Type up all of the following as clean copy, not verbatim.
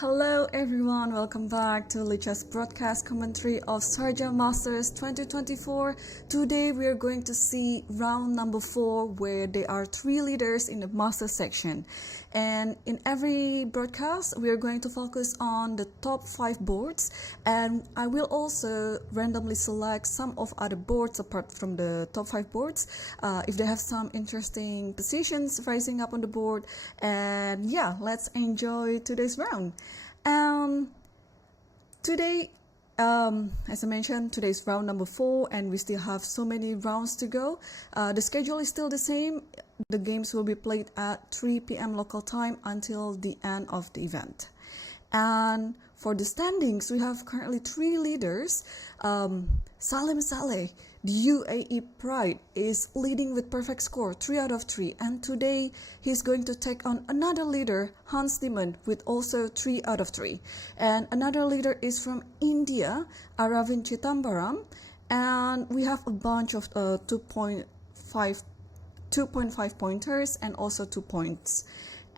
Hello everyone, welcome back to Lichess broadcast commentary of Sharjah Masters 2024. Today we are going to see round number 4 where there are 3 leaders in the master section. And in every broadcast we are going to focus on the top 5 boards, and I will also randomly select some of other boards apart from the top 5 boards if they have some interesting positions rising up on the board. And yeah, let's enjoy today's round. Today, as I mentioned, today's round number 4 and we still have so many rounds to go. The schedule is still the same. The games will be played at 3 p.m. local time until the end of the event. And for the standings, we have currently 3 leaders. Salim Saleh, the UAE Pride, is leading with perfect score 3 out of 3, and today he's going to take on another leader, Hans Niemann, with also 3 out of 3. And another leader is from India, Aravind Chidambaram, and we have a bunch of 2.5 pointers and also 2 points.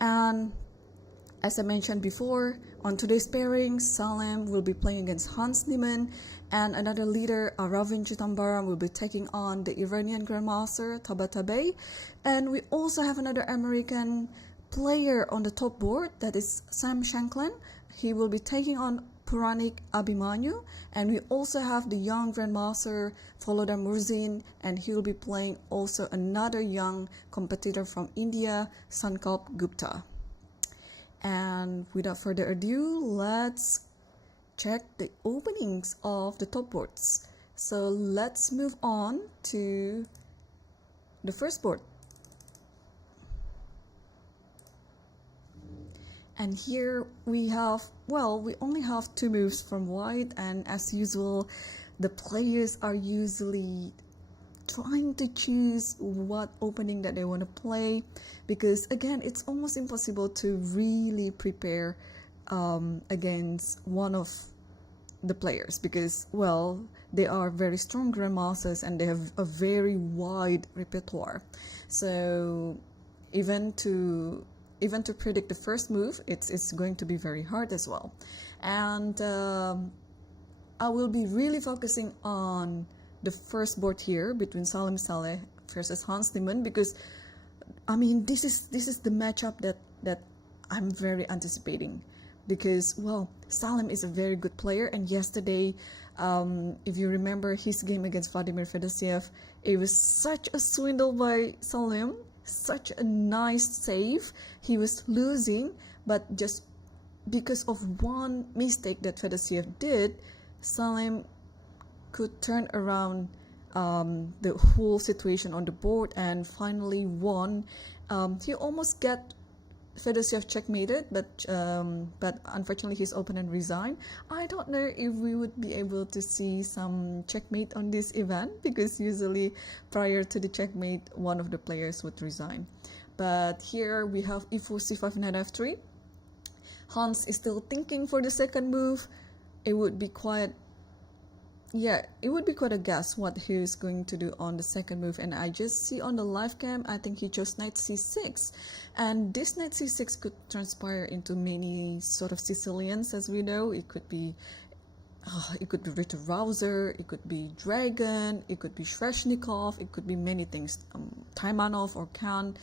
And as I mentioned before, on today's pairing, Salim will be playing against Hans Niemann, and another leader, Aravind Chidambaram, will be taking on the Iranian Grandmaster, Tabatabai. And we also have another American player on the top board, that is Sam Shankland. He will be taking on Puranik Abhimanyu. And we also have the young Grandmaster, Volodar Murzin, and he will be playing also another young competitor from India, Sankalp Gupta. And without further ado, let's check the openings of the top boards. So let's move on to the first board. And here we have, we only have 2 moves from white, and as usual, the players are usually trying to choose what opening that they want to play, because again, it's almost impossible to really prepare against one of the players, because they are very strong grandmasters and they have a very wide repertoire. So even to predict the first move, it's going to be very hard as well. And I will be really focusing on the first board here between Salim Saleh versus Hans Niemann, because I mean this is the matchup that I'm very anticipating, because Salim is a very good player, and yesterday if you remember his game against Vladimir Fedosiev, it was such a swindle by Salim, such a nice save. He was losing, but just because of one mistake that Fedosiev did, Salim could turn around the whole situation on the board and finally won. He almost got Fedosiev checkmated, but unfortunately his opponent resigned. I don't know if we would be able to see some checkmate on this event, because usually prior to the checkmate one of the players would resign. But here we have e4 c5 knight f3. Hans is still thinking for the second move. It would be quite a guess what he's going to do on the second move. And I just see on the live cam, I think he chose knight c6, and this knight c6 could transpire into many sort of Sicilians, as we know. It could be Ritter Rouser, it could be Dragon, it could be Shreshnikov, it could be many things, Taimanov or Khan.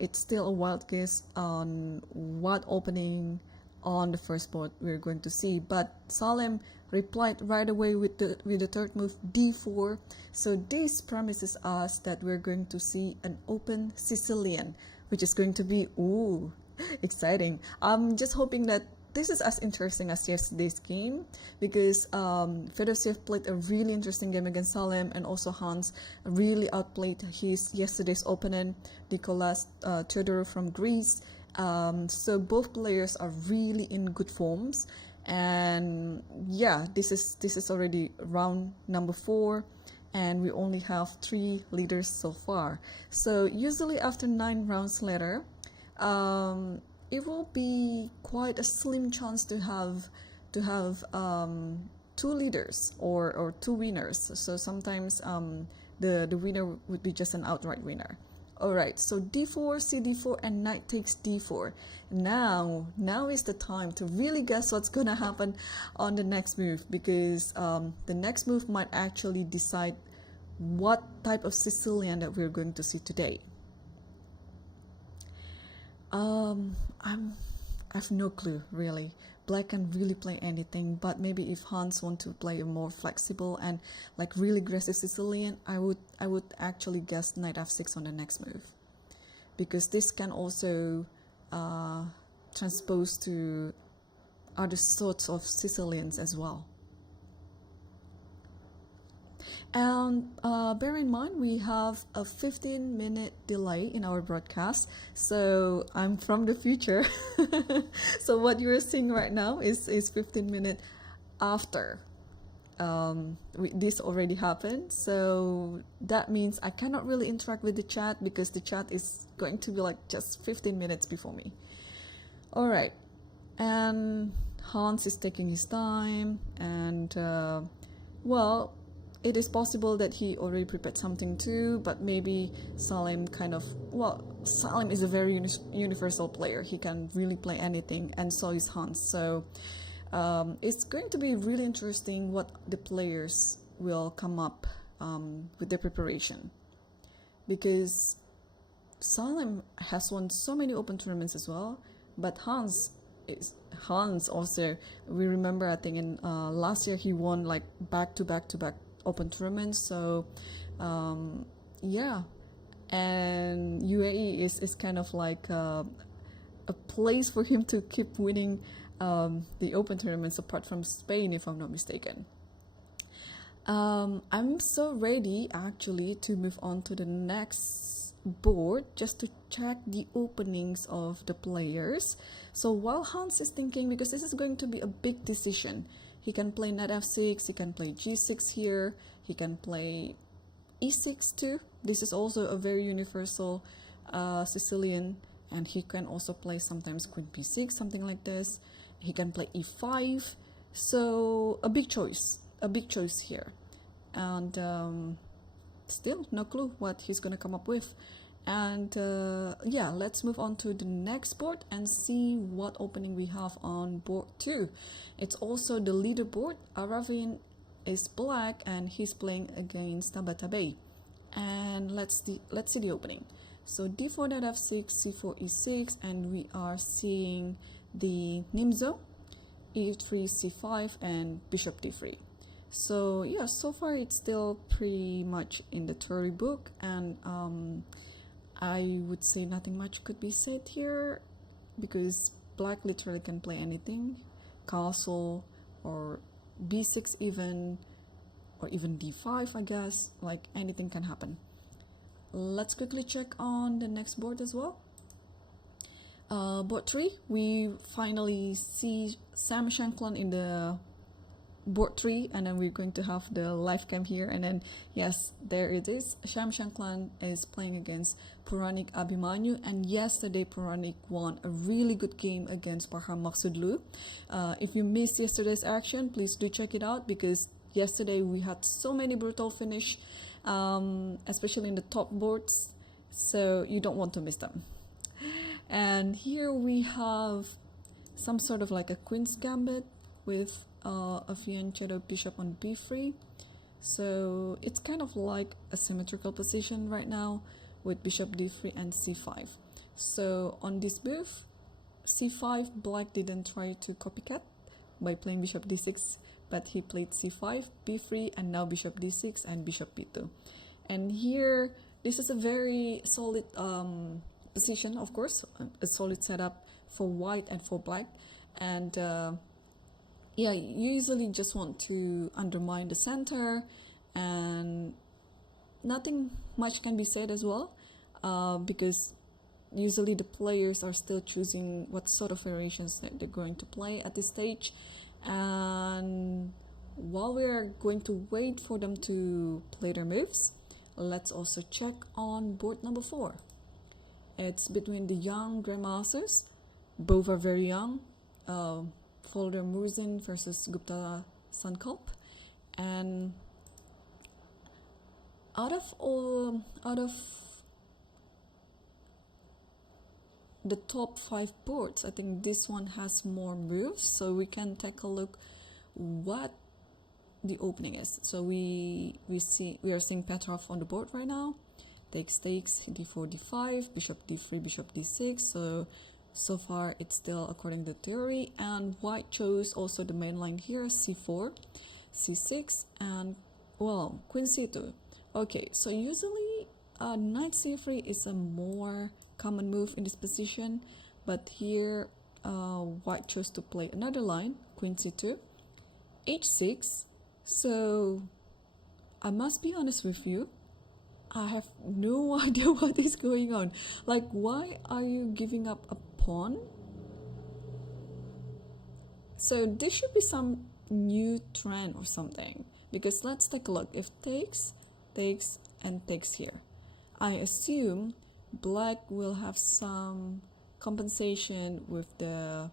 It's still a wild guess on what opening on the first board we're going to see, but Salim replied right away with the third move, d4. So this promises us that we're going to see an open Sicilian, which is going to be exciting. I'm just hoping that this is as interesting as yesterday's game, because Fedosiev played a really interesting game against Salim, and also Hans really outplayed his yesterday's opponent, Nicolas Theodorou from Greece. So both players are really in good forms, and this is already round number 4, and we only have 3 leaders so far. So usually after 9 rounds later, it will be quite a slim chance to have 2 leaders or 2 winners. So sometimes the winner would be just an outright winner. Alright, so d4, cd4, and knight takes d4. Now is the time to really guess what's gonna happen on the next move, because the next move might actually decide what type of Sicilian that we're going to see today. I've no clue really. Black can really play anything, but maybe if Hans want to play a more flexible and like really aggressive Sicilian, I would actually guess knight f6 on the next move, because this can also transpose to other sorts of Sicilians as well. And bear in mind, we have a 15-minute delay in our broadcast, so I'm from the future. So what you're seeing right now is 15 minutes after this already happened. So that means I cannot really interact with the chat, because the chat is going to be like just 15 minutes before me. All right, and Hans is taking his time, and well, it is possible that he already prepared something too, but maybe Salim Salim is a very universal player. He can really play anything, and so is Hans. So it's going to be really interesting what the players will come up with their preparation, because Salim has won so many open tournaments as well, but Hans also, we remember, I think in last year he won like back to back open tournaments. So yeah, and UAE is kind of like a place for him to keep winning the open tournaments, apart from Spain, if I'm not mistaken. I'm so ready actually to move on to the next board, just to check the openings of the players. So while Hans is thinking, because this is going to be a big decision, he can play knight f6, he can play g6 here, he can play e6 too. This is also a very universal Sicilian, and he can also play sometimes queen b6, something like this. He can play e5, so a big choice here. And still no clue what he's gonna come up with. And yeah, let's move on to the next board and see what opening we have on board 2. It's also the leaderboard. Aravin is black and he's playing against Tabatabai. And let's see the opening. So d4 knight f6, c4 e6, and we are seeing the Nimzo, e3 c5, and bishop d3. So yeah, so far it's still pretty much in the theory book, and I would say nothing much could be said here, because black literally can play anything, castle or b6 even, or even d5, I guess. Like anything can happen. Let's quickly check on the next board as well. Board 3, we finally see Sam Shankland in the board 3, and then we're going to have the live cam here, and then yes, there it is. Sam Shankland is playing against Puranik Abhimanyu, and yesterday Puranik won a really good game against Parham Maksudlu. If you missed yesterday's action, please do check it out, because yesterday we had so many brutal finish, especially in the top boards, so you don't want to miss them. And here we have some sort of like a queen's gambit with a fianchetto bishop on b3. So it's kind of like a symmetrical position right now with bishop d3 and c5. So on this move, c5, black didn't try to copycat by playing bishop d6, but he played c5, b3, and now bishop d6 and bishop b2. And here, this is a very solid position, of course, a solid setup for white and for black. And yeah, you usually just want to undermine the center, and nothing much can be said as well, because usually the players are still choosing what sort of variations that they're going to play at this stage. And while we are going to wait for them to play their moves, let's also check on board number 4. It's between the young grandmasters. Both are very young. Folder Murzin versus Gupta Sankalp. And out of the top 5 boards, I think this one has more moves, so we can take a look what the opening is. So we are seeing Petrov on the board right now. Takes, d4, d5, bishop d3, bishop d6. So far it's still according to theory, and white chose also the main line here, c4, c6, and well, queen c2. Okay, so usually knight c3 is a more common move in this position, but here white chose to play another line, queen c2, h6. So I must be honest with you, I have no idea what is going on. Like, why are you giving up a pawn? So this should be some new trend or something, because let's take a look. If takes, and takes here, I assume black will have some compensation with the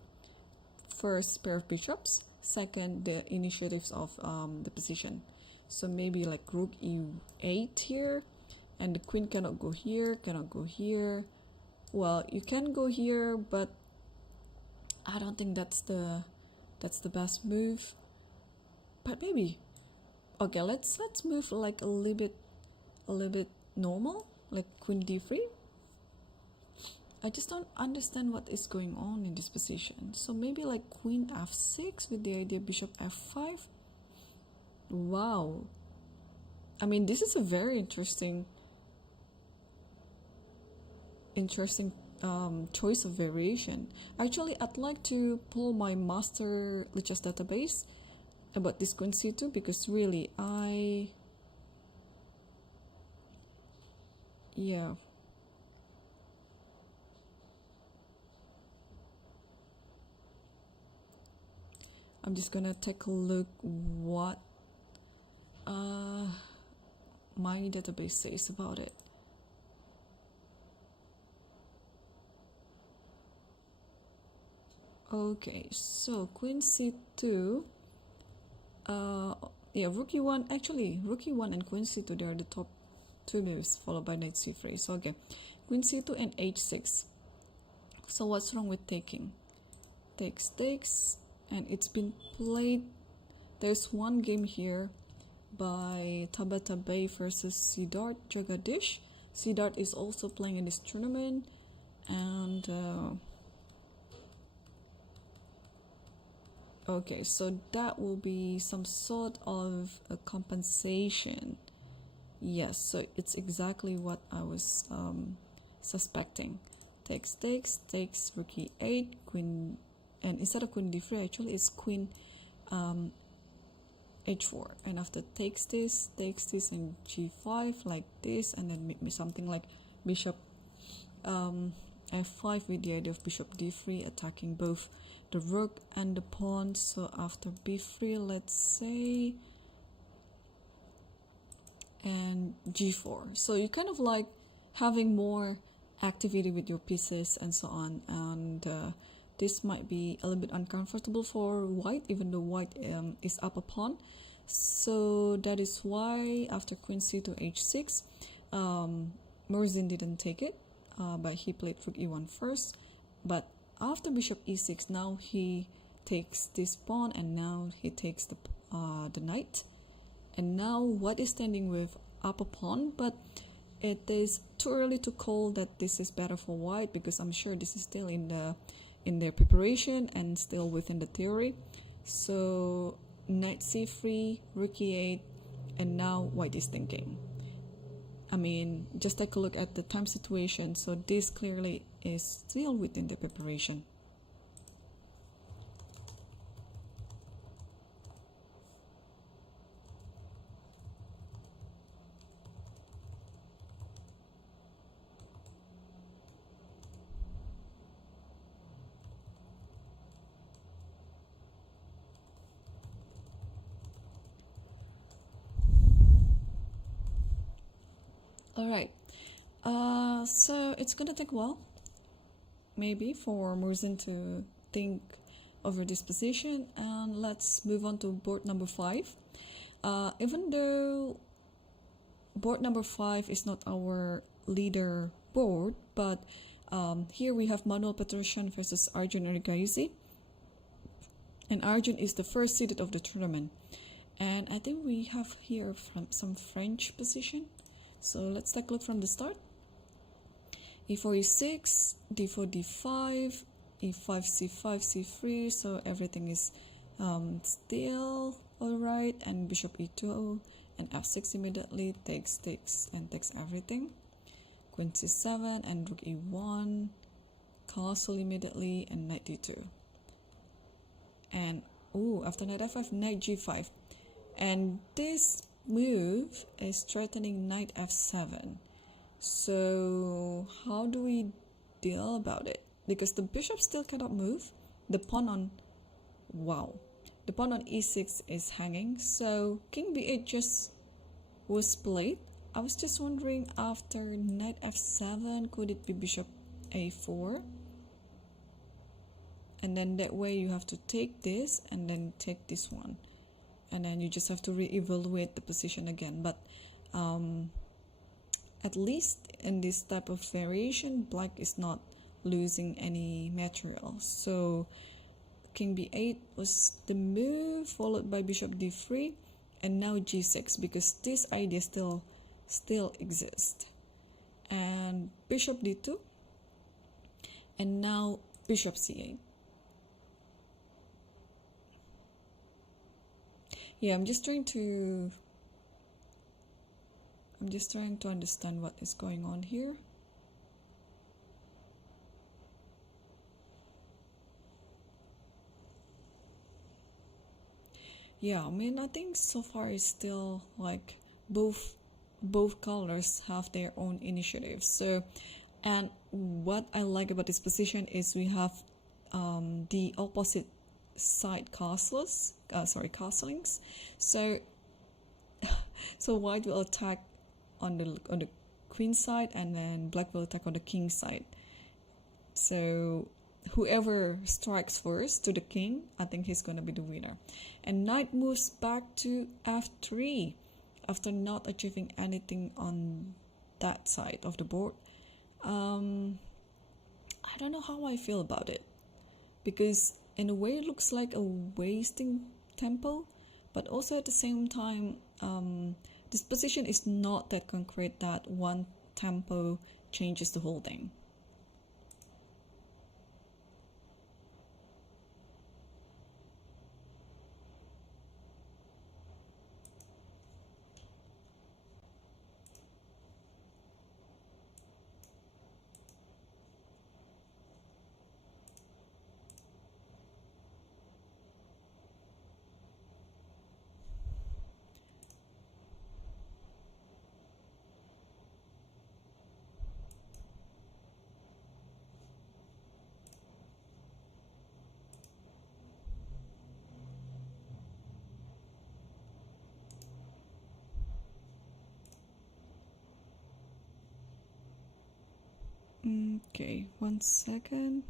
first pair of bishops, second the initiatives of the position. So maybe like rook e8 here, and the queen cannot go here, cannot go here. Well, you can go here, but I don't think that's the best move. But maybe. Okay, let's move like a little bit normal, like queen d3. I just don't understand what is going on in this position. So maybe like queen f6 with the idea bishop f5. Wow. I mean, this is a very interesting choice of variation. Actually, I'd like to pull my master Lichess database about this queen c2, because really yeah. I'm just gonna take a look what my database says about it. Okay, so queen c2, yeah, rook e1, actually rook e1 and queen c2, they are the top 2 moves, followed by knight c3. So okay, queen c2 and h6. So what's wrong with taking? Takes, and it's been played. There's one game here by Tabata Bay versus Siddharth Jagadish. Siddharth is also playing in this tournament, and okay, so that will be some sort of a compensation. Yes, so it's exactly what I was suspecting. Takes, rook e8, queen, and instead of queen d3, actually it's queen h4, and after takes this and g5 like this, and then something like bishop f5 with the idea of bishop d3 attacking both the rook and the pawn. So after b3, let's say, and g4, so you kind of like having more activity with your pieces and so on, and this might be a little bit uncomfortable for white, even though white is up a pawn. So that is why after queen c2 h6, Murzin didn't take it, but he played rook e1 first. But after bishop e6, now he takes this pawn, and now he takes the knight. And now white is standing with up a pawn, but it is too early to call that this is better for white, because I'm sure this is still in their preparation and still within the theory. So knight c3, rook e8, and now white is thinking. I mean, just take a look at the time situation. So this clearly is still within the preparation. Alright, so it's gonna take a while, maybe, for Murzin to think over this position, and let's move on to board number 5. Even though board number 5 is not our leader board, but Here we have Manuel Petrosyan versus Arjun Ergaisi. And Arjun is the first seeded of the tournament. And I think we have here from some French position. So let's take a look from the start. E4, E6, D4, D5, E5, C5, C3. So everything is still alright. And Bishop E2 and F6 immediately takes everything. Queen C7 and Rook E1, Castle immediately, and Knight D2. And after Knight F5, Knight G5. And this move is threatening Knight F7. So how do we deal about it? Because the bishop still cannot move. The pawn on E6 is hanging. So King B8 just was played. I was just wondering, after Knight F7, could it be Bishop A4? And then that way you have to take this and then take this one. And then you just have to re-evaluate the position again. But at least in this type of variation, black is not losing any material. So King B8 was the move, followed by Bishop D3, and now G6, because this idea still exists. And Bishop D2, and now Bishop C8. Yeah, I'm just trying to understand what is going on here. Yeah, I mean, I think so far it's still like both colors have their own initiatives. So, and what I like about this position is we have the opposite side castlings. So white will attack on the queen side, and then black will attack on the king side. So whoever strikes first to the king, I think he's gonna be the winner. And knight moves back to F3 after not achieving anything on that side of the board. I don't know how I feel about it, because in a way it looks like a wasting tempo, but also at the same time, this position is not that concrete that one tempo changes the whole thing. Okay, 1 second.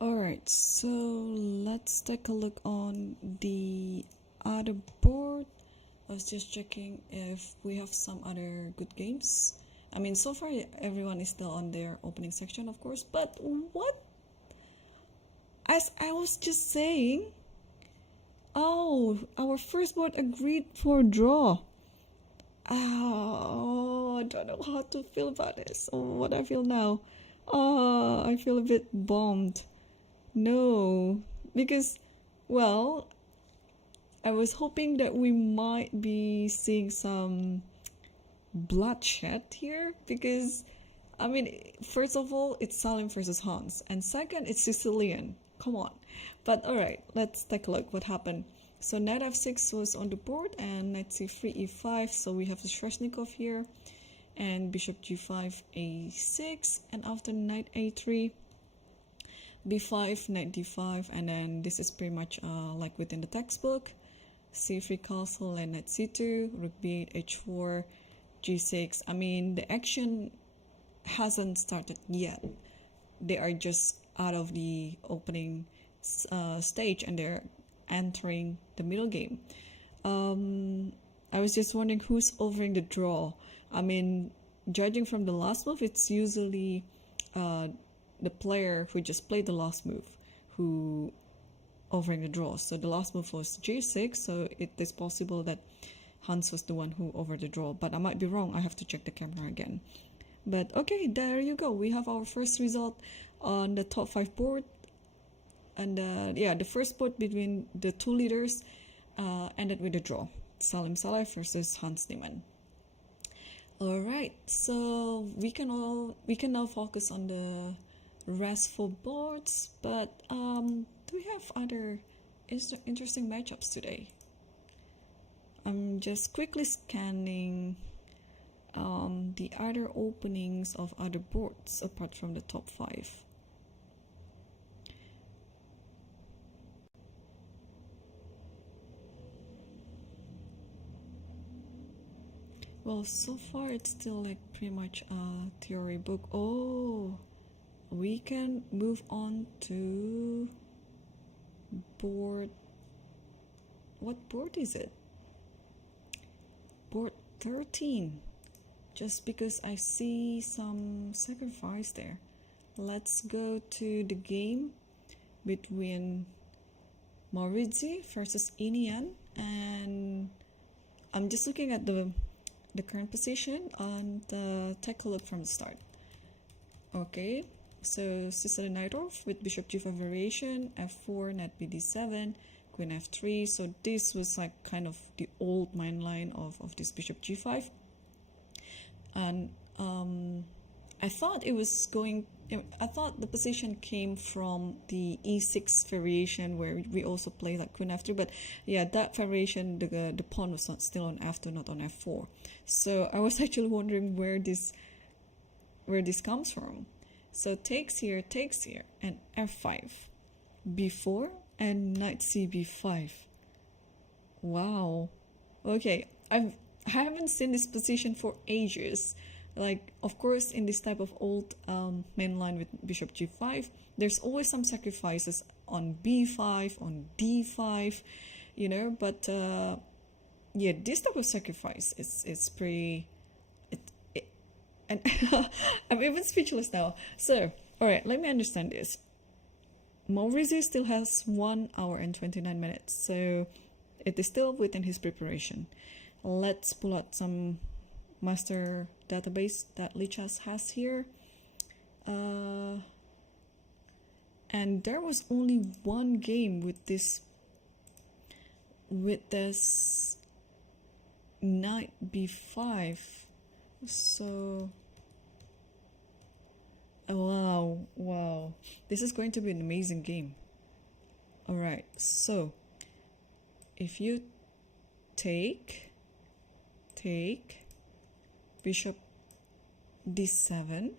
Alright, so let's take a look on the other board. I was just checking if we have some other good games. I mean, so far everyone is still on their opening section, of course, but what? As I was just saying, our first board agreed for a draw. I don't know how to feel about this, or what I feel now. I feel a bit bummed. No, because, well, I was hoping that we might be seeing some bloodshed here, because I mean, first of all, it's Salim versus Hans, and second, it's Sicilian. Come on. But all right, let's take a look what happened. So knight f6 was on the board, and knight c3 e5. So we have the Shreshnikov here, and bishop g5 a6, and after knight a3, b5, knight d5, and then this is pretty much like within the textbook. c3 castle and knight c2, rook b8, h4, g6. I mean, the action hasn't started yet. They are just out of the opening stage, and they're entering the middle game. I was just wondering who's overing the draw. I mean, judging from the last move, it's usually the player who just played the last move who overing the draw. So the last move was g6, so it is possible that Hans was the one who over the draw, but I might be wrong. I have to check the camera again. But okay, there you go. We have our first result on the top 5 board. And yeah, the first board between the two leaders ended with a draw. Salim Saleh versus Hans Niemann. Alright, so we can now focus on the restful boards. But do we have other interesting matchups today? I'm just quickly scanning the other openings of other boards apart from the top 5. Well, so far it's still like pretty much a theory book. Oh, we can move on to board. What board is it? Board 13. Just because I see some sacrifice there. Let's go to the game between Maurizio versus Inian, and I'm just looking at the current position and take a look from the start. Okay, so Sicily knight off with bishop g5 variation, f4, knight bd7, queen f3. So this was like kind of the old main line of this bishop g5. And I thought the position came from the e6 variation where we also play like queen f3, but yeah, that variation, the pawn was still on f2, not on f4. So I was actually wondering where this comes from. So takes here, and f5, b4, and knight cb5. Wow. Okay, I haven't seen this position for ages. Like, of course, in this type of old main line with bishop g5, there's always some sacrifices on b5, on d5, you know. But yeah, this type of sacrifice is pretty. And I'm even speechless now. So, all right, let me understand this. Maurizio still has 1 hour and 29 minutes, so it is still within his preparation. Let's pull out some master database that Lichess has here. And there was only one game with this knight b5. So wow, this is going to be an amazing game. All right, so if you take bishop d7,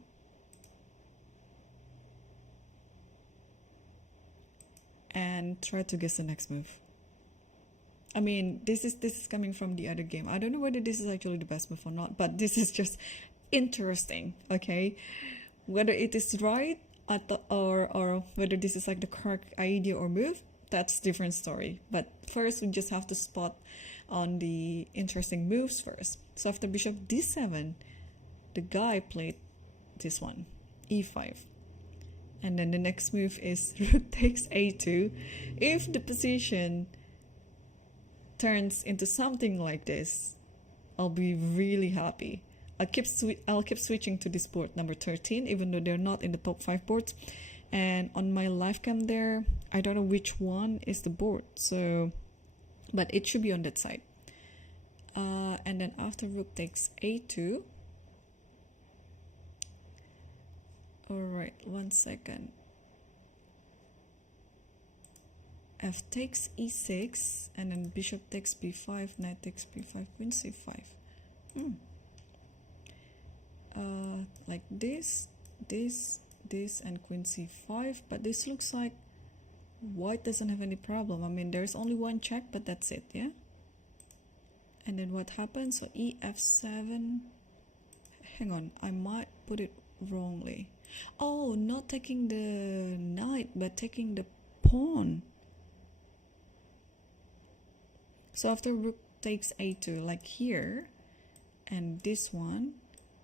and try to guess the next move. I mean, this is coming from the other game. I don't know whether this is actually the best move or not, but this is just interesting, okay? Whether it is right or whether this is like the correct idea or move, that's a different story. But first, we just have to spot on the interesting moves first. So after bishop d7, the guy played this one, e5. And then the next move is rook takes a2. If the position turns into something like this, I'll be really happy. I'll keep switching to this board number 13, even though they're not in the top 5 boards. And on my live cam there, I don't know which one is the board. So but it should be on that side. And then after rook takes a2. Alright, 1 second. F takes e6, and then bishop takes b5, knight takes b5, queen c5. Like this, and queen c5, but this looks like white doesn't have any problem. I mean, there's only one check, but that's it, yeah? And then what happens? So ef7. Hang on, I might put it wrongly. Oh, not taking the knight, but taking the pawn. So after rook takes a2, like here, and this one,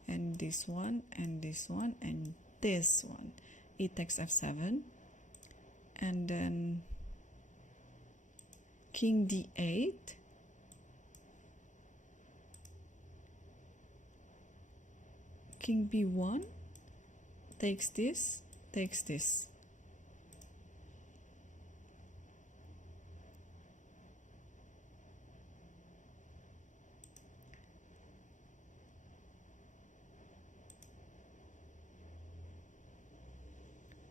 and this one, and this one, and this one, e takes f7, and then king d8, king b1, takes this, takes this.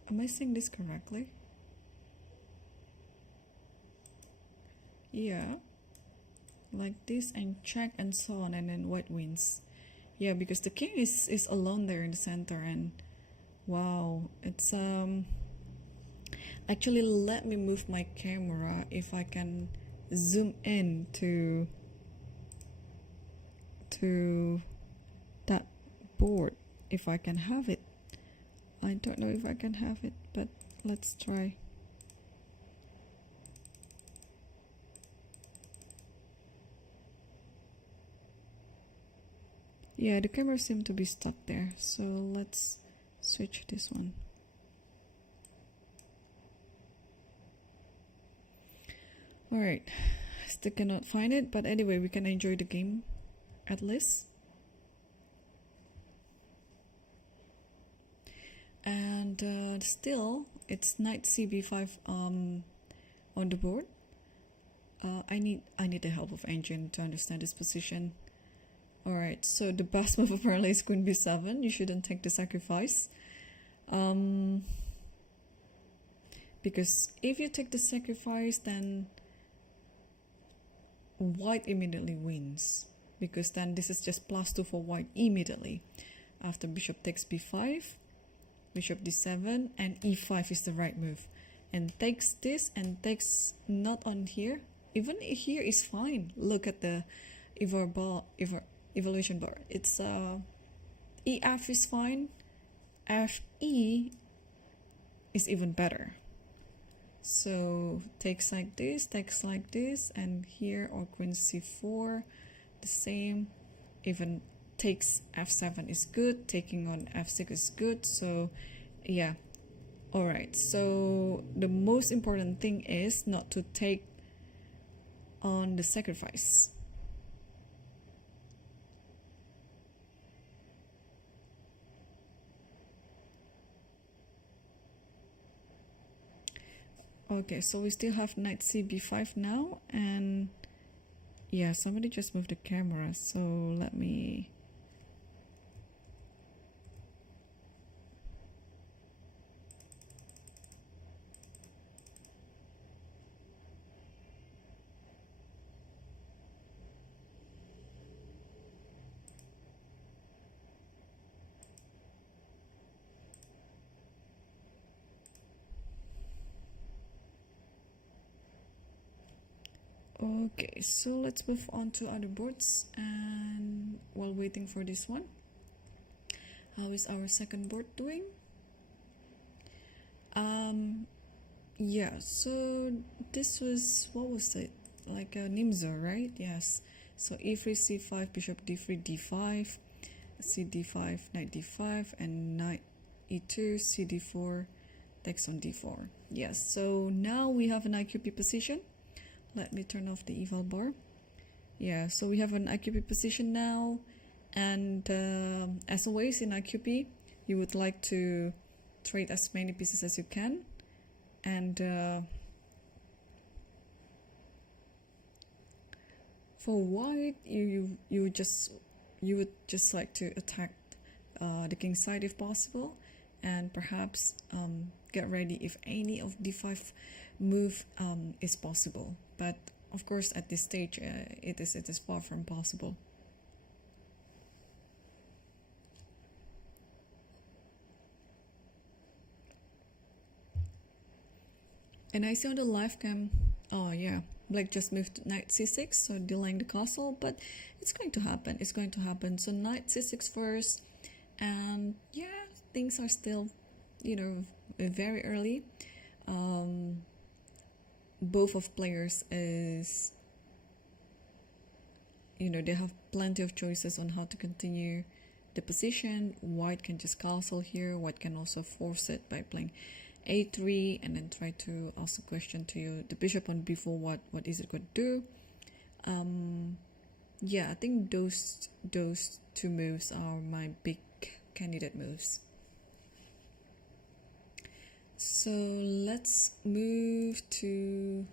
Am I saying this correctly? Yeah, like this, and check and so on, and then white wins. Yeah, because the king is alone there in the center, and wow, it's actually, let me move my camera if I can zoom in to that board, if I can have it. I don't know if I can have it, but let's try. Yeah, the camera seemed to be stuck there, so let's switch this one. Alright, still cannot find it, but anyway, we can enjoy the game at least. And still, it's knight cb5 on the board. I need the help of engine to understand this position. Alright, so the best move apparently is queen b7. You shouldn't take the sacrifice. Because if you take the sacrifice, then white immediately wins. Because then this is just +2 for white immediately. After bishop takes b5, bishop d7, and e5 is the right move. And takes this, and takes not on here. Even here is fine. Look at the evaluation bar. It's EF is fine. FE is even better. So takes like this, and here, or queen c4, the same. Even takes f7 is good, taking on f6 is good. So yeah, all right. So the most important thing is not to take on the sacrifice. Okay, so we still have knight cb5 now, and yeah, somebody just moved the camera, so let me... Okay, so let's move on to other boards, and while waiting for this one, how is our second board doing? Yeah, so this was, what was it, like a Nimzo, right? Yes. So e3 c5, bishop d3 d5, c d5, knight d5, and knight e2, c d4, takes on d4. Yes, so now we have an IQP position. Let me turn off the eval bar. Yeah, so we have an IQP position now, and as always in IQP, you would like to trade as many pieces as you can, and for white, you would just like to attack the king side if possible, and perhaps get ready if any of d5 move is possible. But of course, at this stage, it is far from possible. And I see on the live cam, oh yeah, black just moved knight c6, so delaying the castle, but it's going to happen. It's going to happen. So knight c6 first, and yeah, things are still, you know, very early. Both of players is, you know, they have plenty of choices on how to continue the position. White can just castle here. White can also force it by playing a3 and then try to ask a question to you. The bishop on b4, what is it going to do? Yeah, I think those two moves are my big candidate moves. So let's move to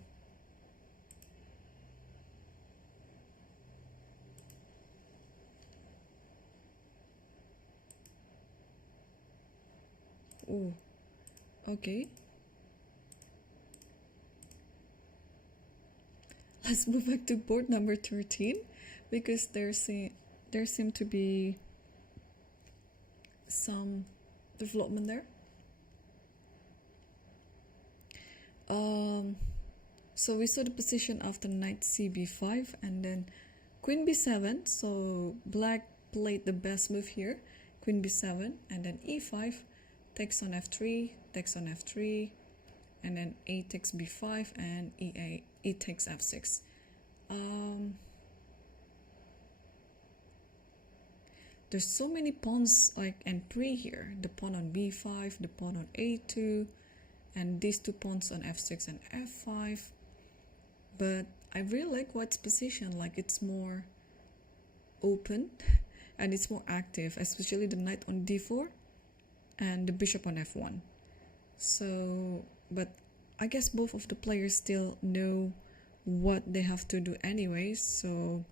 okay. Let's move back to board number 13 because there seem to be some development there. So we saw the position after knight cb5 and then queen b7. So black played the best move here, queen b7, and then e5, takes on f3, takes on f3, and then a takes b5 and e takes f6. There's so many pawns like and pre here. The pawn on b5, the pawn on a2, and these two pawns on f6 and f5. But I really like white's position, like it's more open and it's more active, especially the knight on d4 and the bishop on f1. So, but I guess both of the players still know what they have to do anyways, so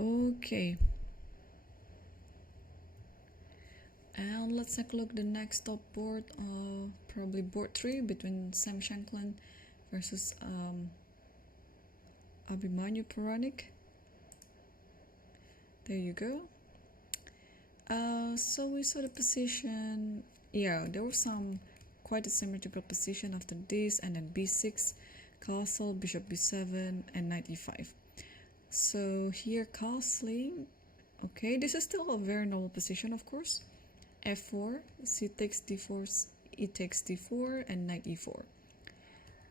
okay. And let's take a look at the next top board, probably board 3 between Sam Shankland versus Abhimanyu Puranik. There you go. So we saw the position. Yeah, there was some quite a symmetrical position after this, and then b6, castle, bishop b7, and knight e5. So here castling. Okay, this is still a very normal position, of course. f4, c takes d4, e takes d4, and knight e4.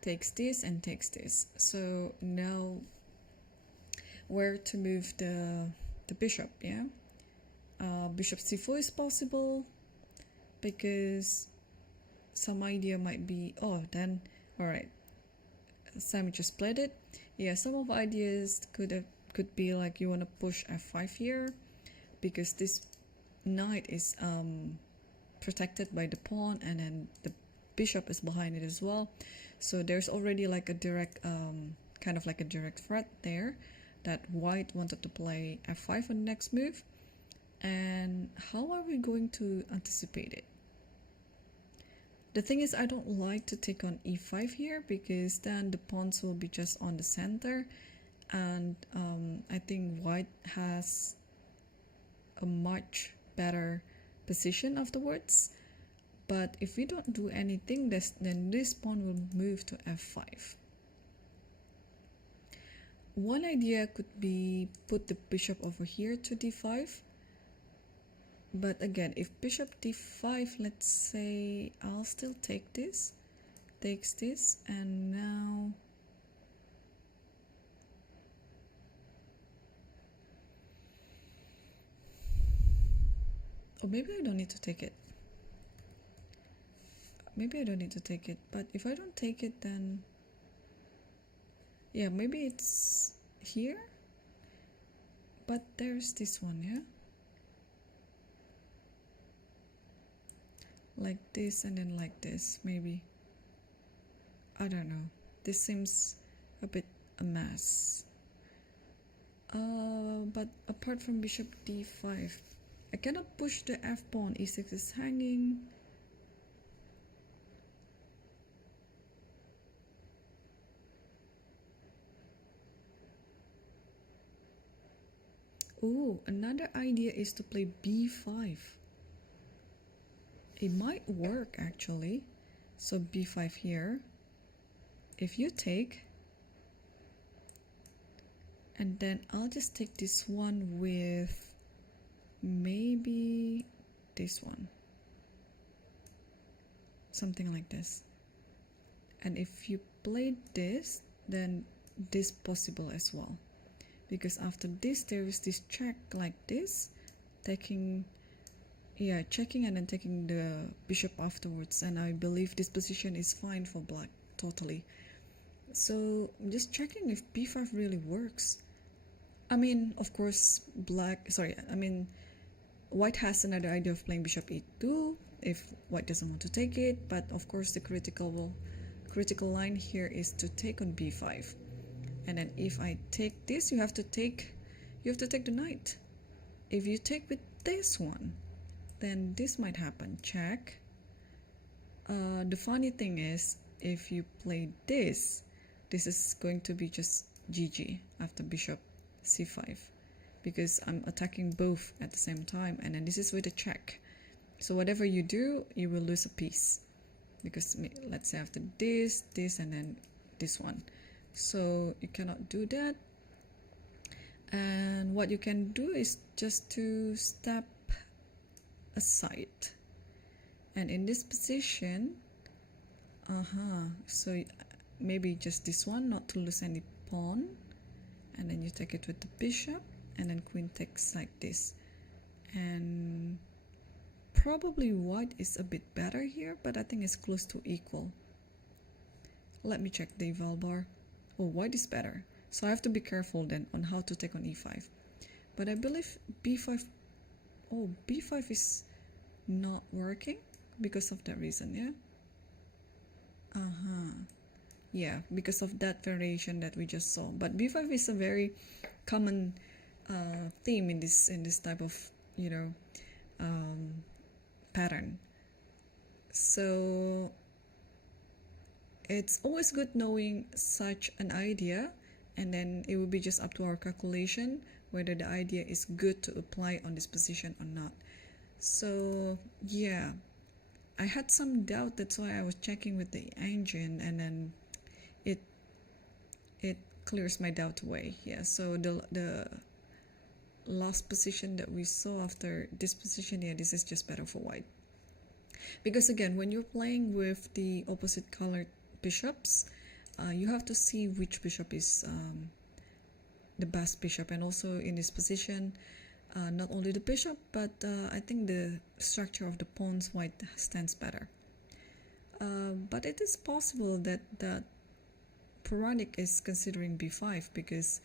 Takes this and takes this. So now where to move the bishop, yeah? Bishop c4 is possible because some idea might be, oh, then, all right, Sam just played it. Yeah, some of ideas could be like you want to push f5 here because this knight is protected by the pawn, and then the bishop is behind it as well. So there's already like a direct kind of like a direct threat there that white wanted to play f5 on the next move. And how are we going to anticipate it? The thing is, I don't like to take on e5 here because then the pawns will be just on the center, and I think white has a much better position afterwards. But if we don't do anything, then this pawn will move to f5. One idea could be put the bishop over here to d5. But again, if bishop d5, let's say I'll still take this, takes this, and now or maybe I don't need to take it. maybe I don't need to take it, but if I don't take it, then yeah, maybe it's here, but there's this one, yeah, like this and then like this, maybe. I don't know, this seems a bit a mess. But apart from bishop d5, I cannot push the f pawn. e6 is hanging. Oh, another idea is to play b5. It might work actually. So b5 here. If you take, and then I'll just take this one with maybe this one, something like this. And if you play this, then this possible as well, because after this there is this check like this, taking, yeah, checking and then taking the bishop afterwards, and I believe this position is fine for black totally. So I'm just checking if b5 really works. I mean, of course, white has another idea of playing bishop e2 if white doesn't want to take it, but of course the critical line here is to take on b5. And then if I take this, you have to take the knight. If you take with this one, then this might happen. Check. The funny thing is, if you play this is going to be just GG after bishop c5, because I'm attacking both at the same time, and then this is with a check. So whatever you do, you will lose a piece, because let's say after this, and then this one. So you cannot do that. And what you can do is just to step aside. And in this position, so maybe just this one, not to lose any pawn. And then you take it with the bishop, and then queen takes like this. And probably white is a bit better here, but I think it's close to equal. Let me check the eval bar. Oh, white is better. So I have to be careful then on how to take on e5. But I believe b5, oh, b5 is not working because of that reason, yeah? Yeah, because of that variation that we just saw. But b5 is a very common theme in this type of, you know, pattern. So it's always good knowing such an idea, and then it will be just up to our calculation whether the idea is good to apply on this position or not. So yeah, I had some doubt, that's why I was checking with the engine, and then it clears my doubt away. Yeah, so the last position that we saw after this position, yeah, this is just better for white. Because again, when you're playing with the opposite colored bishops, you have to see which bishop is the best bishop. And also in this position, not only the bishop, but I think the structure of the pawns white stands better. But it is possible that Puranic is considering b5, because,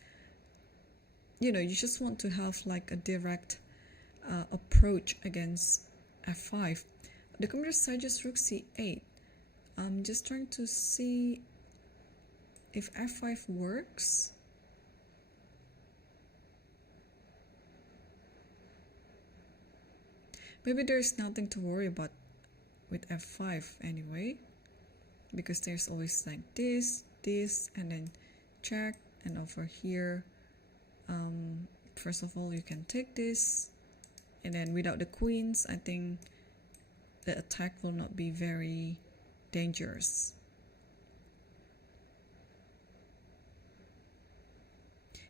you know, you just want to have like a direct approach against f5. The computer suggests rook c8. I'm just trying to see if f5 works. Maybe there's nothing to worry about with f5 anyway, because there's always like this, and then check, and over here, first of all, you can take this, and then without the queens, I think the attack will not be very dangerous.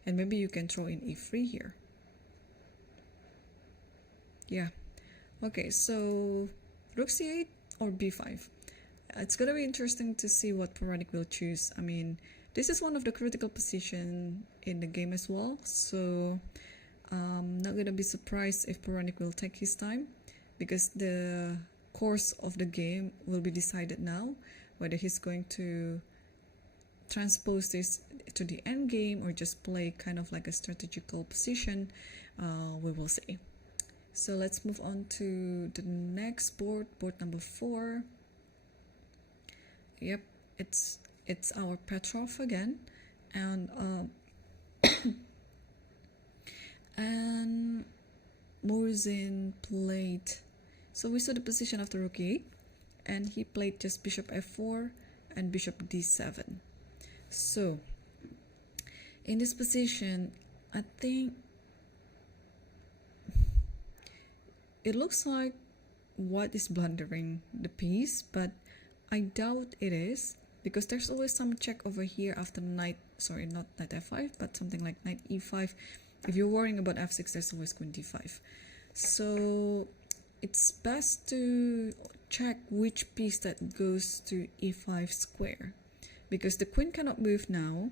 And maybe you can throw in e3 here. Yeah. Okay, so rook c8 or b5. It's gonna be interesting to see what Puranic will choose. I mean, this is one of the critical positions in the game as well, so I'm not gonna be surprised if Puranic will take his time, because the course of the game will be decided now, whether he's going to transpose this to the end game or just play kind of like a strategical position. We will see. So let's move on to the next board, board number 4. Yep, it's our Petrov again, and and Morzin played. So we saw the position after rook e8, and he played just bishop f4 and bishop d7. So in this position, I think it looks like white is blundering the piece, but I doubt it is, because there's always some check over here after knight, sorry, not knight f5, but something like knight e5. If you're worrying about f6, there's always queen d5. So it's best to check which piece that goes to e5 square, because the queen cannot move now.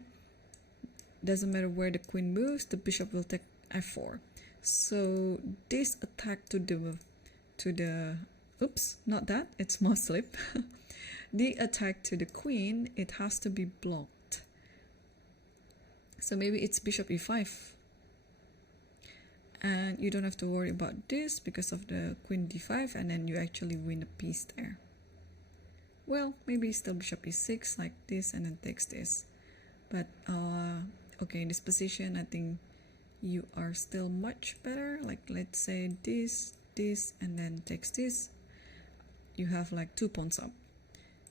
Doesn't matter where the queen moves, the bishop will take f4. So this attack to the oops, not that, it's more slip. The attack to the queen, it has to be blocked. So maybe it's bishop e5. And you don't have to worry about this because of the queen d5, and then you actually win a piece there. Well, maybe still bishop e6 like this and then takes this. But okay, in this position, I think you are still much better. Like let's say this, and then takes this. You have like 2 pawns up.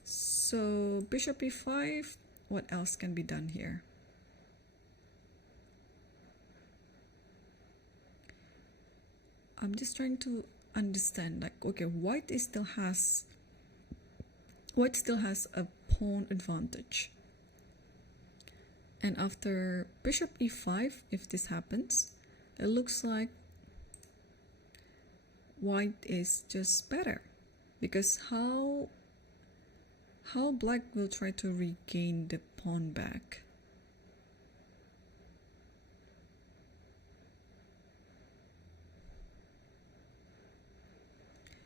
So bishop e5, what else can be done here? I'm just trying to understand, like, okay, white still has a pawn advantage. And after bishop e5, if this happens, it looks like white is just better, because how black will try to regain the pawn back?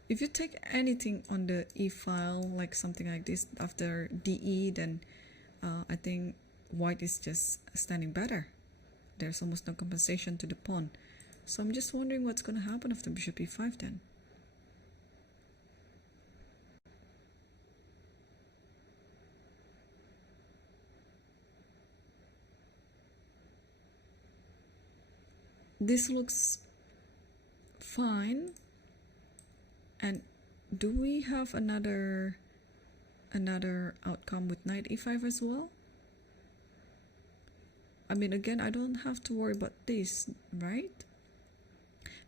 If you take anything on the e file, like something like this after de, then I think white is just standing better. There's almost no compensation to the pawn. So I'm just wondering what's going to happen after bishop e5 then. This looks fine. And do we have another outcome with knight e5 as well? I mean, again, I don't have to worry about this, right?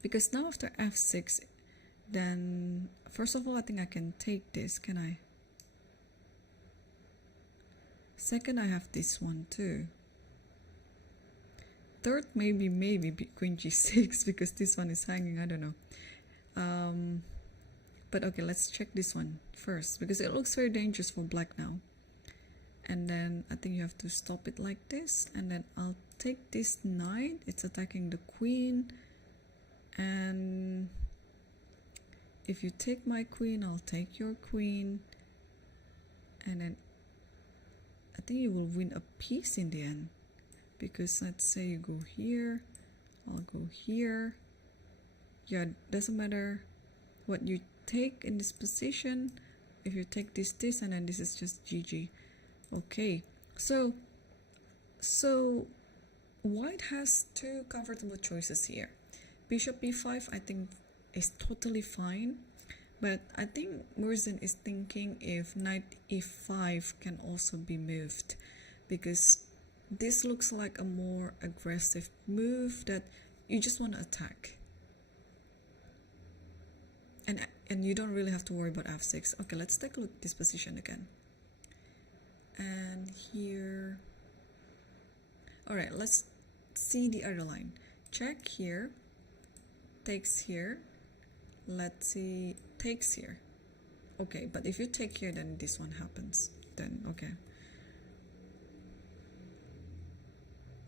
Because now after f6, then first of all, I think I can take this, can I? Second, I have this one too. Third, maybe queen g6, because this one is hanging, I don't know. But okay, let's check this one first, because it looks very dangerous for black now. And then I think you have to stop it like this, and then I'll take this knight. It's attacking the queen, and if you take my queen, I'll take your queen, and then I think you will win a piece in the end, because let's say you go here, I'll go here. Yeah, doesn't matter what you take in this position. If you take this, and then this is just GG. Okay, so white has 2 comfortable choices here. Bishop e5 I think is totally fine, but I think Morzin is thinking if knight e5 can also be moved, because this looks like a more aggressive move that you just want to attack. And you don't really have to worry about f6. Okay, let's take a look at this position again. And here, all right, let's see the other line. Check here, takes here, let's see, takes here. Okay, but if you take here, then this one happens. Then, okay.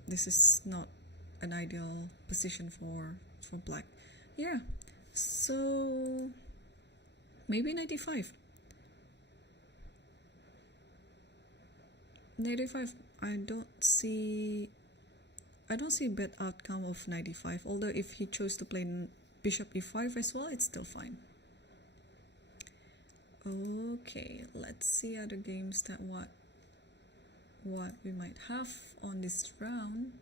This is not an ideal position for black. Yeah, so maybe 95. 95, I don't see a bad outcome of 95, although if he chose to play bishop e5 as well, it's still fine. Okay, let's see other games that what we might have on this round.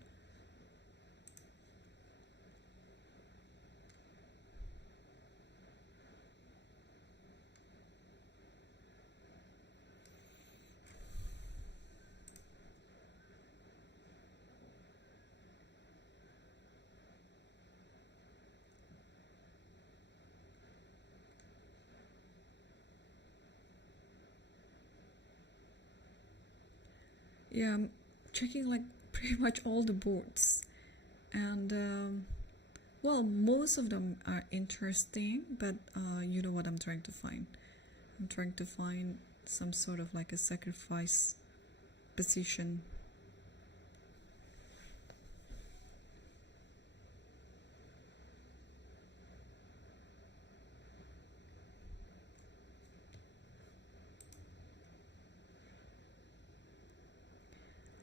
Yeah, I'm checking like pretty much all the boards, and well, most of them are interesting, but you know what I'm trying to find. I'm trying to find some sort of like a sacrifice position.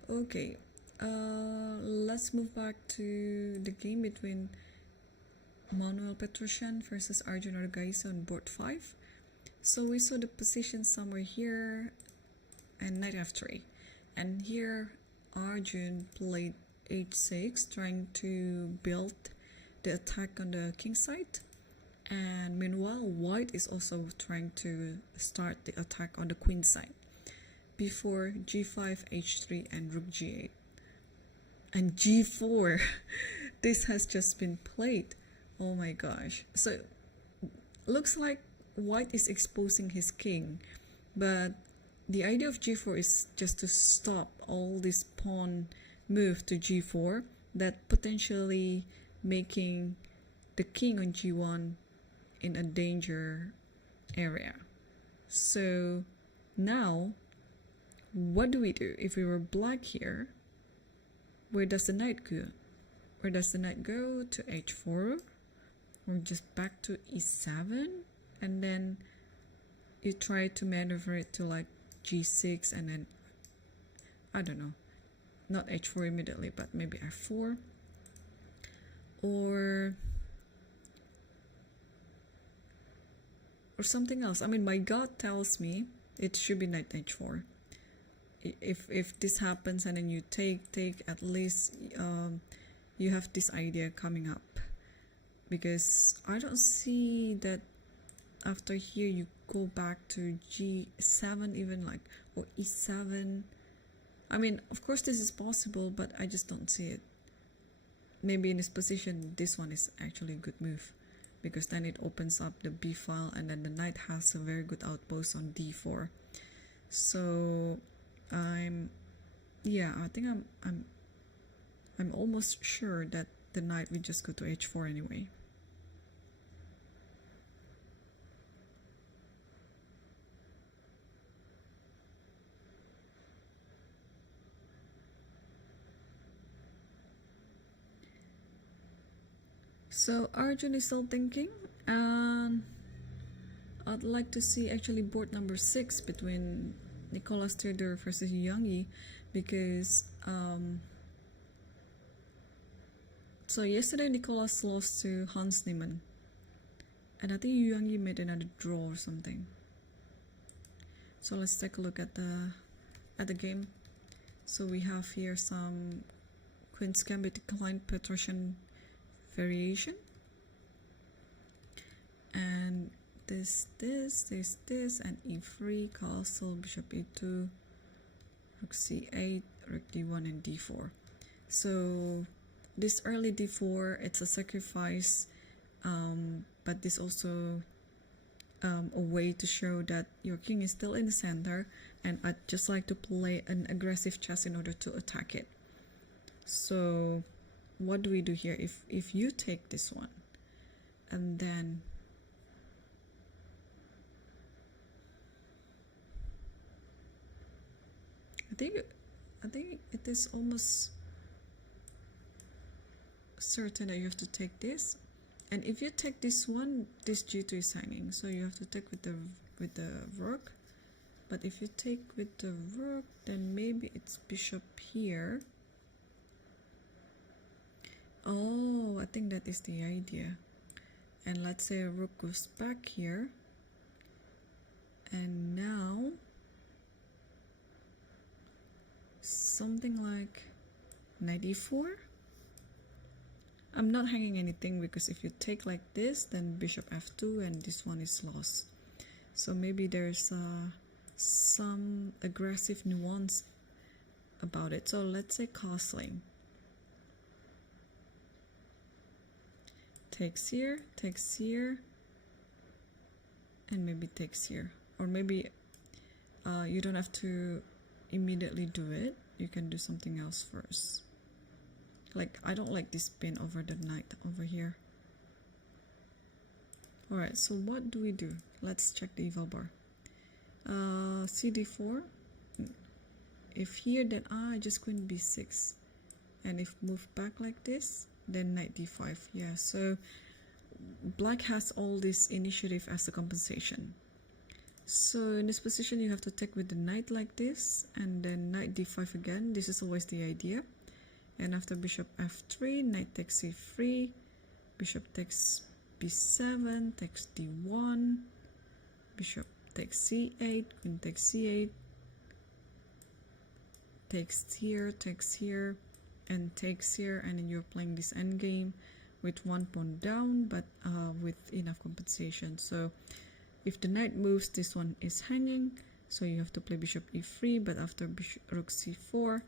Okay, let's move back to the game between Manuel Petrosyan versus Arjun Argaisa on board 5. So we saw the position somewhere here and knight f3, and here Arjun played h6, trying to build the attack on the king side, and meanwhile white is also trying to start the attack on the queen side before g5, h3 and rook g8 and g4. This has just been played. Oh my gosh. So looks like white is exposing his king, but the idea of g4 is just to stop all this pawn move to g4 that potentially making the king on g1 in a danger area. So now what do we do? If we were black here, where does the knight go? Where does the knight go? To h4, or just back to e7, and then you try to maneuver it to like g6, and then I don't know, not h4 immediately, but maybe f4, or something else. I mean, my gut tells me it should be knight h4. If this happens and then you take, at least you have this idea coming up, because I don't see that after here you go back to g7 even, like, or e7. I mean, of course this is possible, but I just don't see it. Maybe in this position this one is actually a good move, because then it opens up the b file, and then the knight has a very good outpost on d4. So I think I'm almost sure that the knight will just go to h4 anyway. So Arjun is still thinking, and I'd like to see actually board number 6 between Nicolas Theodore versus Yang Yi, because so yesterday Nicolas lost to Hans Niemann, and I think Yang Yi made another draw or something. So let's take a look at the game. So we have here some Queen's Gambit declined Petrosyan variation, and this, and e3, castle, bishop e2, rook c8, rook d1, and d4. So this early d4, it's a sacrifice, but this also a way to show that your king is still in the center, and I'd just like to play an aggressive chess in order to attack it. So what do we do here? If you take this one, and then I think it is almost certain that you have to take this, And if you take this one, this g2 is hanging, so you have to take with the rook. But if you take with the rook, then maybe it's bishop here. Oh, I think that is the idea. And let's say a rook goes back here, and now something like knight e4. I'm not hanging anything, because if you take like this, then bishop f2 and this one is lost. So maybe there's some aggressive nuance about it. So let's say castling. Takes here, and maybe takes here. Or maybe you don't have to immediately do it. You can do something else first. Like, I don't like this pin over the knight over here. Alright, so what do we do? Let's check the eval bar. cd4. If here, then I just queen b6. And if move back like this, then knight d5. Yeah, so black has all this initiative as a compensation. So in this position, you have to take with the knight like this, and then knight d5 again. This is always the idea. And after bishop f3, knight takes c3, bishop takes b7, takes d1, bishop takes c8, queen takes c8, takes here, and takes here, and then you're playing this endgame with one pawn down, but with enough compensation. So if the knight moves, this one is hanging, so you have to play bishop e3, but after rook c4,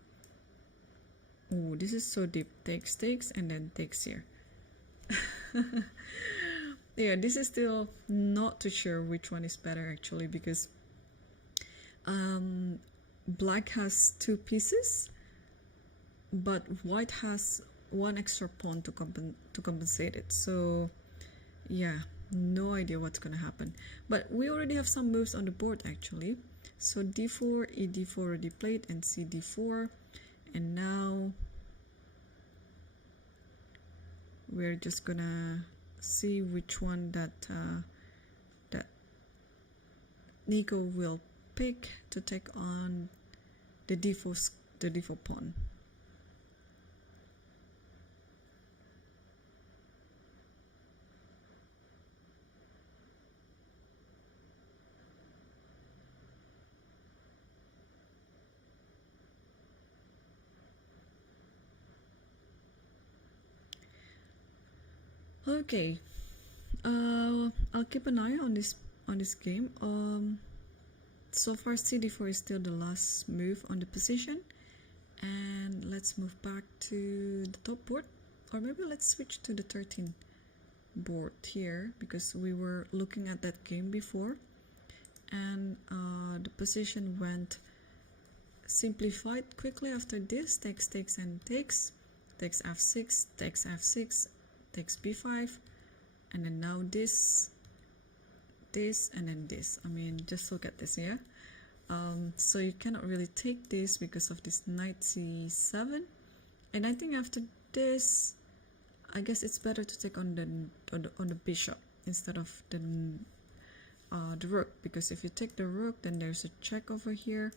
oh, this is so deep. Takes, and then takes here. Yeah, this is still not too sure which one is better actually, because black has two pieces, but white has one extra pawn to compensate it. So yeah, no idea what's gonna happen. But we already have some moves on the board actually. So d4, e4 already played, and cd4. And now we're just gonna see which one that Nico will pick to take on the d4 pawn. Okay, I'll keep an eye on this game. So far cd4 is still the last move on the position, and let's move back to the top board, or maybe let's switch to the 13 board here, because we were looking at that game before, and the position went simplified quickly after this. Takes, and takes f6, takes f6, takes b5, and then now this, and then this. I mean, just look at this, yeah. So you cannot really take this because of this knight c7, and I think after this, I guess it's better to take on the bishop instead of the rook, because if you take the rook, then there's a check over here,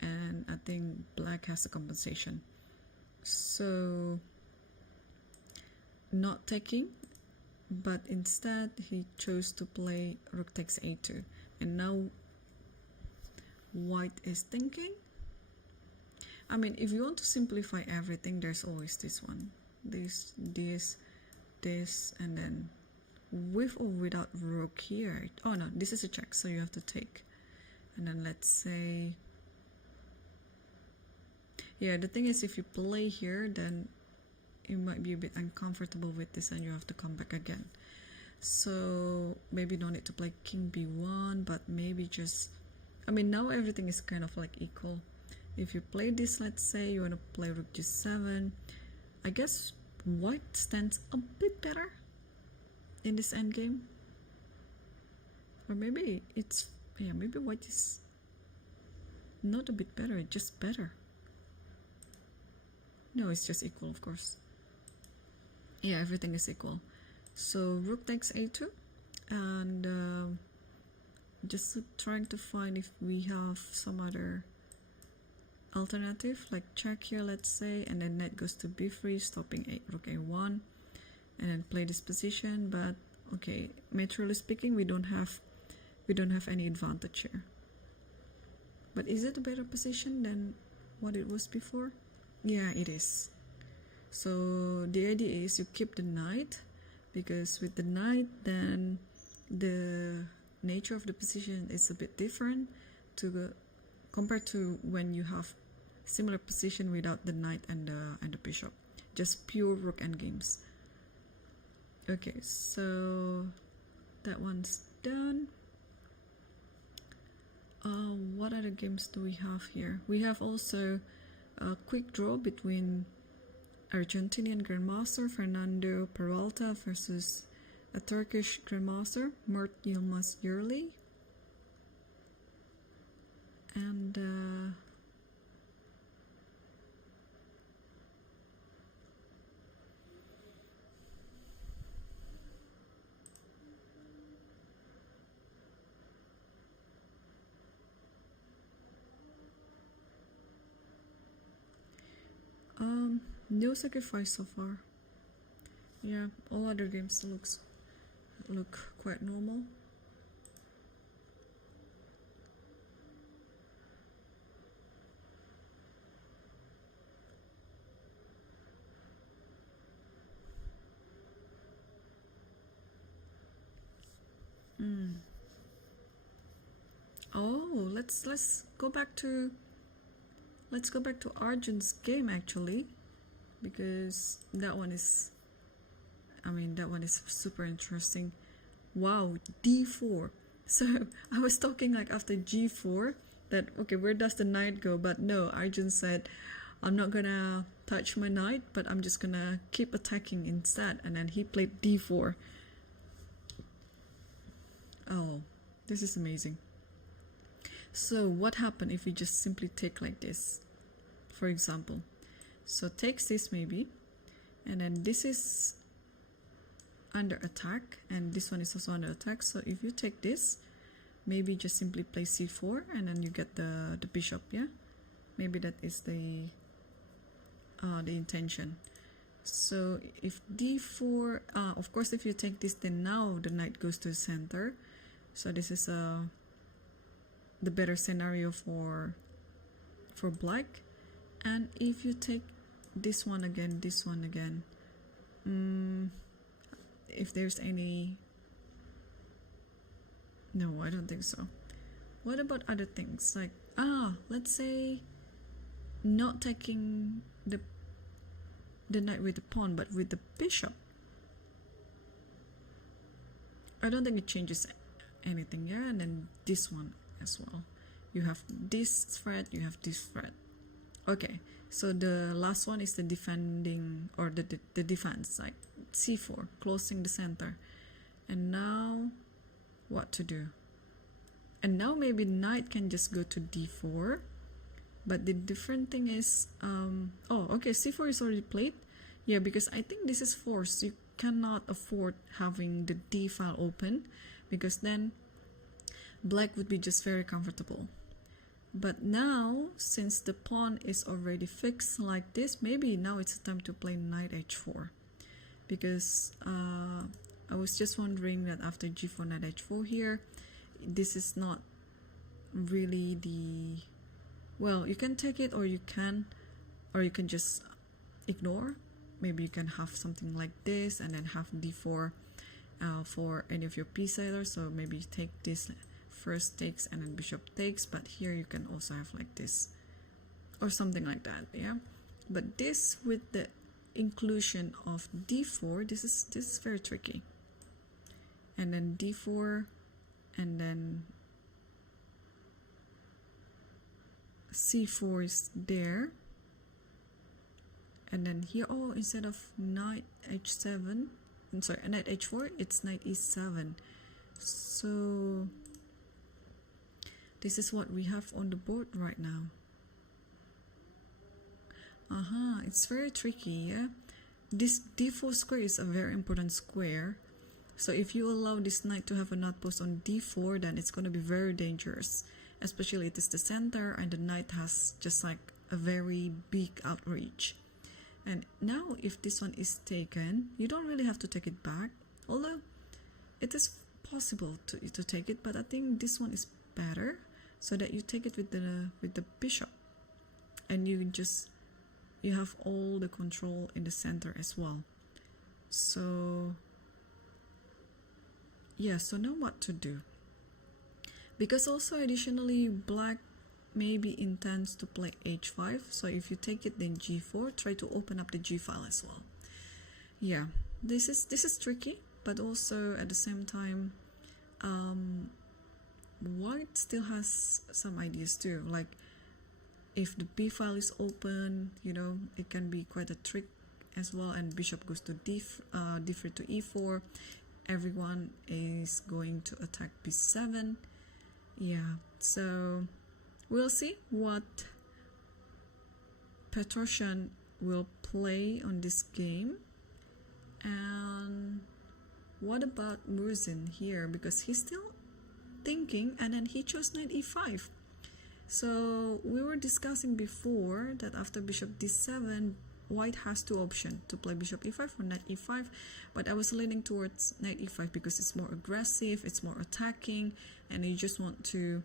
and I think black has a compensation. So not taking, but instead he chose to play rook takes a2, and now white is thinking. I mean, if you want to simplify everything, there's always this one, this, and then with or without rook here. Oh no, this is a check, so you have to take. And then let's say, yeah, the thing is, if you play here, then you might be a bit uncomfortable with this and you have to come back again. So maybe don't need to play king b1, but maybe just, I mean, now everything is kind of like equal. If you play this, let's say you want to play rook g7, I guess white stands a bit better in this endgame. Or maybe it's, yeah, maybe white is not a bit better, it's just better. No, it's just equal, of course. Yeah, everything is equal. So rook takes a2, and just trying to find if we have some other alternative, like check here, let's say, and then knight goes to b3, stopping rook a1, and then play this position. But okay, materially speaking, we don't have any advantage here. But is it a better position than what it was before? Yeah, it is. So the idea is you keep the knight, because with the knight, then the nature of the position is a bit different compared to when you have similar position without the knight and the bishop, just pure rook endgames. Okay, so that one's done. What other games do we have here? We have also a quick draw between Argentinian Grandmaster Fernando Peralta versus a Turkish Grandmaster, Mert Yilmaz Yerli. And no sacrifice so far. Yeah, all other games look quite normal. Oh, let's go back to Arjun's game actually, because that one is super interesting. Wow, d4. So I was talking like after g4 that okay, where does the knight go? But no, Arjun said I'm not gonna touch my knight, but I'm just gonna keep attacking instead, and then he played d4. Oh, this is amazing. So what happened if we just simply take like this, for example? So takes this maybe, and then this is under attack, and this one is also under attack. So if you take this, maybe just simply play c4, and then you get the bishop. Yeah, maybe that is the intention. So if d4, of course, if you take this, then now the knight goes to the center. So this is the better scenario for black. And if you take this one again, if there's any, no, I don't think so. What about other things, like let's say not taking the knight with the pawn, but with the bishop? I don't think it changes anything. Yeah, and then this one as well, you have this threat, you have this threat. Okay, so the last one is the defending, or the defense, like c4, closing the center. And now what to do? And now maybe knight can just go to d4, but the different thing is oh, okay, c4 is already played. Yeah, because I think this is forced. You cannot afford having the d file open, because then black would be just very comfortable. But now, since the pawn is already fixed like this, maybe now it's time to play knight h4, because I was just wondering that after g4, knight h4 here, this is not really the, well, you can take it, or you can just ignore. Maybe you can have something like this and then have d4 for any of your piece sailors. So maybe you take this, first takes and then bishop takes, but here you can also have like this or something like that. Yeah, but this with the inclusion of d4, this is very tricky. And then d4, and then c4 is there, and then here, oh, instead of knight h7, I'm sorry, knight h4, it's knight e7. So this is what we have on the board right now. It's very tricky. Yeah, this d4 square is a very important square, So if you allow this knight to have an outpost on d4, then it's going to be very dangerous. Especially it is the center and the knight has just like a very big outreach. And now if this one is taken, you don't really have to take it back. Although it is possible to take it, but I think this one is better, so that you take it with the bishop. And you have all the control in the center as well. So yeah, so now what to do? Because also additionally black maybe intends to play h5, so if you take it then g4, try to open up the g file as well. Yeah, this is tricky, but also at the same time white still has some ideas too, like if the b file is open, you know, it can be quite a trick as well, and bishop goes to d3 to e4, everyone is going to attack b7. Yeah, so we'll see what Petrosian will play on this game. And what about Murzin here, because he's still thinking, and then he chose knight e5. So we were discussing before that after bishop d7, white has two options, to play bishop e5 or knight e5, but I was leaning towards knight e5 because it's more aggressive, it's more attacking, and you just want to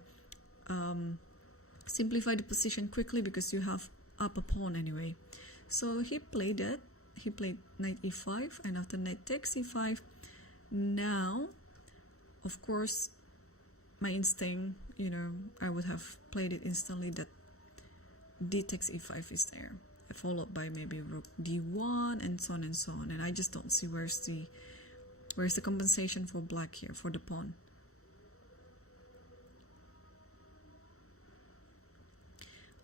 simplify the position quickly because you have up a pawn anyway. So he played it. He played knight e5, and after knight takes e5, now of course my instinct, you know, I would have played it instantly that d takes e5 is there, followed by maybe rook d1 and so on and so on, and I just don't see where's the compensation for black here for the pawn.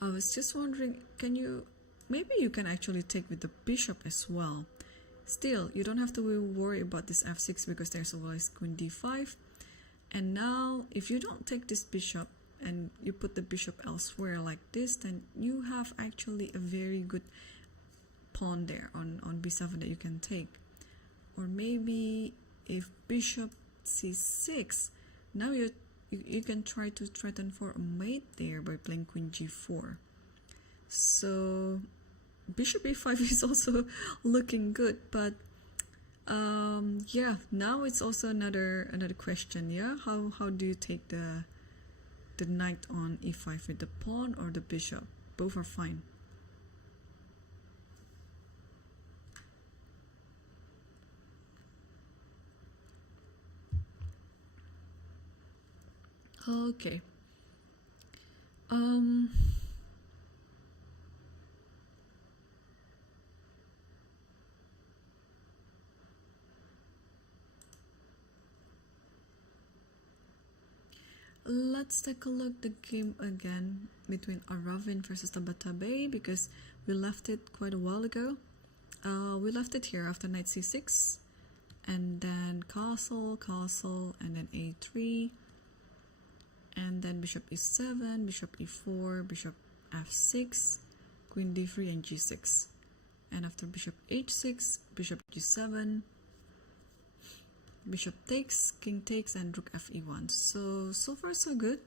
I was just wondering, maybe you can actually take with the bishop as well. Still, you don't have to worry about this f6 because there's always queen d5. And now, if you don't take this bishop and you put the bishop elsewhere like this, then you have actually a very good pawn there on b7 that you can take. Or maybe if bishop c6, now you can try to threaten for a mate there by playing queen g4. So bishop e5 is also looking good, but yeah, now it's also another question. Yeah, how do you take the knight on e5 with the pawn or the bishop? Both are fine. Okay. Let's take a look the game again between Aravin versus Tabatabai, because we left it quite a while ago. We left it here after knight c6, and then castle, and then a3, and then bishop e7, bishop e4, bishop f6, queen d3 and g6, and after bishop h6, bishop g7, bishop takes, king takes, and rook fe1. So far so good.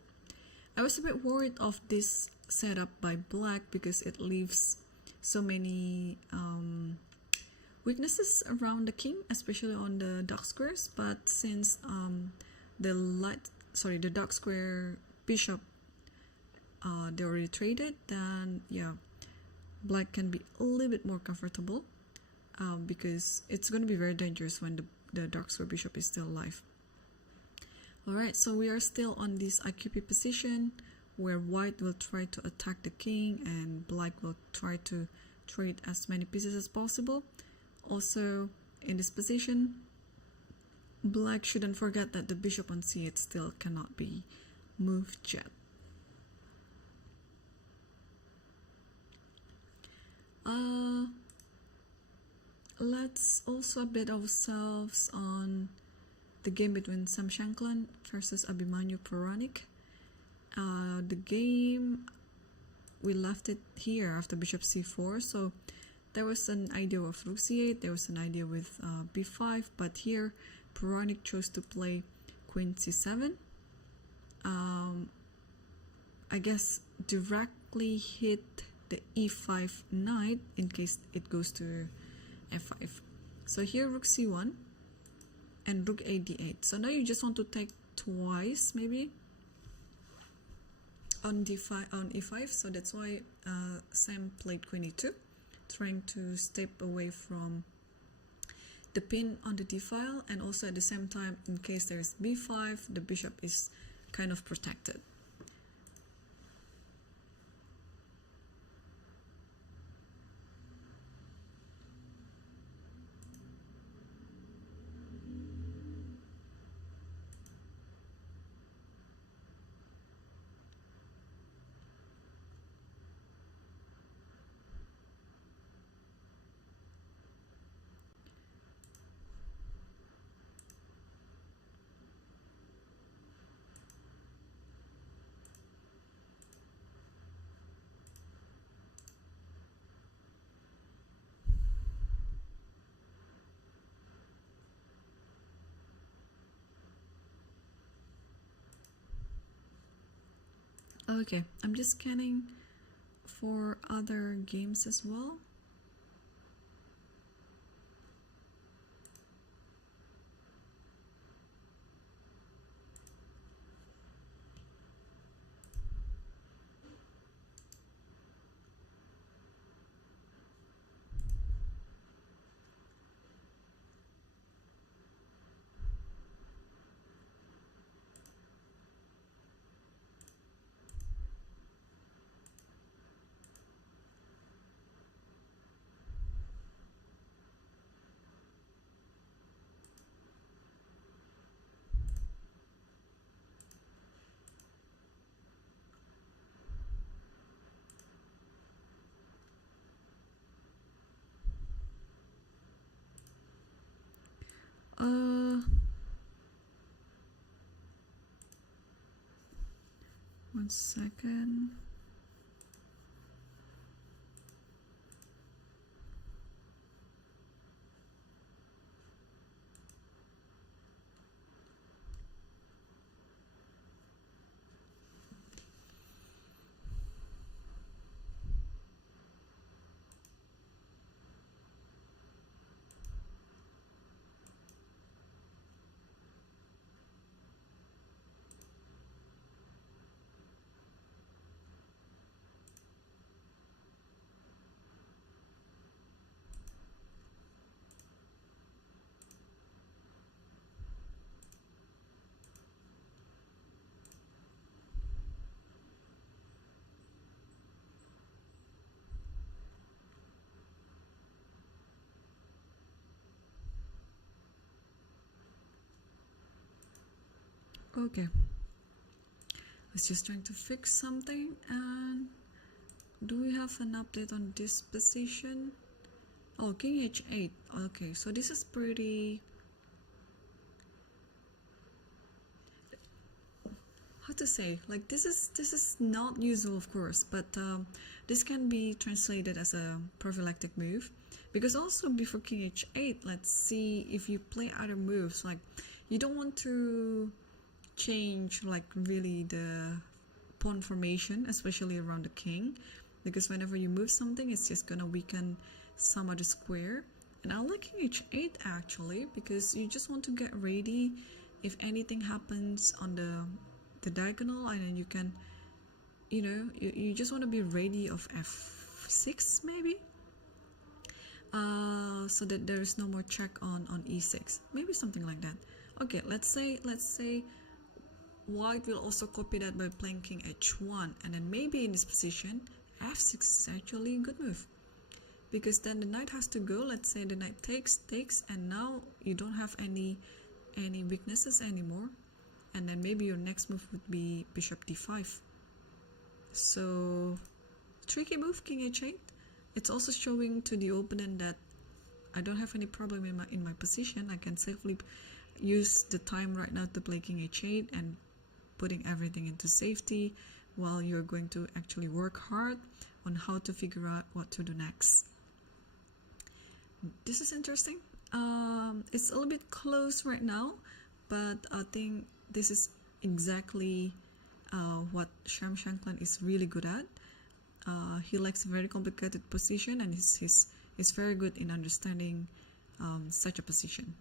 I was a bit worried of this setup by black because it leaves so many weaknesses around the king, especially on the dark squares, but since the dark square bishop they already traded, then yeah, black can be a little bit more comfortable because it's going to be very dangerous when the dark square bishop is still alive. Alright, so we are still on this IQP position where white will try to attack the king and black will try to trade as many pieces as possible. Also, in this position, black shouldn't forget that the bishop on c8 still cannot be moved yet. Let's also update ourselves on the game between Sam Shankland versus Abhimanyu Puranik. The game, we left it here after bishop c4, so there was an idea of rook c8, there was an idea with b5, but here Puranic chose to play queen c7. I guess directly hit the e5 knight in case it goes to f5. So here rook c1 and rook a d8. So now you just want to take twice maybe on d5 on e5. So that's why Sam played queen e2, trying to step away from the pin on the d file, and also at the same time, in case there is b5, the bishop is kind of protected. Okay, I'm just scanning for other games as well. One second. Okay, I was just trying to fix something. And do we have an update on this position? Oh, king h8. Okay, so this is pretty, how to say, like this is not usual, of course, but this can be translated as a prophylactic move, because also before king h8, let's see if you play other moves. Like you don't want to change like really the pawn formation, especially around the king, because whenever you move something, it's just gonna weaken some other square. And I like king h8 actually, because you just want to get ready if anything happens on the diagonal, and then you can, you know, you just want to be ready of f6 maybe, so that there is no more check on e6, maybe something like that. Okay, let's say white will also copy that by playing king h1, and then maybe in this position f6 is actually a good move, because then the knight has to go. Let's say the knight takes, and now you don't have any weaknesses anymore, and then maybe your next move would be bishop d5. So tricky move, king h8. It's also showing to the opponent that I don't have any problem in my position. I can safely use the time right now to play king h8 and putting everything into safety, while you're going to actually work hard on how to figure out what to do next. This is interesting. It's a little bit close right now, but I think this is exactly what Sham Shankland is really good at. He likes a very complicated position, and he's very good in understanding such a position.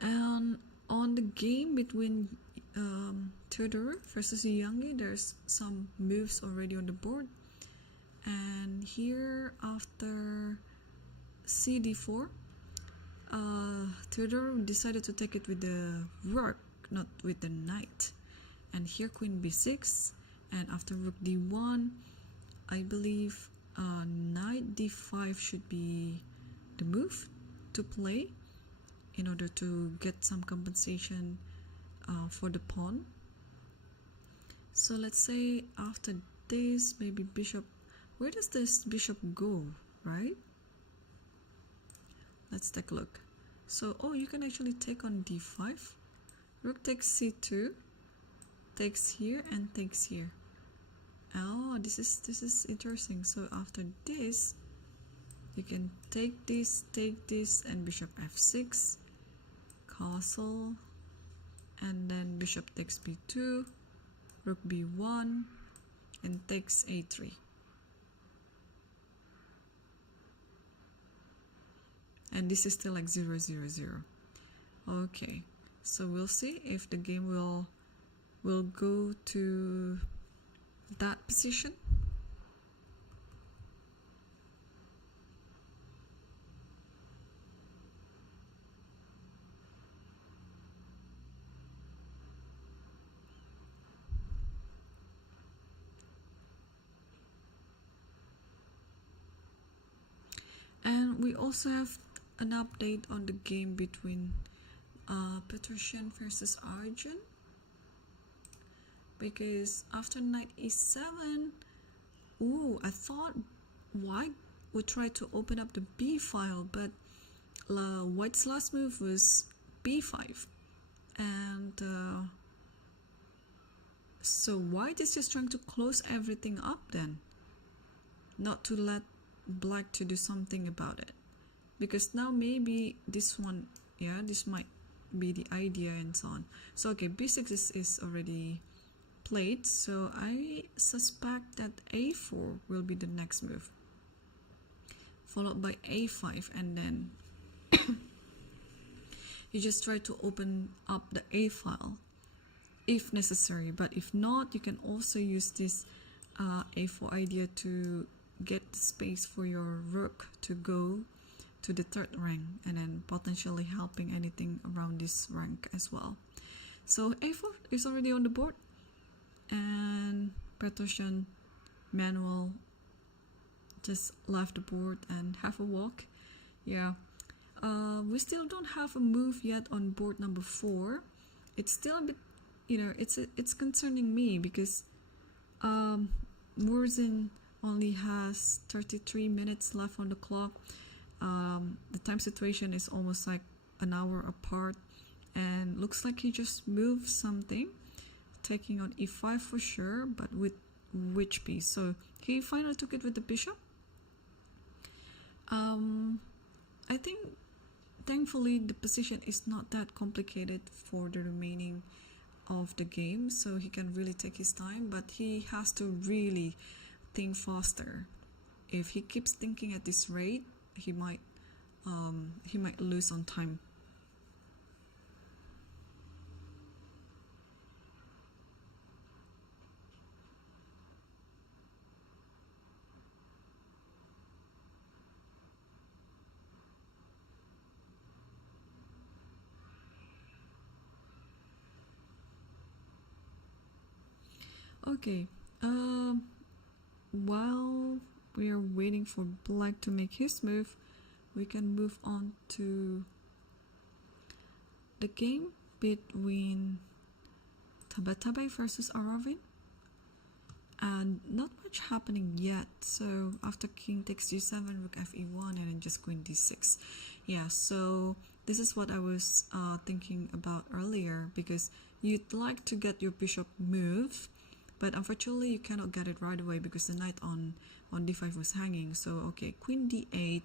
And on the game between Theodore versus Youngie, there's some moves already on the board. And here after CD4, Theodore decided to take it with the rook, not with the knight. And here Queen B6, and after Rook D1, I believe Knight D5 should be the move to play in order to get some compensation for the pawn. So let's say after this, maybe bishop. Where does this bishop go, right? Let's take a look. So, oh, you can actually take on D5. Rook takes C2, takes here and takes here. Oh, this is interesting. So after this, you can take this, and bishop F6, castle, and then bishop takes B2, rook B1, and takes A3. And this is still like 0-0-0. Okay, so we'll see if the game will go to that position. And we also have an update on the game between Petrosian versus Arjun, because after knight e7, ooh, I thought white would try to open up the b file, but white's last move was b5, and so white is just trying to close everything up then, not to let black to do something about it, because now maybe this one, yeah, this might be the idea and so on. So okay, b6 is already played, so I suspect that a4 will be the next move, followed by a5, and then you just try to open up the a file if necessary, but if not, you can also use this a4 idea to get space for your rook to go to the third rank, and then potentially helping anything around this rank as well. So a4 is already on the board, and Petrosian Manuel just left the board and have a walk. Yeah, we still don't have a move yet on board number 4. It's still a bit, you know, it's concerning me, because Murzin only has 33 minutes left on the clock. The time situation is almost like an hour apart, and looks like he just moved something, taking on e5 for sure, but with which piece? So he finally took it with the bishop. I think thankfully the position is not that complicated for the remaining of the game, so he can really take his time, but he has to really think faster. If he keeps thinking at this rate, he might lose on time. Okay, while we are waiting for black to make his move, we can move on to the game between Tabatabai versus Aravin. and not much happening yet. So after king takes g7, rook fe1, and then just queen d6. Yeah, so this is what I was thinking about earlier, because you'd like to get your bishop move, but unfortunately you cannot get it right away because the knight on d5 was hanging. So okay, queen d8,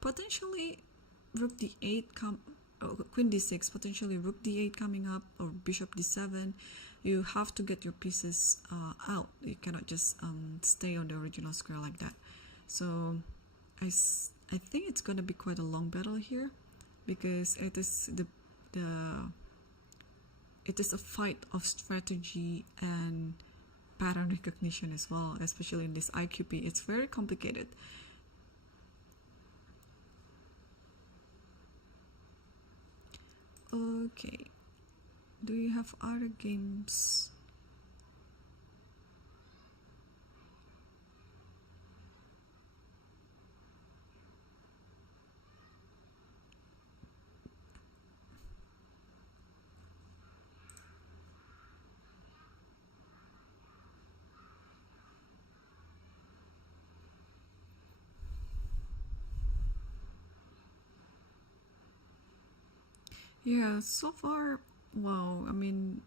potentially rook d8 queen d6, potentially rook d8 coming up, or bishop d7. You have to get your pieces out. You cannot just stay on the original square like that. So I think it's gonna be quite a long battle here, because it is it is a fight of strategy and pattern recognition as well, especially in this IQP. It's very complicated. Okay, do you have other games? Yeah, so far, wow, I mean,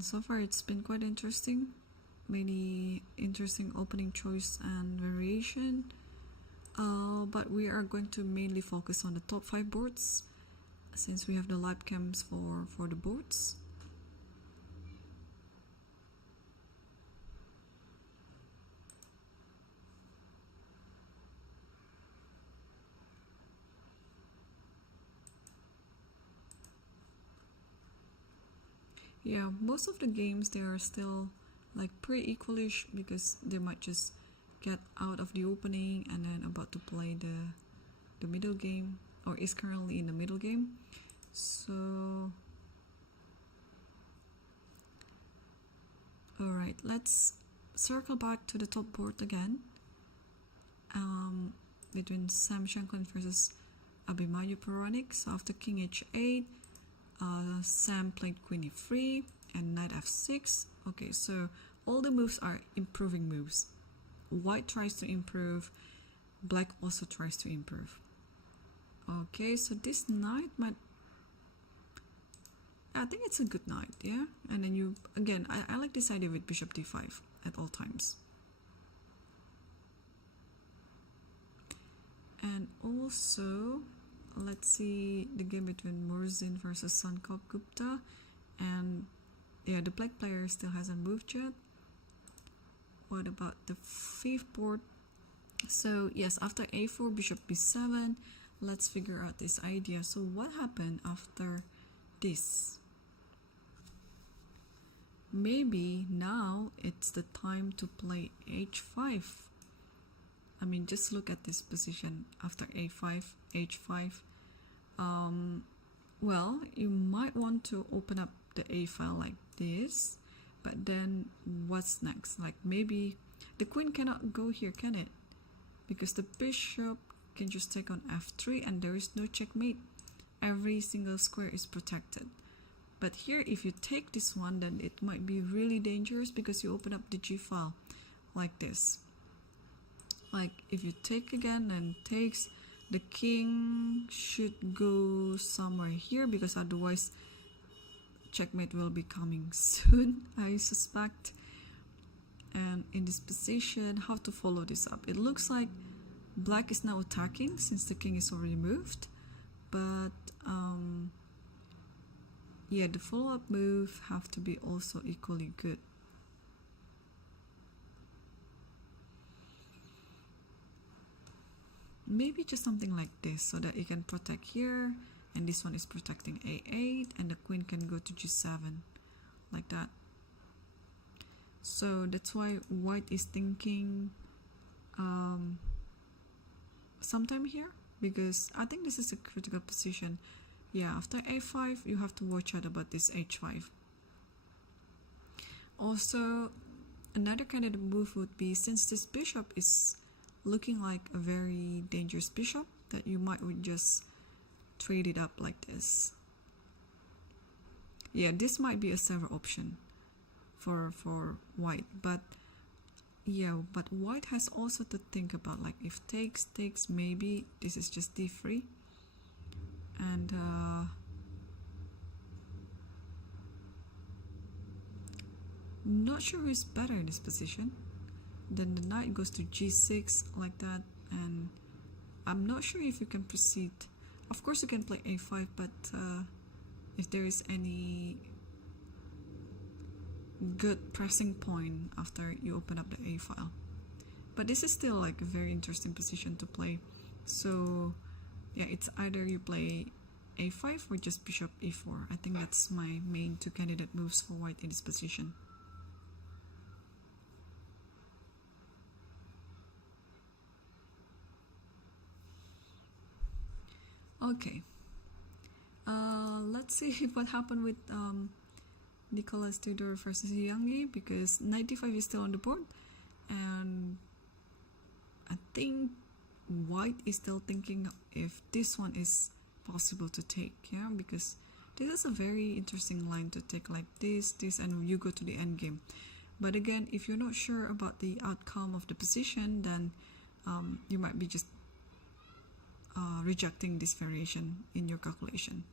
so far it's been quite interesting. Many interesting opening choice and variation. But we are going to mainly focus on the top 5 boards, since we have the live cams for the boards. Yeah, most of the games, they are still like pretty equalish, because they might just get out of the opening and then about to play the middle game, or is currently in the middle game. So alright, let's circle back to the top board again, between Sam Shankland versus Abimanyu Puranik. So after king h8, Sam played queen e3 and knight f6. Okay, so all the moves are improving moves. White tries to improve, black also tries to improve. Okay, so this knight might, I think it's a good knight, yeah? And then you, again, I like this idea with bishop d5 at all times. And also, let's see the game between Murzin versus Sankop Gupta. And yeah, the black player still hasn't moved yet. What about the 5th board? So yes, after a4, bishop b7, let's figure out this idea. So what happened after this? Maybe now it's the time to play h5. I mean, just look at this position after a5, h5. Well, you might want to open up the a file like this, but then what's next? Like maybe the queen cannot go here, can it? Because the bishop can just take on f3 and there is no checkmate. Every single square is protected. But here, if you take this one, then it might be really dangerous, because you open up the g file like this. Like if you take again and takes, the king should go somewhere here, because otherwise checkmate will be coming soon, I suspect. And in this position, how to follow this up? It looks like black is now attacking since the king is already moved, but yeah, the follow-up move have to be also equally good. Maybe just something like this, so that you can protect here, and this one is protecting a8, and the queen can go to g7 like that. So that's why white is thinking sometime here, because I think this is a critical position. Yeah, after a5 you have to watch out about this h5. Also, another kind of move would be, since this bishop is looking like a very dangerous bishop, that you might would just trade it up like this. yeah, this might be a server option for white, but yeah, but white has also to think about, like, if takes, maybe this is just d3, and not sure who's better in this position. Then the knight goes to g6 like that, and I'm not sure if you can proceed. Of course you can play a5, but if there is any good pressing point after you open up the a file. But this is still like a very interesting position to play. So yeah, it's either you play a5 or just bishop e4. I think that's my main two candidate moves for white in this position. Okay, let's see what happened with Nicolas Tudor versus Youngie, because knight d5 is still on the board, and I think white is still thinking if this one is possible to take, yeah, because this is a very interesting line to take, like this, and you go to the end game. But again, if you're not sure about the outcome of the position, then you might be just rejecting this variation in your calculation.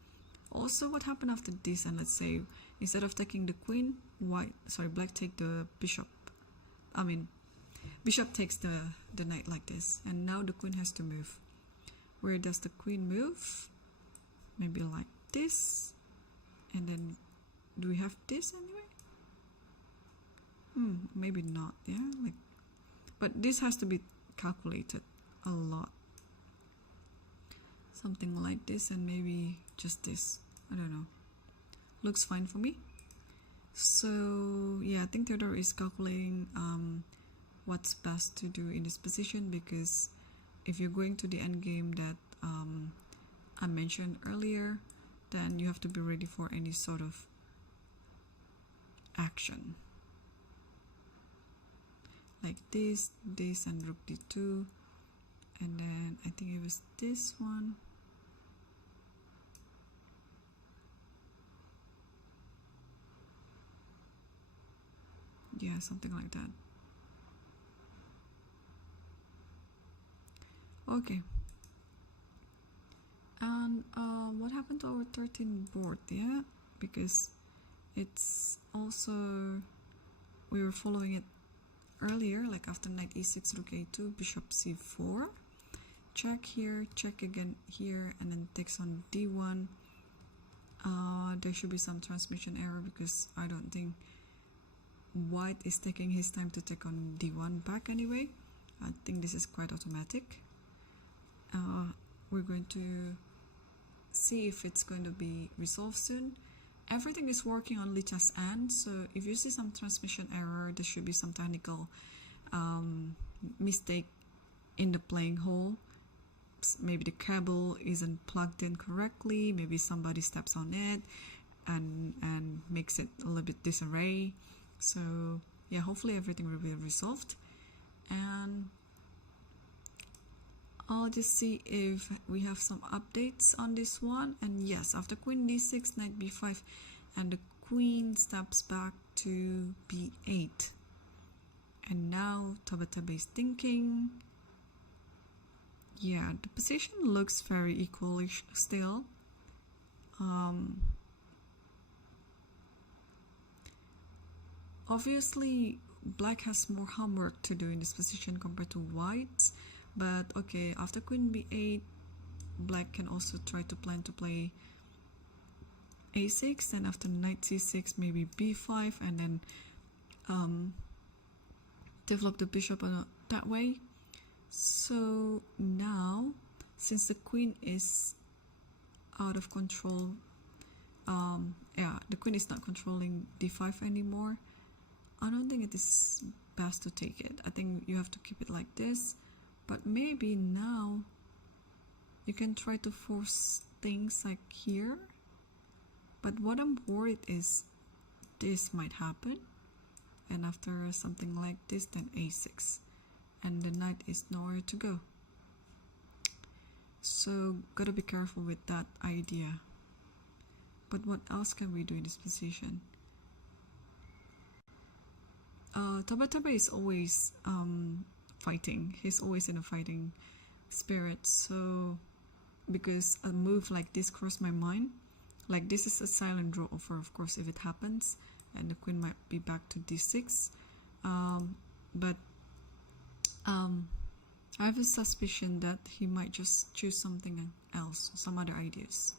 Also, what happened after this, and let's say instead of taking the queen, black take the bishop. Bishop takes the knight like this, and now the queen has to move. Where does the queen move? Maybe like this, and then do we have this anyway? Maybe not, yeah, like, but this has to be calculated a lot. Something like this, and maybe just this, I don't know. Looks fine for me. So yeah, I think Theodore is calculating what's best to do in this position, because if you're going to the end game that I mentioned earlier, then you have to be ready for any sort of action, like this, and rook d2, and then I think it was this one. Yeah, something like that. Okay. And what happened to our 13 board? Yeah, because it's also, we were following it earlier, like after knight e6, rook a2, bishop c4, check here, check again here, and then takes on d1. There should be some transmission error, because I don't think white is taking his time to take on d1 back anyway. I think this is quite automatic. We're going to see if it's going to be resolved soon. Everything is working on Lichess end, so if you see some transmission error, there should be some technical mistake in the playing hole. Maybe the cable isn't plugged in correctly, maybe somebody steps on it and makes it a little bit disarray. So yeah, hopefully everything will be resolved, and I'll just see if we have some updates on this one. And yes, after queen d6, knight b5, and the queen steps back to b8, and now Tabatabai is thinking. Yeah, the position looks very equalish still. Obviously, black has more homework to do in this position compared to white. But okay, after queen b8, black can also try to plan to play a6, and after knight c6, maybe b5, and then develop the bishop that way. So now, since the queen is out of control, the queen is not controlling d5 anymore, I don't think it is best to take it. I think you have to keep it like this, but maybe now you can try to force things like here. But what I'm worried is this might happen, and after something like this, then a6, and the knight is nowhere to go. So gotta be careful with that idea. But what else can we do in this position? Taba is always fighting. He's always in a fighting spirit. So because a move like this crossed my mind, like this is a silent draw offer, of course, if it happens, and the queen might be back to d6. But I have a suspicion that he might just choose something else, some other ideas.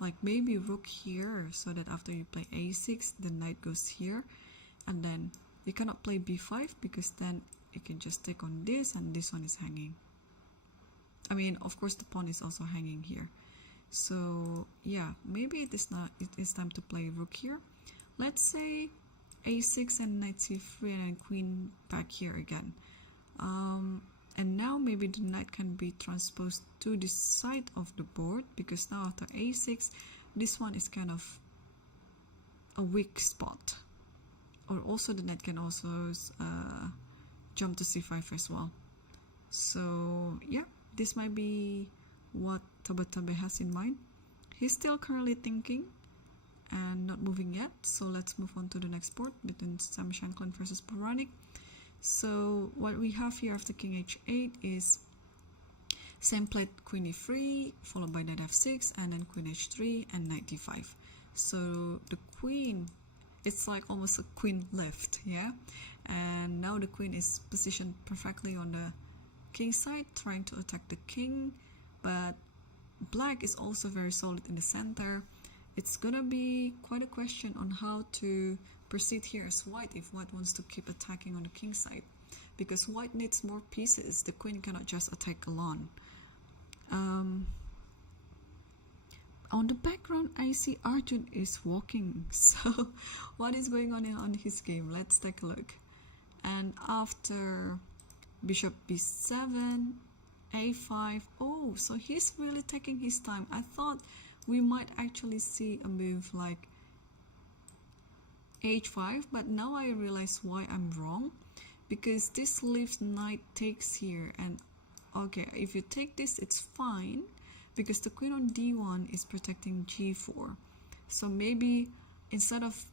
Like maybe rook here, so that after you play a6, the knight goes here, and then you cannot play b5 because then you can just take on this, and this one is hanging. I mean, of course, the pawn is also hanging here. So yeah, maybe it is time to play rook here. Let's say a6 and knight c3 and then queen back here again. And now maybe the knight can be transposed to the side of the board, because now after a6, this one is kind of a weak spot. Or also the knight can also jump to c5 as well. So yeah, this might be what Taba has in mind. He's still currently thinking and not moving yet. So let's move on to the next board between Sam Shankland versus Puranik. So what we have here after king h8 is Sam played queen e3 followed by knight f6 and then queen h3 and knight d5. So the queen, it's like almost a queen left, yeah? And now the queen is positioned perfectly on the king side, trying to attack the king, but black is also very solid in the center. It's gonna be quite a question on how to proceed here as white if white wants to keep attacking on the king side, because white needs more pieces. The queen cannot just attack alone. On the background, I see Arjun is walking. So what is going on his game? Let's take a look. And after bishop b7, a5, oh, so he's really taking his time. I thought we might actually see a move like h5, but now I realize why I'm wrong, because this leaves knight takes here, and okay, if you take this, it's fine, because the queen on d1 is protecting g4. So maybe instead of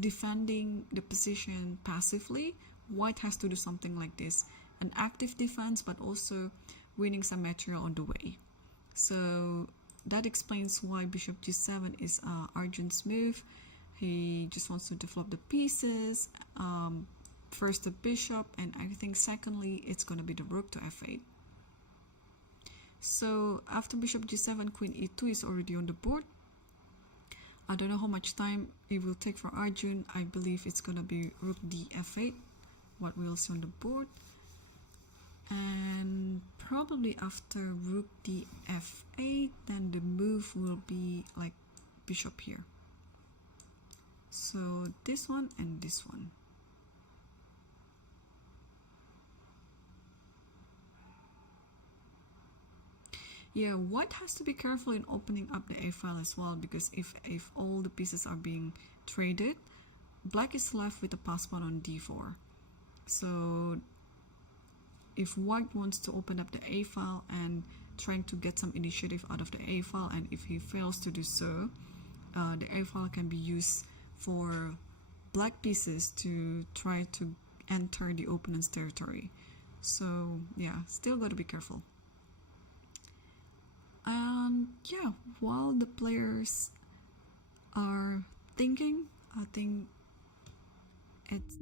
defending the position passively, white has to do something like this, an active defense, but also winning some material on the way. So that explains why bishop g7 is Arjun's move. He just wants to develop the pieces, first the bishop, and I think secondly it's going to be the rook to f8. So after bishop g7, queen e2 is already on the board. I don't know how much time it will take for Arjun. I believe it's going to be rook d f8, what we'll see on the board. And probably after rook d f8, then the move will be like bishop here. So this one and this one. Yeah, white has to be careful in opening up the a file as well, because if all the pieces are being traded, black is left with a pass pawn on d4. So if white wants to open up the a file and trying to get some initiative out of the a file, and if he fails to do so, the a file can be used for black pieces to try to enter the opponent's territory. So yeah, still got to be careful. And yeah, while the players are thinking, I think it's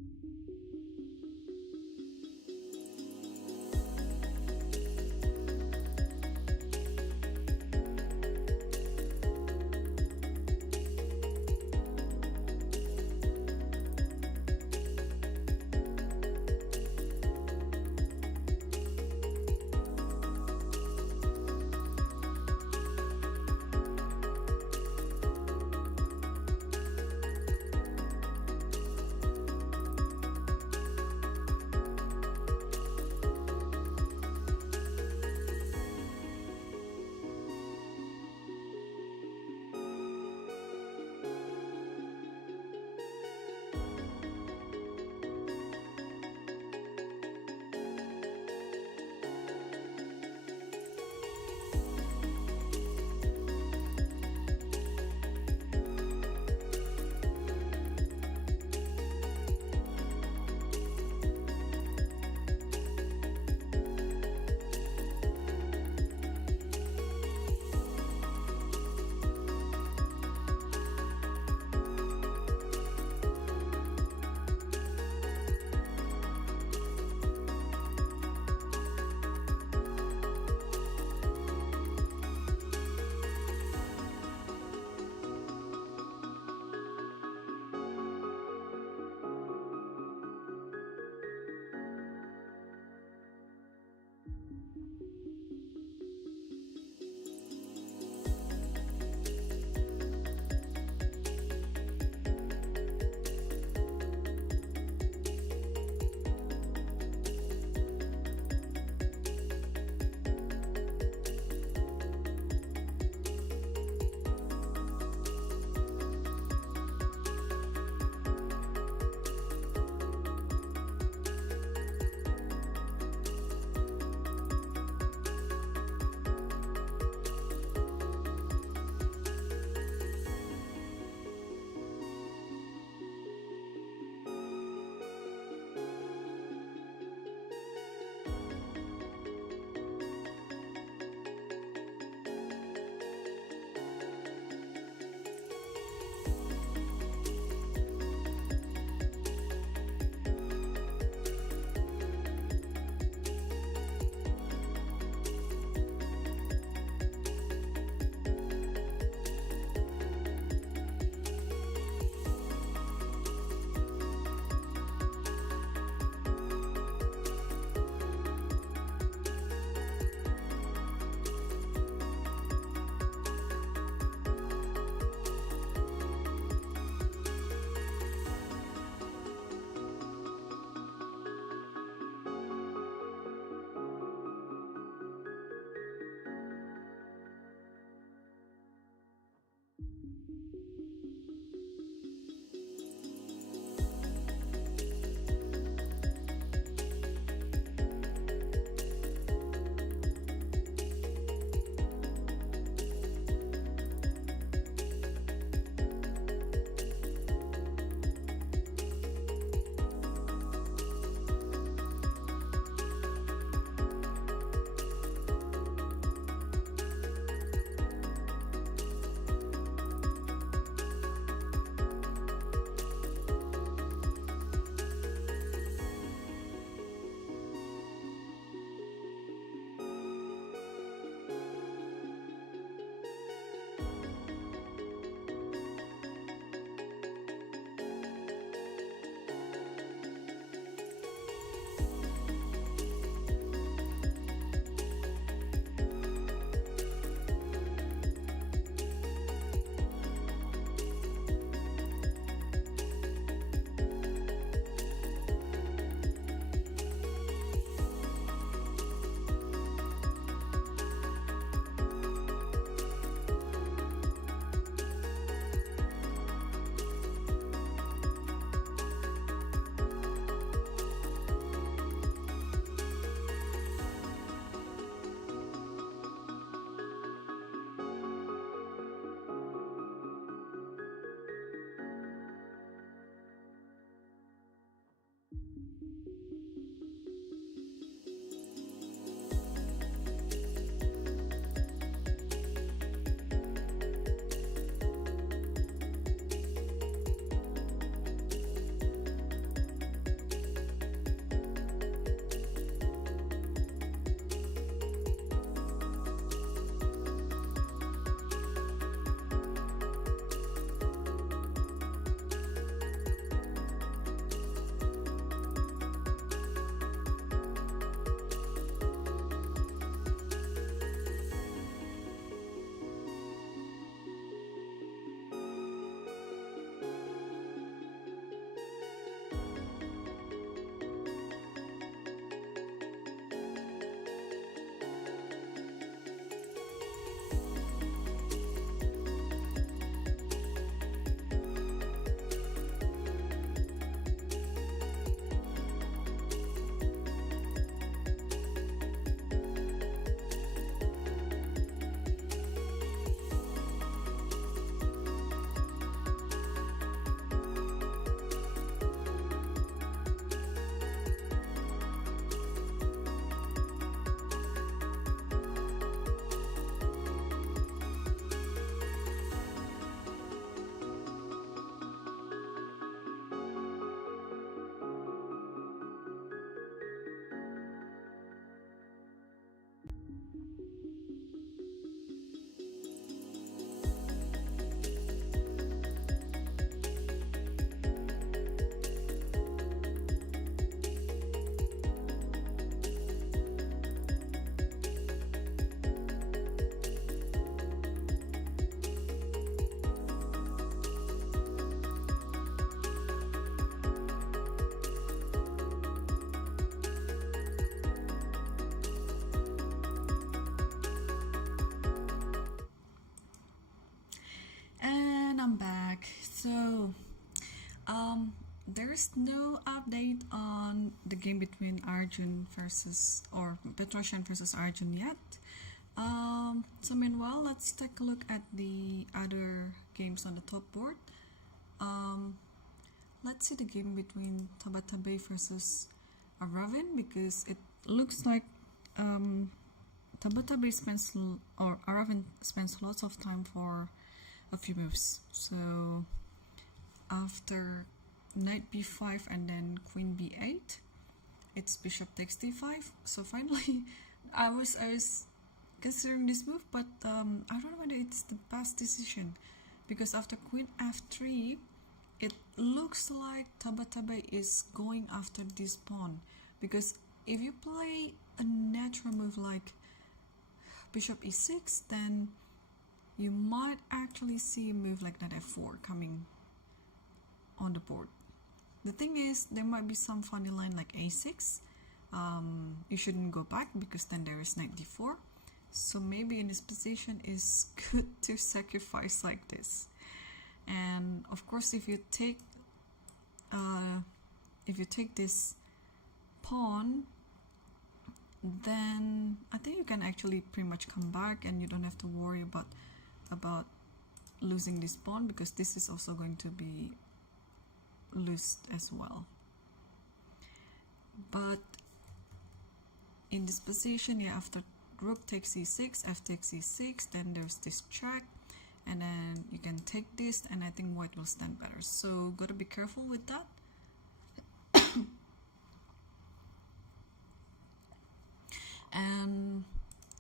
There's no update on the game between Arjun versus or Petrosyan versus Arjun yet. So meanwhile, let's take a look at the other games on the top board. Let's see the game between Tabatabai versus Aravin, because it looks like Tabatabai spends or Aravin spends lots of time for a few moves. So after knight b5 and then queen b8, it's bishop takes d5. So finally, I was considering this move, but I don't know whether it's the best decision, because after queen f3, it looks like Tabatabai is going after this pawn, because if you play a natural move like bishop e6, then you might actually see a move like knight f4 coming on the board. The thing is, there might be some funny line like a6. You shouldn't go back, because then there is knight d4. So maybe in this position is good to sacrifice like this. And of course, if you take this pawn, then I think you can actually pretty much come back, and you don't have to worry about losing this pawn, because this is also going to be lost as well. But in this position, yeah, after rook takes e6, f takes e6, then there's this check, and then you can take this, and I think white will stand better. So gotta be careful with that. And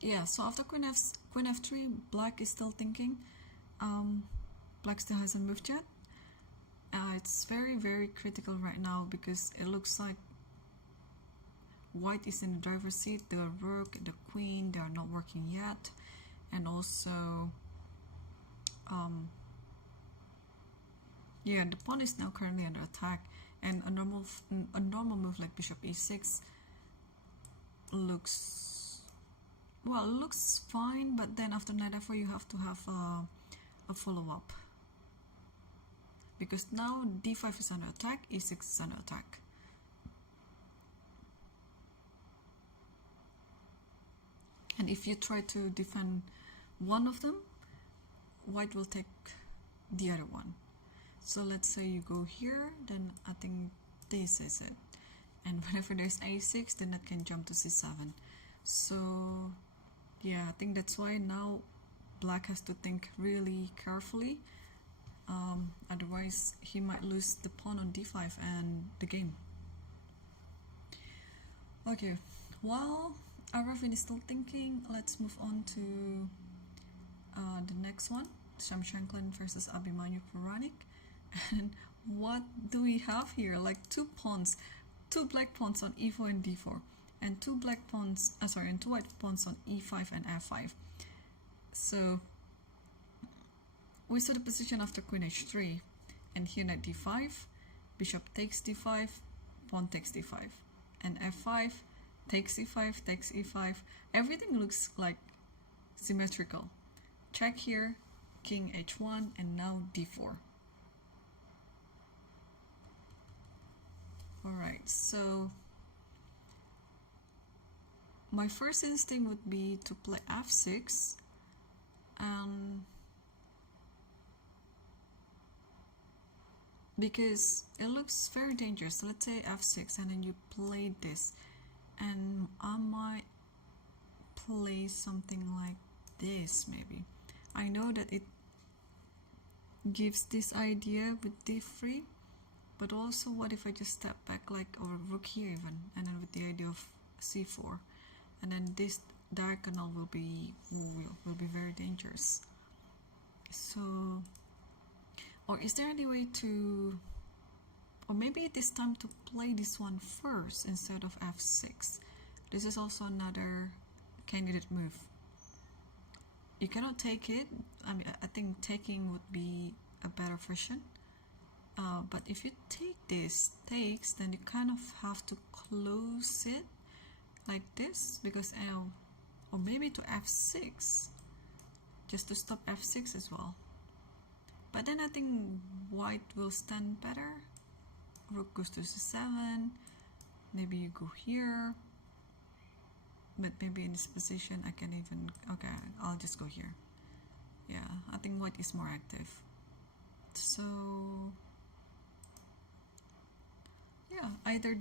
yeah, so after queen f3, black is still thinking. Black still hasn't moved yet. It's very, very critical right now, because it looks like white is in the driver's seat. The rook, the queen, they are not working yet. And also, yeah, the pawn is now currently under attack, and a normal move like bishop e6 looks fine, but then after knight f4 you have to have a follow-up, because now d5 is under attack, e6 is under attack. And if you try to defend one of them, white will take the other one. So let's say you go here, then I think this is it. And whenever there's a6, then I can jump to c7. So yeah, I think that's why now black has to think really carefully. Otherwise, he might lose the pawn on d5 and the game. Okay, while Aravin is still thinking, let's move on to the next one, Shamshanklin versus Abhimanyu Puranik. And what do we have here? Like two black pawns on e4 and d4, and two white pawns on e5 and f5. So we saw the position after queen h3, and here knight d5, bishop takes d5, pawn takes d5, and f5, takes e5, takes e5. Everything looks like symmetrical. Check here, king h1, and now d4. Alright, so my first instinct would be to play f6, because it looks very dangerous. So let's say f6, and then you play this, and I might play something like this maybe. I know that it gives this idea with d3, but also what if I just step back like, or rook here even, and then with the idea of c4, and then this diagonal will be very dangerous. So, or is there any way to, or maybe it is time to play this one first instead of f6. This is also another candidate move. You cannot take it. I mean, I think taking would be a better version. But if you take this takes, then you kind of have to close it like this, because or maybe to f6, just to stop f6 as well. But then I think white will stand better rook goes to c7, maybe you go here, but maybe in this position I can even, okay, I'll just go here. Yeah, I think white is more active. So yeah, either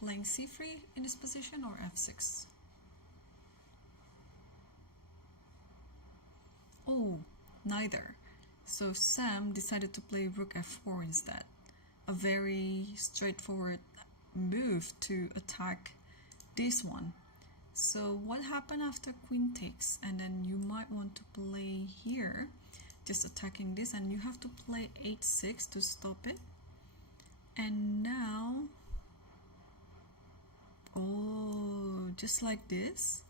playing c3 in this position or f6. Oh, neither. So Sam decided to play rook f4 instead. A very straightforward move to attack this one. So what happened after queen takes? And then you might want to play here, just attacking this, and you have to play h6 to stop it. And now, oh, just like this.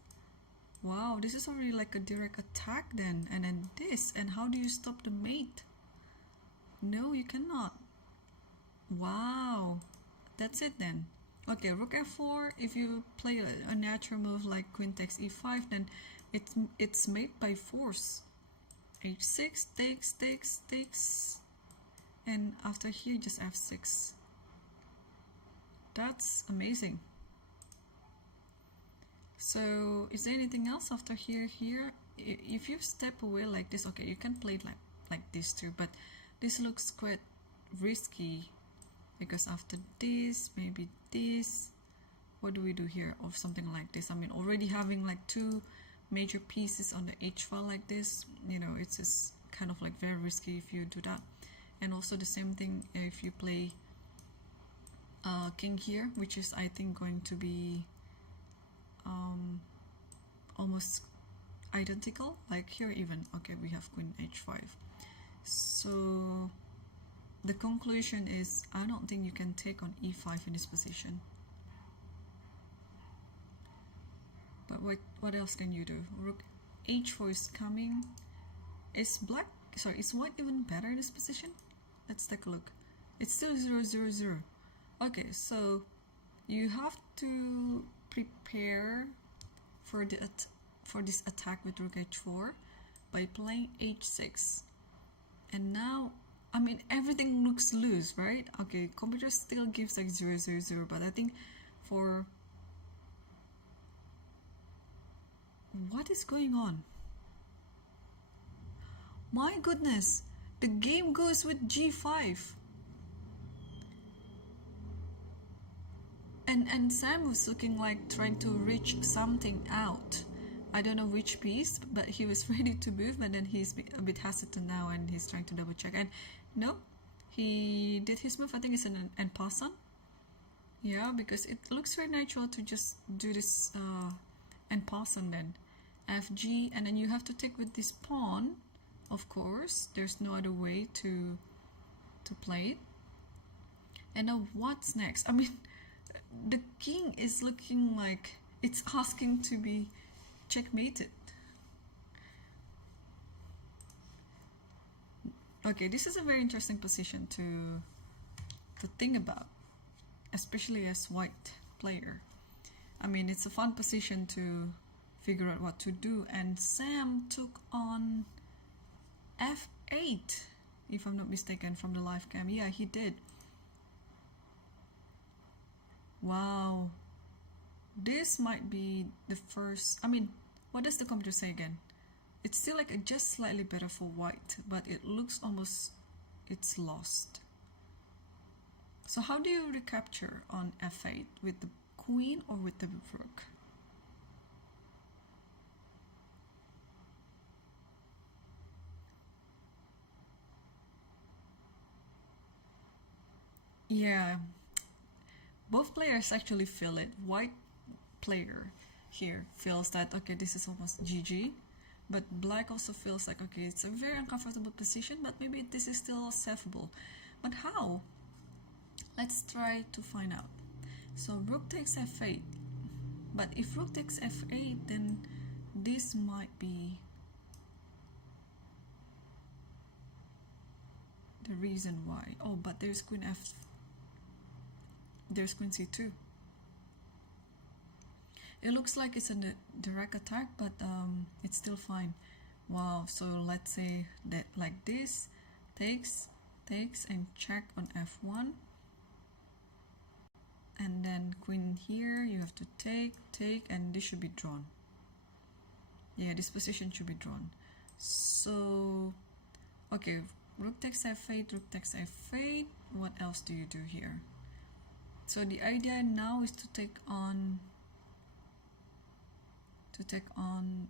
Wow, this is already like a direct attack then. And then this, and how do you stop the mate? No, you cannot. Wow, that's it then. Okay, rook f4, if you play a natural move like queen takes e5, then it's made by force. h6, takes, and after here just f6. That's amazing. So is there anything else after here? If you step away like this, okay, you can play it like this too, but this looks quite risky, because after this, maybe this, what do we do here? Or something like this. I mean, already having like two major pieces on the h file like this, you know, it's just kind of like very risky if you do that. And also the same thing if you play king here, which is I think going to be almost identical, like here even. Okay, we have queen h5. So the conclusion is I don't think you can take on e5 in this position. But what else can you do? Rook h4 is coming. Is white even better in this position? Let's take a look. It's still 0-0-0. Okay, so you have to prepare for this attack with rook h4 by playing h6. And now, I mean, everything looks loose, right? Okay, computer still gives like 0-0-0, but I think for what is going on? My goodness, the game goes with g5. And Sam was looking like trying to reach something out. I don't know which piece, but he was ready to move, but then he's a bit hesitant now and he's trying to double check. And no, he did his move. I think it's an en passant. Yeah, because it looks very natural to just do this en passant then. Fg, and then you have to take with this pawn, of course. There's no other way to play it. And now what's next? I mean, the king is looking like it's asking to be checkmated. Okay, this is a very interesting position to think about, especially as white player. I mean, it's a fun position to figure out what to do, and Sam took on f8, if I'm not mistaken, from the live cam. Yeah, he did. Wow, this might be the first. I mean, what does the computer say again? It's still like just slightly better for white, but it looks almost it's lost. So how do you recapture on f8? With the queen or with the rook? Yeah, both players actually feel it. White player here feels that, okay, this is almost GG, but black also feels like, okay, it's a very uncomfortable position, but maybe this is still savable. But how? Let's try to find out. So rook takes f8, but if rook takes f8, then this might be the reason why. Oh, but there's queen queen c2. It looks like it's a direct attack, but it's still fine. Wow, so let's say that like this, takes and check on f1, and then queen here, you have to take, and this should be drawn. Yeah, this position should be drawn. So, okay, rook takes f8, rook takes f8. What else do you do here? So the idea now is to take on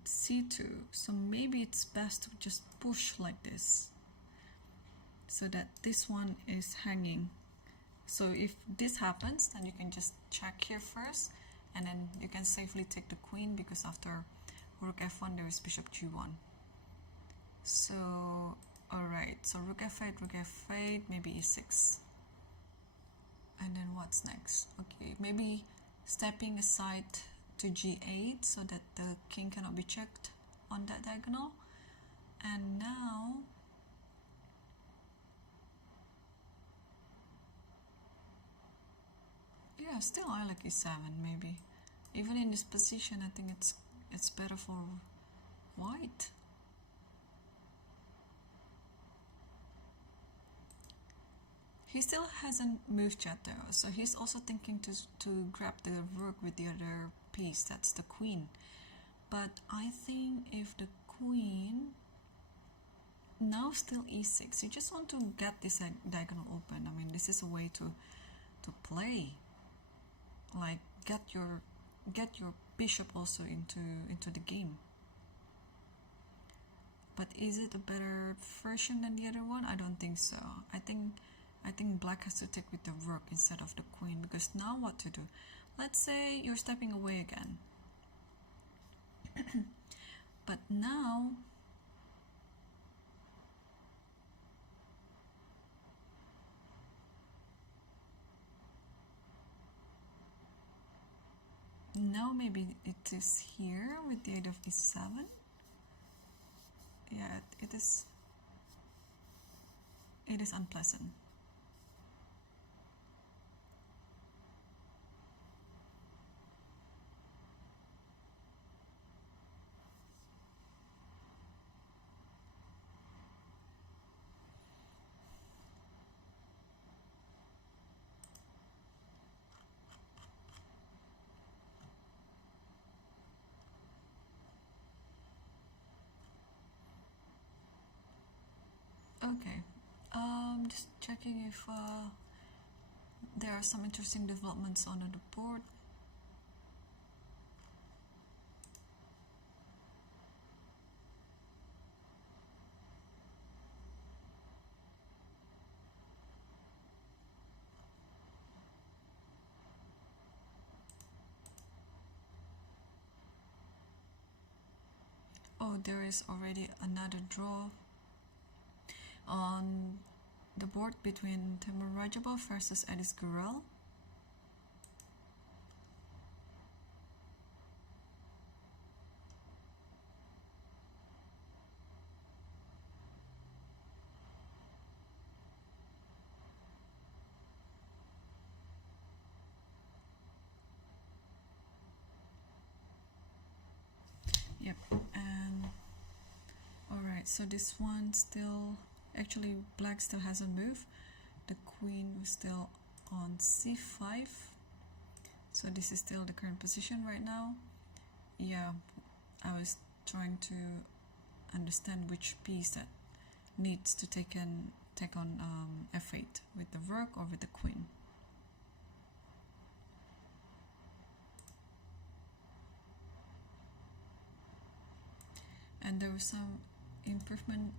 c2. So maybe it's best to just push like this, so that this one is hanging. So if this happens, then you can just check here first, and then you can safely take the queen, because after rook f1 there is bishop g1. So alright, so rook f8, maybe e6. And then what's next? Okay, maybe stepping aside to g8 so that the king cannot be checked on that diagonal. And now yeah, still I like e7 maybe. Even in this position, I think it's better for white. He still hasn't moved yet though, so he's also thinking to grab the rook with the other piece, that's the queen. But I think if the queen, now still e6, you just want to get this diagonal open. I mean, this is a way to play, like get your bishop also into the game. But is it a better version than the other one? I don't think so. I think black has to take with the rook instead of the queen, because now what to do? Let's say you're stepping away again. But now maybe it is here with the aid of e7. Yeah, it is unpleasant. Okay, just checking if there are some interesting developments on the board. Oh, there is already another draw on the board between Timur Rajabov versus Edis Gurel. Yep, and alright, so this one still, actually black still hasn't moved. The queen was still on c5, so this is still the current position right now. Yeah, I was trying to understand which piece that needs to take on f8, with the rook or with the queen. And there was some improvement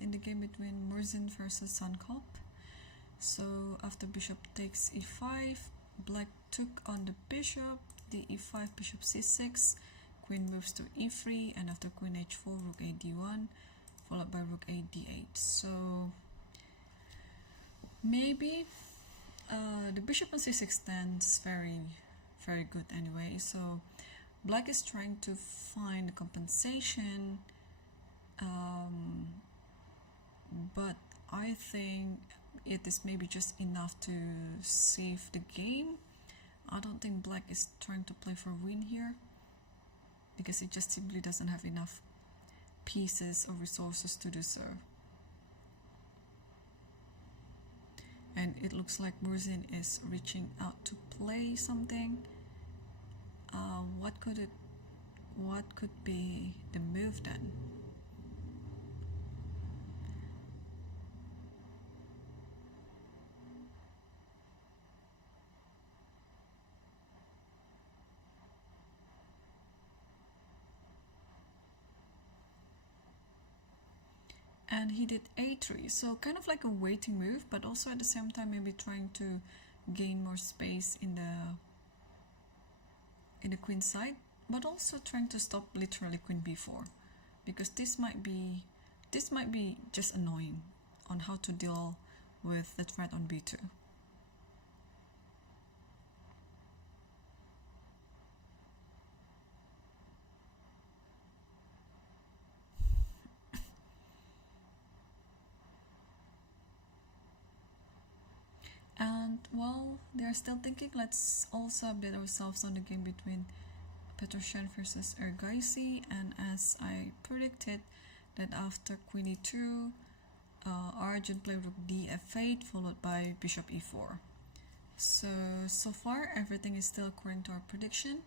in the game between Murzin versus Sankop. So after bishop takes e5, black took on the bishop, the e5, bishop c6, queen moves to e3, and after queen h4, rook a d1, followed by rook a d8. So maybe the bishop on c6 stands very, very good anyway. So black is trying to find compensation, but I think it is maybe just enough to save the game. I don't think black is trying to play for win here, because it just simply doesn't have enough pieces or resources to do so. and it looks like Murzin is reaching out to play something. What could be the move then? And he did a3, so kind of like a waiting move, but also at the same time maybe trying to gain more space in the queen side, but also trying to stop literally queen b4, because this might be just annoying on how to deal with the threat on b2. And while they're still thinking, let's also update ourselves on the game between Petrosyan versus Ergaisi. And as I predicted, that after queen e2, Arjun played rook df8 followed by bishop e4. So far everything is still according to our prediction,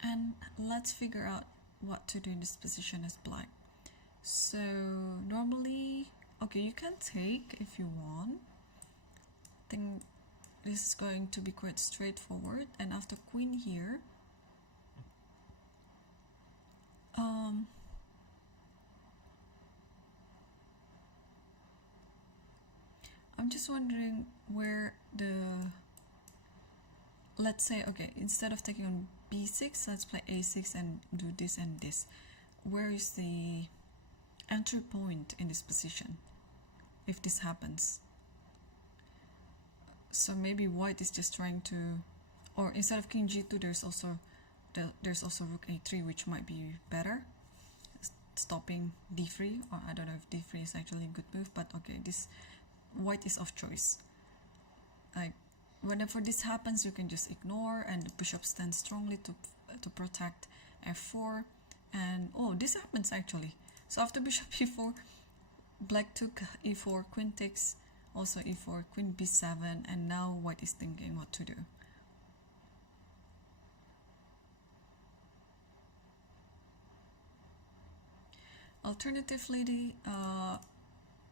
and let's figure out what to do in this position as black. So normally, okay, you can take if you want. I think this is going to be quite straightforward. And after queen here, I'm just wondering where let's say, okay, instead of taking on b6, let's play a6 and do this and this. Where is the entry point in this position if this happens? So maybe white is just trying to, or instead of king g2, there's also rook a3, which might be better, stopping d3, or I don't know if d3 is actually a good move, but okay, this white is off choice. Like whenever this happens, you can just ignore, and the bishop stands strongly to protect f4. And oh, this happens actually. So after bishop e4, black took e4, queen takes, also e4, queen b7, and now white is thinking what to do. Alternatively,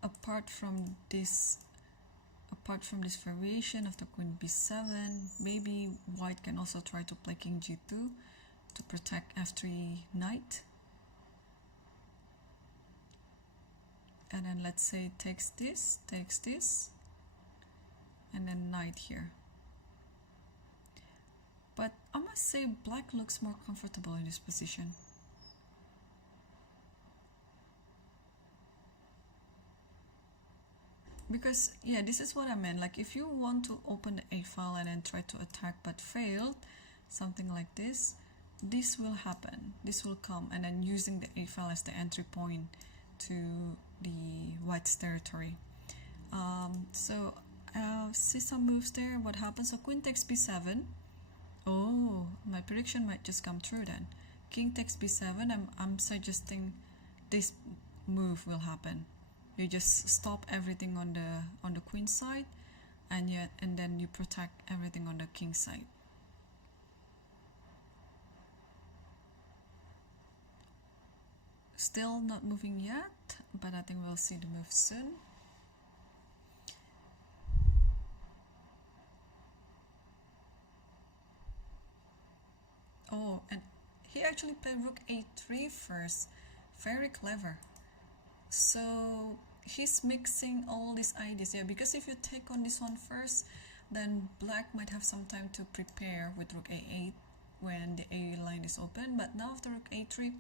apart from this variation after queen b7, maybe white can also try to play king g2 to protect f3 knight. And then let's say takes this, and then knight here. But I must say black looks more comfortable in this position. Because yeah, this is what I meant, like if you want to open the a file and then try to attack but failed, something like this will happen, this will come, and then using the a file as the entry point to the white's territory. So see some moves there. What happens? So queen takes b7. Oh, my prediction might just come true then. King takes b7. I'm suggesting this move will happen. You just stop everything on the queen side, and then you protect everything on the king side. Still not moving yet, but I think we'll see the move soon. Oh, and he actually played rook a3 first. Very clever. So he's mixing all these ideas. Yeah, because if you take on this one first, then black might have some time to prepare with rook a8 when the a line is open. But now after rook a3,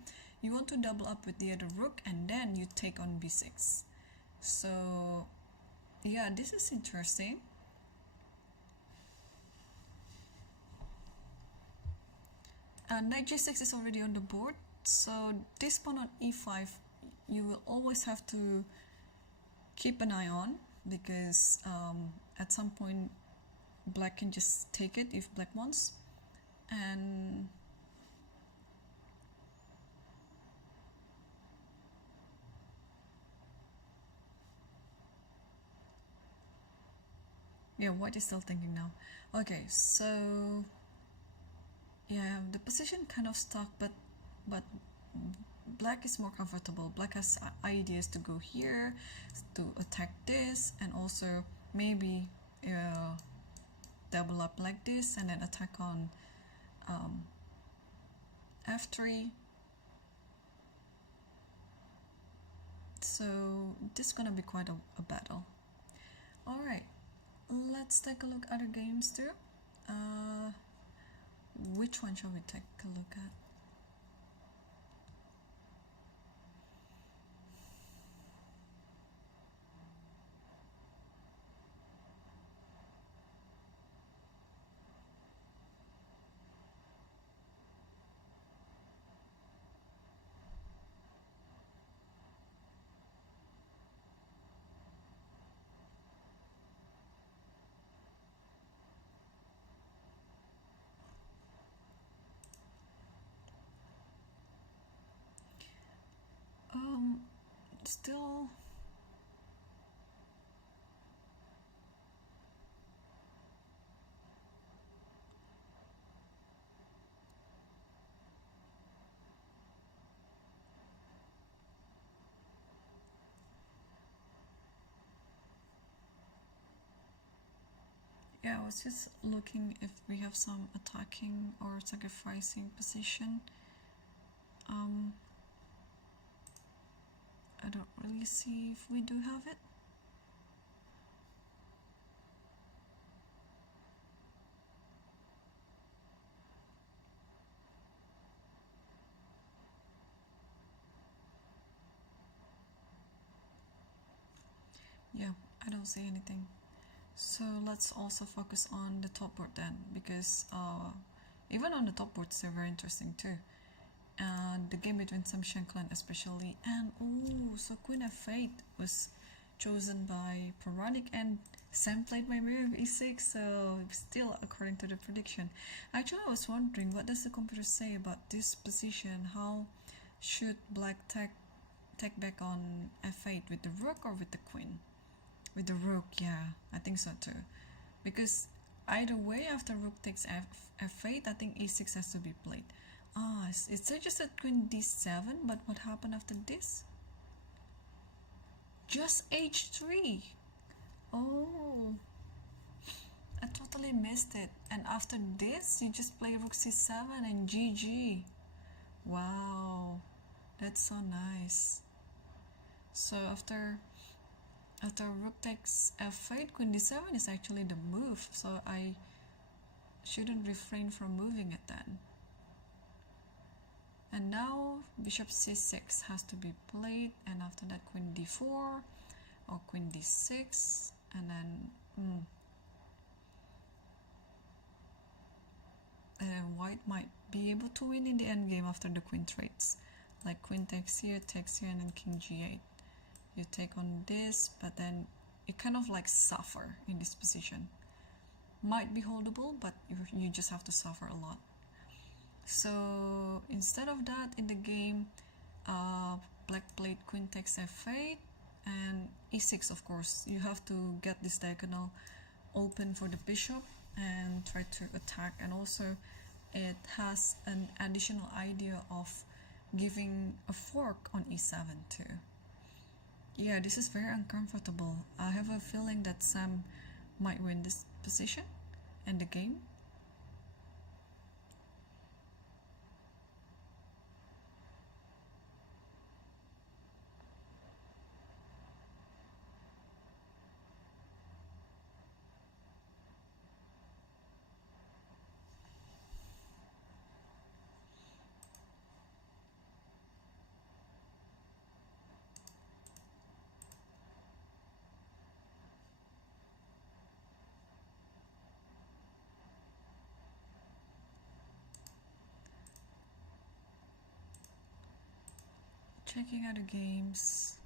you want to double up with the other rook, and then you take on b6. So yeah, this is interesting. Knight g6 is already on the board, so this pawn on e5 you will always have to keep an eye on, because at some point black can just take it if black wants. And Yeah, white is still thinking now. Okay, so yeah, the position kind of stuck, but black is more comfortable. Black has ideas to go here, to attack this, and also maybe double up like this and then attack on f3. So this is gonna be quite a battle. Alright, let's take a look at other games too. Which one shall we take a look at? Still yeah, I was just looking if we have some attacking or sacrificing position. I don't really see if we do have it. Yeah, I don't see anything. So let's also focus on the top board then, because even on the top boards they're very interesting too. And the game between Sam Shankland especially, and oh, so Queen f8 was chosen by Puranik, and Sam played my move e6, so still according to the prediction. Actually, I was wondering, what does the computer say about this position? How should black take back on f8, with the rook or with the queen? With the rook, yeah, I think so too. Because either way, after rook takes f8, I think e6 has to be played. Ah, it suggested queen d7, but what happened after this? Just h3. Oh, I totally missed it. And after this, you just play rook c7 and GG. Wow, that's so nice. So after rook takes f8, queen d7 is actually the move, so I shouldn't refrain from moving it then. And now bishop c6 has to be played, and after that queen d4 or queen d6, and then white might be able to win in the endgame after the queen trades. Like queen takes here, and then king g8. You take on this, but then you kind of like suffer in this position. Might be holdable, but you just have to suffer a lot. So instead of that, in the game, black played queen takes f8 and e6. Of course, you have to get this diagonal open for the bishop and try to attack. And also, it has an additional idea of giving a fork on e7 too. Yeah, this is very uncomfortable. I have a feeling that Sam might win this position and the game. Checking out the games.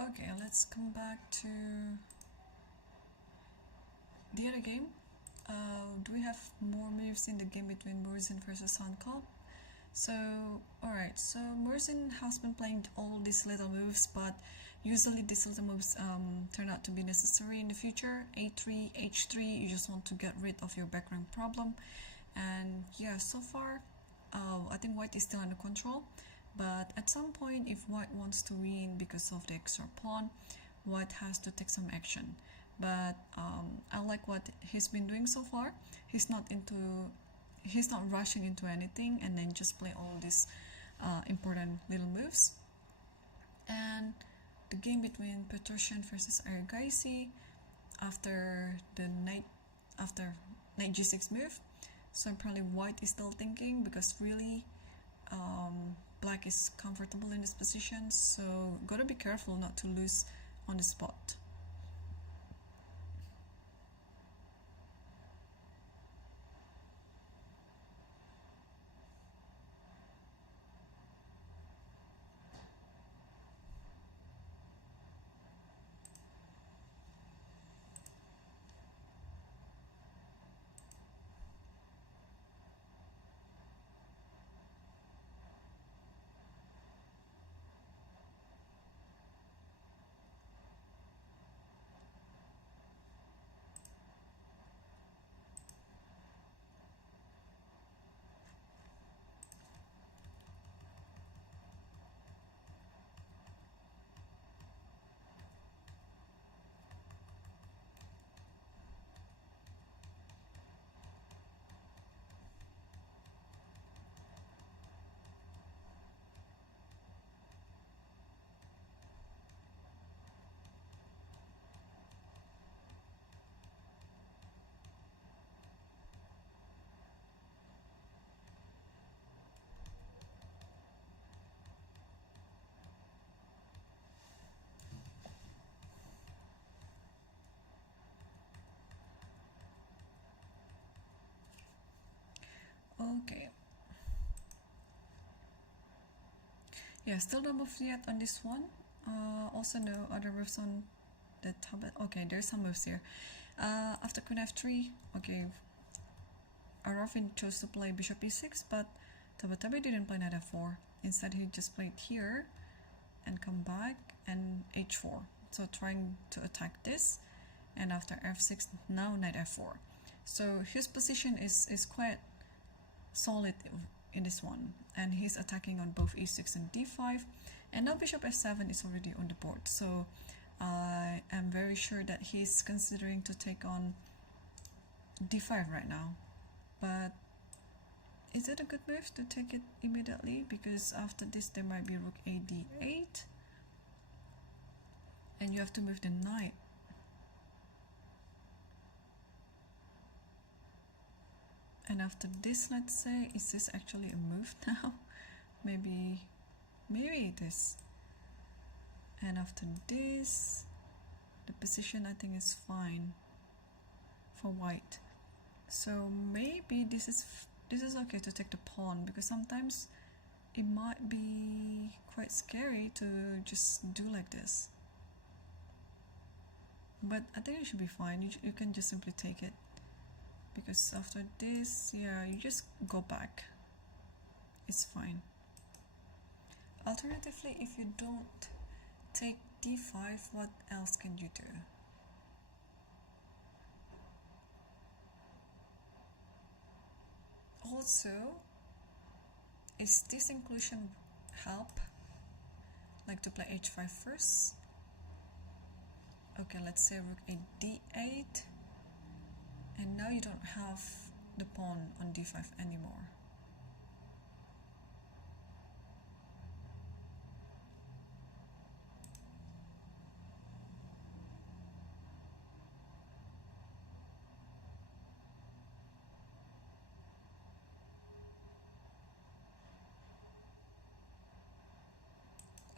Okay, let's come back to the other game. Do we have more moves in the game between Murzin versus Sankov? So, alright, so Murzin has been playing all these little moves, but usually these little moves turn out to be necessary in the future. A3, H3, you just want to get rid of your background problem. And yeah, so far, I think White is still under control. But at some point, if White wants to win because of the extra pawn, White has to take some action. But I like what he's been doing so far. He's not rushing into anything and then just play all these important little moves. And the game between Petrosian versus Argaisi after knight g6 move. So probably White is still thinking, because really Black is comfortable in this position, so gotta be careful not to lose on the spot. Okay. Yeah, still no move yet on this one. Also no other moves on the tablet. Okay, there's some moves here. After Queen F3, okay, Arafin chose to play Bishop E6, but Tabatabai didn't play Knight F4. Instead, he just played here and come back and H4. So trying to attack this, and after F6, now Knight F4. So his position is quite solid in this one, and he's attacking on both E6 and D5, and now Bishop F7 is already on the board. So I am very sure that he's considering to take on D5 right now. But is it a good move to take it immediately? Because after this there might be Rook A D8 and you have to move the knight. And after this, let's say, is this actually a move now? Maybe it is. And after this, the position I think is fine for White. So maybe this is okay to take the pawn, because sometimes it might be quite scary to just do like this. But I think it should be fine. You can just simply take it, because after this, yeah, you just go back. It's fine. Alternatively, if you don't take D5, what else can you do? Also, is this inclusion help? Like to play H5 first? Okay, let's say Rook A D8, and now you don't have the pawn on D5 anymore.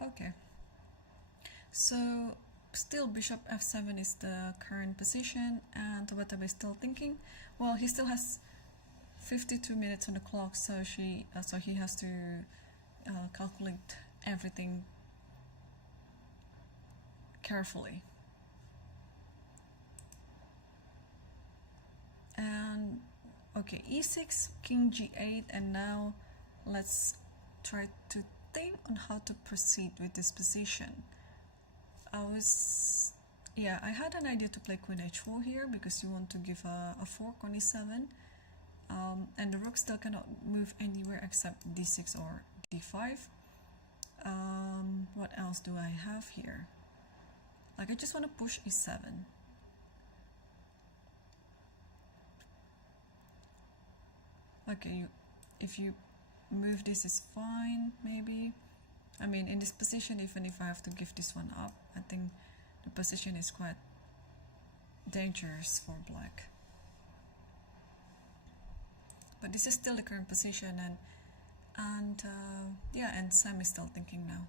Okay, so still Bishop F7 is the current position, and Tabatabai is still thinking. Well, he still has 52 minutes on the clock, so he has to calculate everything carefully. And okay, e6, king g8, and now let's try to think on how to proceed with this position. I had an idea to play queen h4 here because you want to give a fork on e7, and the rook still cannot move anywhere except d6 or d5. What else do I have here? Like, I just want to push e7. Okay, if you move this is fine, maybe. I mean, in this position, even if I have to give this one up, I think the position is quite dangerous for black. But this is still the current position, and Sam is still thinking now.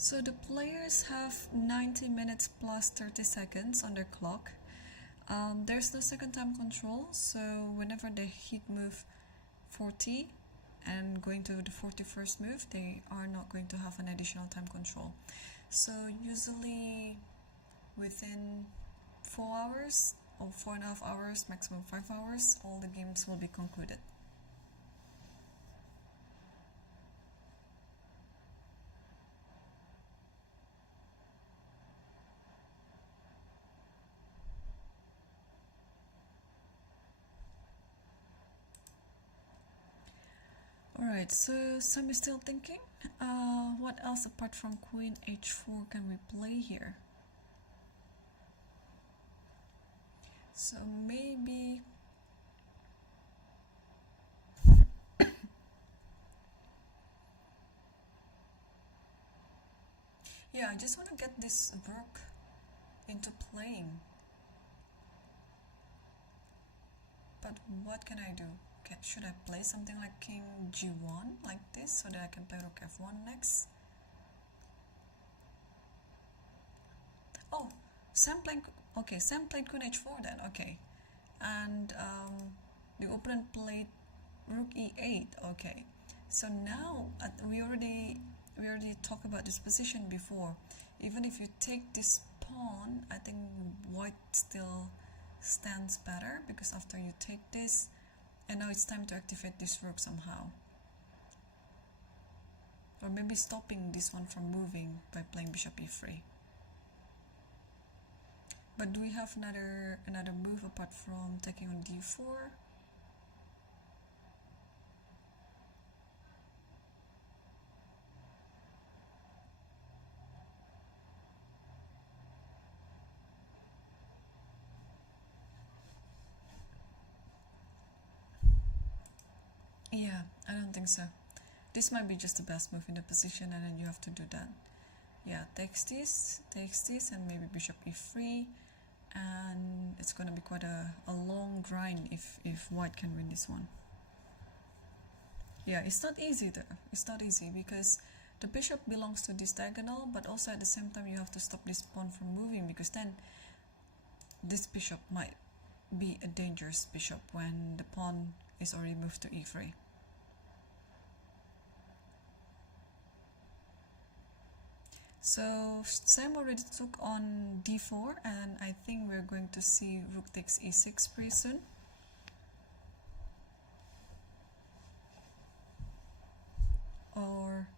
So the players have 90 minutes plus 30 seconds on their clock. There's no second time control, so whenever they hit move 40 and going to the 41st move, they are not going to have an additional time control. So usually within 4 hours or 4.5 hours, maximum 5 hours, all the games will be concluded. Alright, so Sam is still thinking. What else apart from queen h4 can we play here? So maybe I just want to get this rook into playing. But what can I do? Should I play something like king g1 like this so that I can play rook f1 next? Oh, Sam played queen h4 then, okay. And the opponent played rook e8, okay. So now we already talked about this position before. Even if you take this pawn, I think white still stands better, because after you take this, and now it's time to activate this rook somehow. Or maybe stopping this one from moving by playing bishop e3. But do we have another move apart from taking on d4? Yeah, I don't think so. This might be just the best move in the position, and then you have to do that. Yeah, takes this, and maybe bishop e3, and it's gonna be quite a long grind if white can win this one. Yeah, it's not easy though. It's not easy because the bishop belongs to this diagonal, but also at the same time you have to stop this pawn from moving, because then this bishop might be a dangerous bishop when the pawn is already moved to e3. So Sam already took on d4, and I think we're going to see rook takes e6 pretty soon. Or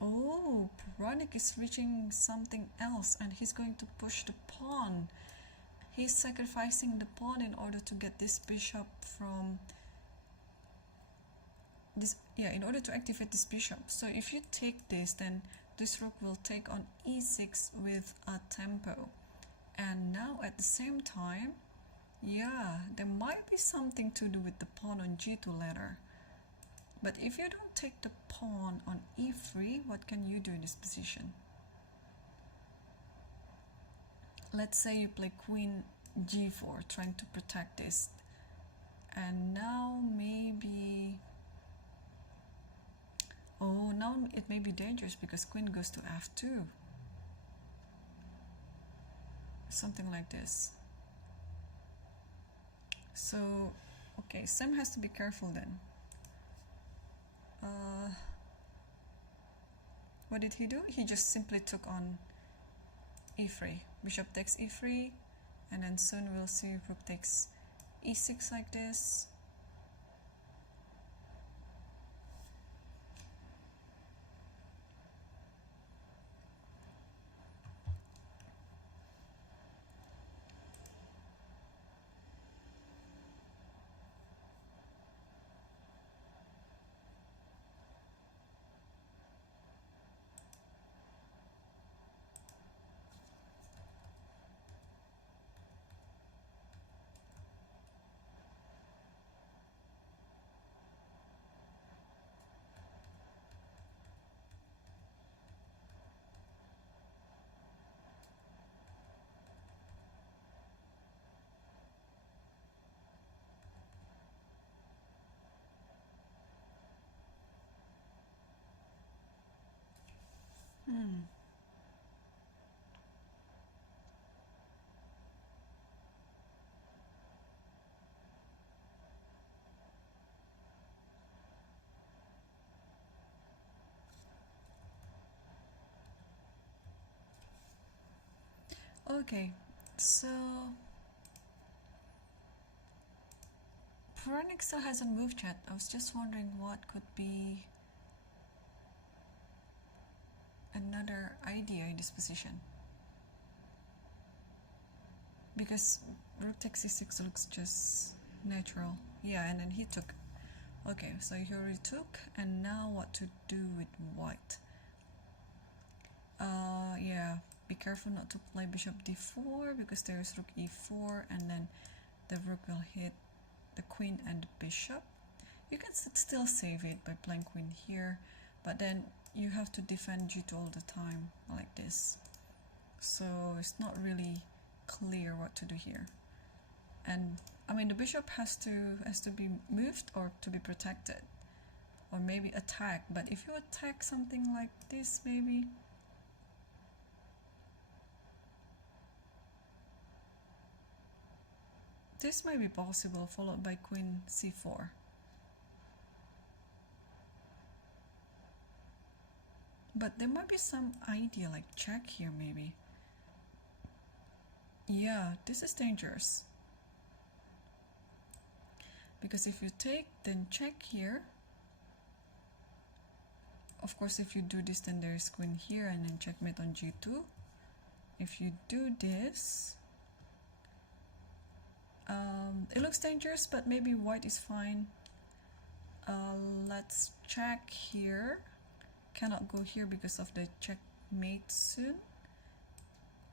oh, Puranik is reaching something else, and he's going to push the pawn. He's sacrificing the pawn in order to get this bishop from this, in order to activate this bishop. So if you take this, then this rook will take on e6 with a tempo. And now at the same time, there might be something to do with the pawn on g2 later. But if you don't take the pawn on e3, what can you do in this position? Let's say you play queen g4, trying to protect this. And now maybe... Oh, now it may be dangerous because queen goes to f2. Something like this. So, okay, Sam has to be careful then. What did he do? He just simply took on e3. Bishop takes e3, and then soon we'll see rook takes e6 like this. Okay, so Puranik still hasn't moved yet. I was just wondering what could be another idea in this position. Because rook takes c6 looks just natural. Yeah, and then he took. Okay, so he already took, and now what to do with white? Yeah, be careful not to play bishop d4 because there is rook e4, and then the rook will hit the queen and the bishop. You can still save it by playing queen here, but then you have to defend g2 all the time like this. So it's not really clear what to do here. And I mean the bishop has to be moved or to be protected, or maybe attack. But if you attack something like this, maybe this might be possible, followed by queen c4. But there might be some idea like check here maybe. Yeah, this is dangerous. Because if you take, then check here. Of course, if you do this, then there is queen here and then checkmate on g2. If you do this, it looks dangerous, but maybe white is fine. Let's check here. Cannot go here because of the checkmate soon.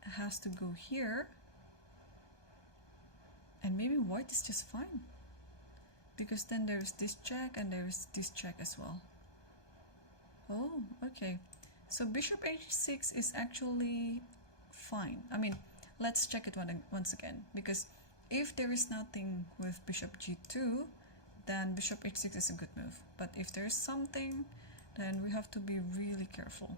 It has to go here. And maybe white is just fine. Because then there's this check and there's this check as well. Oh, okay. So bishop h6 is actually fine. I mean, let's check it once again. Because if there is nothing with bishop g2, then bishop h6 is a good move. But if there's something, then we have to be really careful.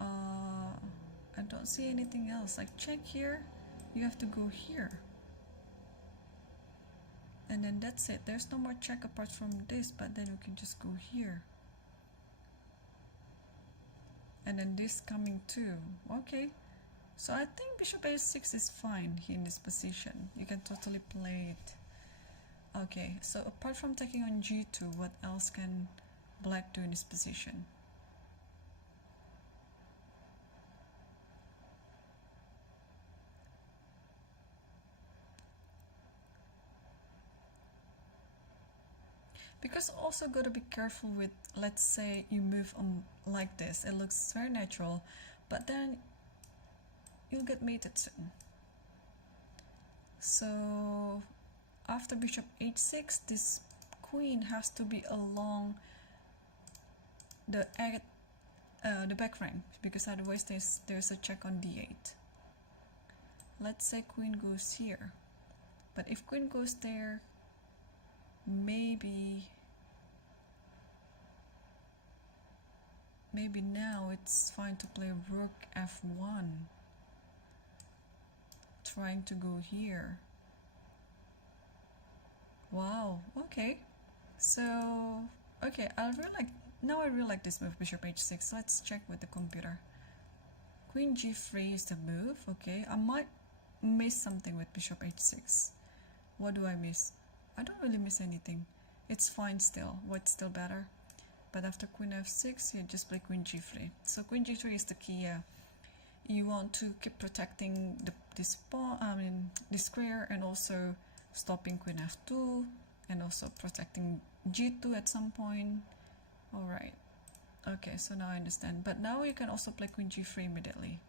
I don't see anything else. Like check here, you have to go here. And then that's it. There's no more check apart from this, but then we can just go here. And then this coming too. Okay. So I think bishop a6 is fine here in this position. You can totally play it. Okay, so apart from taking on g2, what else can black do in this position? Because also got to be careful with, let's say you move on like this, it looks very natural, but then you'll get mated soon. So after bishop h6, this queen has to be along the back rank, because otherwise there's a check on d8. Let's say queen goes here, but if queen goes there, maybe now it's fine to play rook f1, trying to go here. Wow, okay. So, okay, I really like this move, bishop h6. Let's check with the computer. Queen g3 is the move, okay. I might miss something with bishop h6. What do I miss? I don't really miss anything. It's fine still. White's still better. But after queen f6, you just play queen g3. So queen g3 is the key. Yeah. You want to keep protecting this square, and also stopping queen f2, and also protecting g2 at some point. All right. Okay, so now I understand. But now you can also play queen g3 immediately.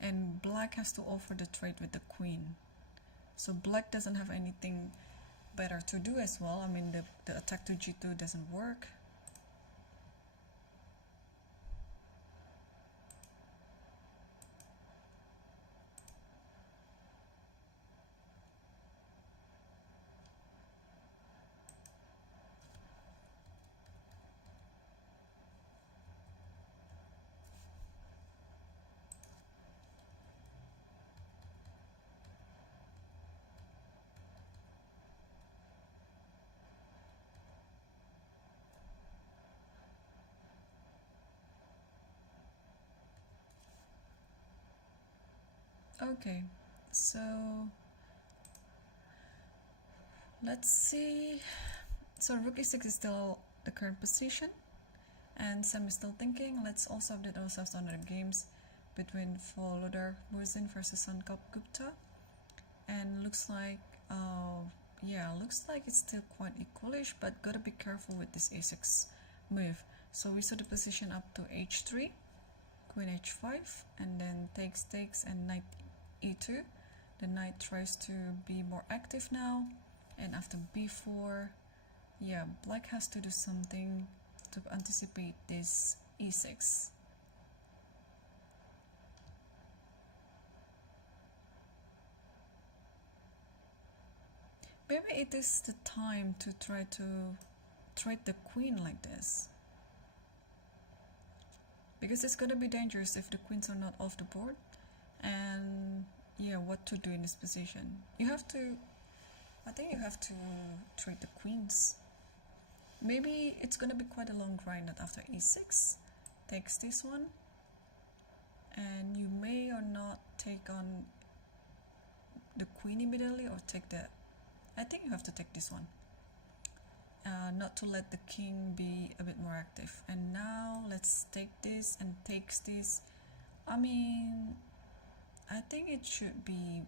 And black has to offer the trade with the queen. So black doesn't have anything better to do as well. I mean, the attack to g2 doesn't work. Okay, so let's see. So rook e6 is still the current position, and Sam is still thinking. Let's also update ourselves on the games between Volodar Murzin versus Sankap Gupta, and looks like looks like it's still quite equalish, but gotta be careful with this a6 move. So we saw the position up to h3, queen h5, and then takes, and knight e2. The knight tries to be more active now, and after b4, yeah, black has to do something to anticipate this e6. Maybe it is the time to try to trade the queen like this, because it's gonna be dangerous if the queens are not off the board. And yeah, what to do in this position? I think you have to trade the queens. Maybe it's gonna be quite a long grind that after e6 takes this one, and you may or not take on the queen immediately, or take the, I think you have to take this one, not to let the king be a bit more active. And now let's take this and takes this. I mean, I think it should be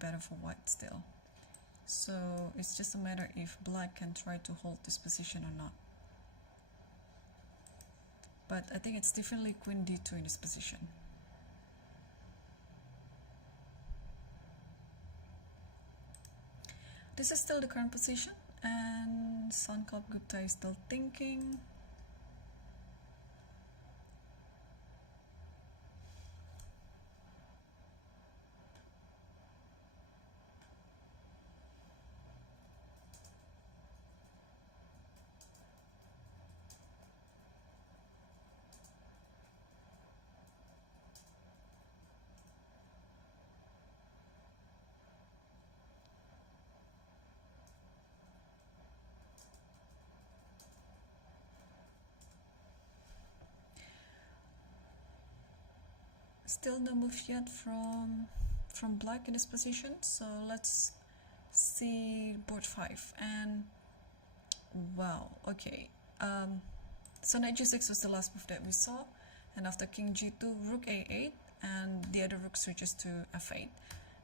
better for white still. So it's just a matter if black can try to hold this position or not. But I think it's definitely queen d2 in this position. This is still the current position, and Sankap Gupta is still thinking. Still no move yet from black in this position, so let's see board 5. And wow, okay, so knight g6 was the last move that we saw, and after king g2, rook a8, and the other rook switches to f8,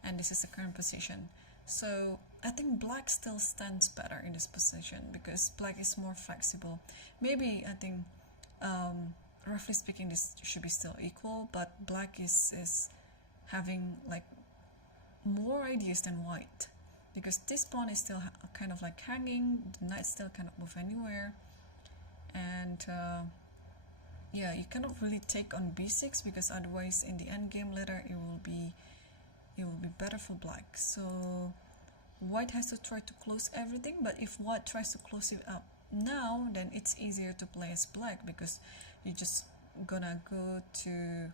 and this is the current position. So I think black still stands better in this position, because black is more flexible. Maybe I think roughly speaking, this should be still equal, but black is having like more ideas than white. because this pawn is still kind of like hanging, the knight still cannot move anywhere, and yeah, you cannot really take on b6 because otherwise in the endgame later it will be better for black. So white has to try to close everything, but if white tries to close it up now, then it's easier to play as black because you're just gonna go to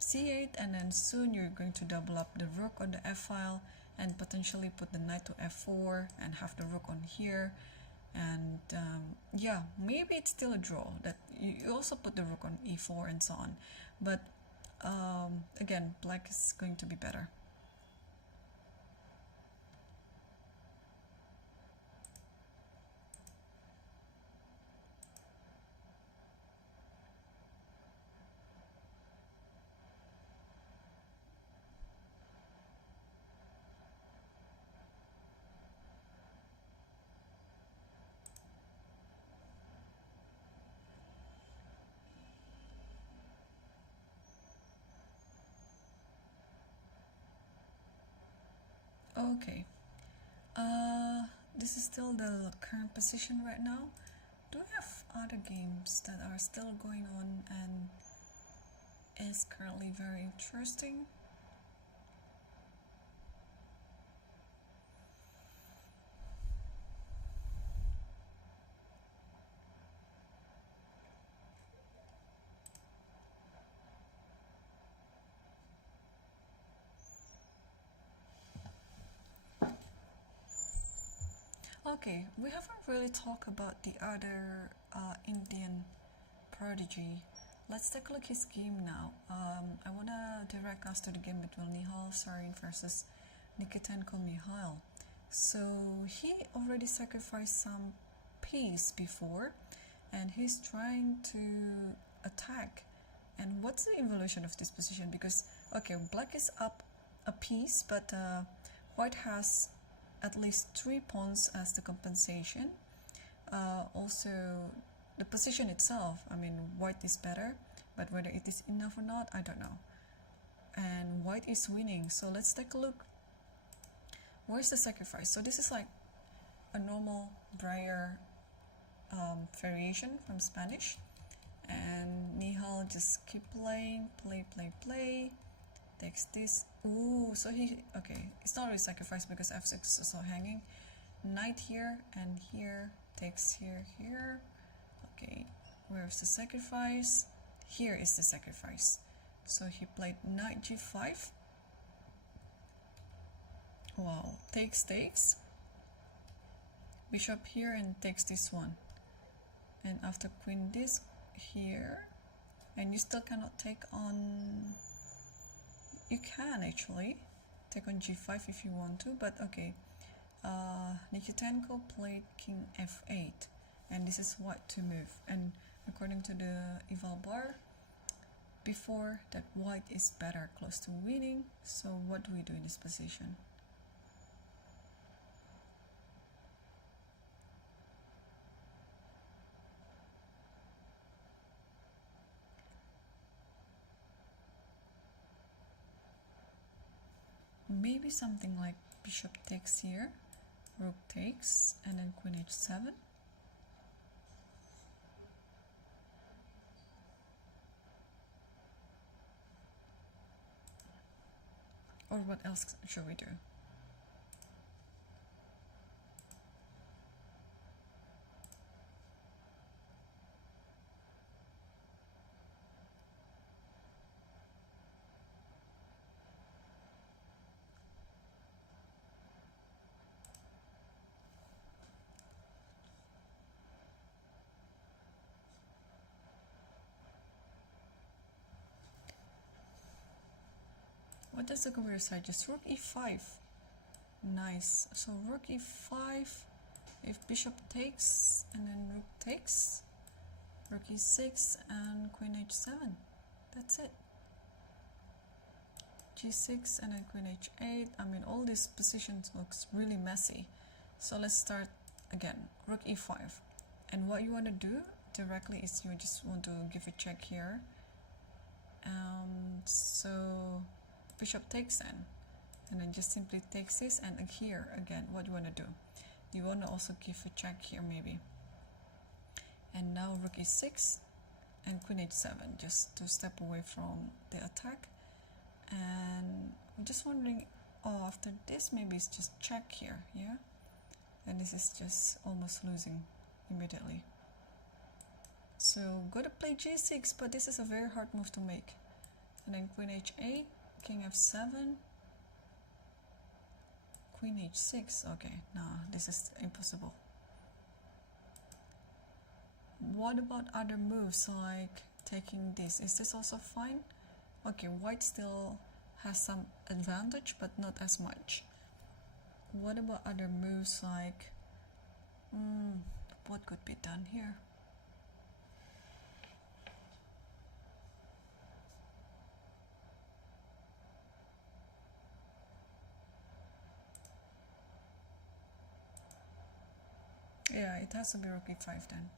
c8, and then soon you're going to double up the rook on the f file and potentially put the knight to f4 and have the rook on here, and yeah, maybe it's still a draw. That you also put the rook on e4 and so on, but again, black is going to be better. Okay, this is still the current position right now. Do we have other games that are still going on and is currently very interesting? Okay, we haven't really talked about the other Indian prodigy. Let's take a look at his game now. I want to direct us to the game between Nihal Sarin versus Nikitenko Mikhail. So he already sacrificed some piece before, and he's trying to attack. And what's the evolution of this position? Because, okay, black is up a piece, but white has at least 3 pawns as the compensation. Also, the position itself, I mean, white is better, but whether it is enough or not, I don't know. And white is winning, so let's take a look. Where's the sacrifice? So this is like a normal Breyer variation from Spanish, and Nihal just keep playing, play, takes this. Ooh, so he, okay, it's not really sacrifice because f6 is also hanging. Knight here and here, takes here. Okay, where's the sacrifice? Here is the sacrifice. So he played knight g5. Wow, takes. Bishop here and takes this one. And after queen this here, and you still cannot take on. You can actually take on g5 if you want to, but okay. Nikitenko played king f8, and this is white to move. And according to the eval bar before, that white is better, close to winning. So what do we do in this position? Maybe something like bishop takes here, rook takes, and then queen h7. Or what else should we do? What does the computer say? Just rook e5. Nice. So rook e5, if bishop takes, and then rook takes, rook e6, and queen h7. That's it. g6 and then queen h8. I mean, all these positions looks really messy. So let's start again. Rook e5. And what you want to do directly is you just want to give a check here. So bishop takes then, and then just simply takes this, and here again, what you want to do? You want to also give a check here maybe. And now rook e6 and queen h7, just to step away from the attack. And I'm just wondering, oh, after this maybe it's just check here, yeah? And this is just almost losing immediately. So go to play g6, but this is a very hard move to make. And then queen h8, king f7, queen h6. Okay, no, this is impossible. What about other moves like taking this? Is this also fine? Okay, white still has some advantage, but not as much. What about other moves like, what could be done here? Yeah, it has to be rook e5 then.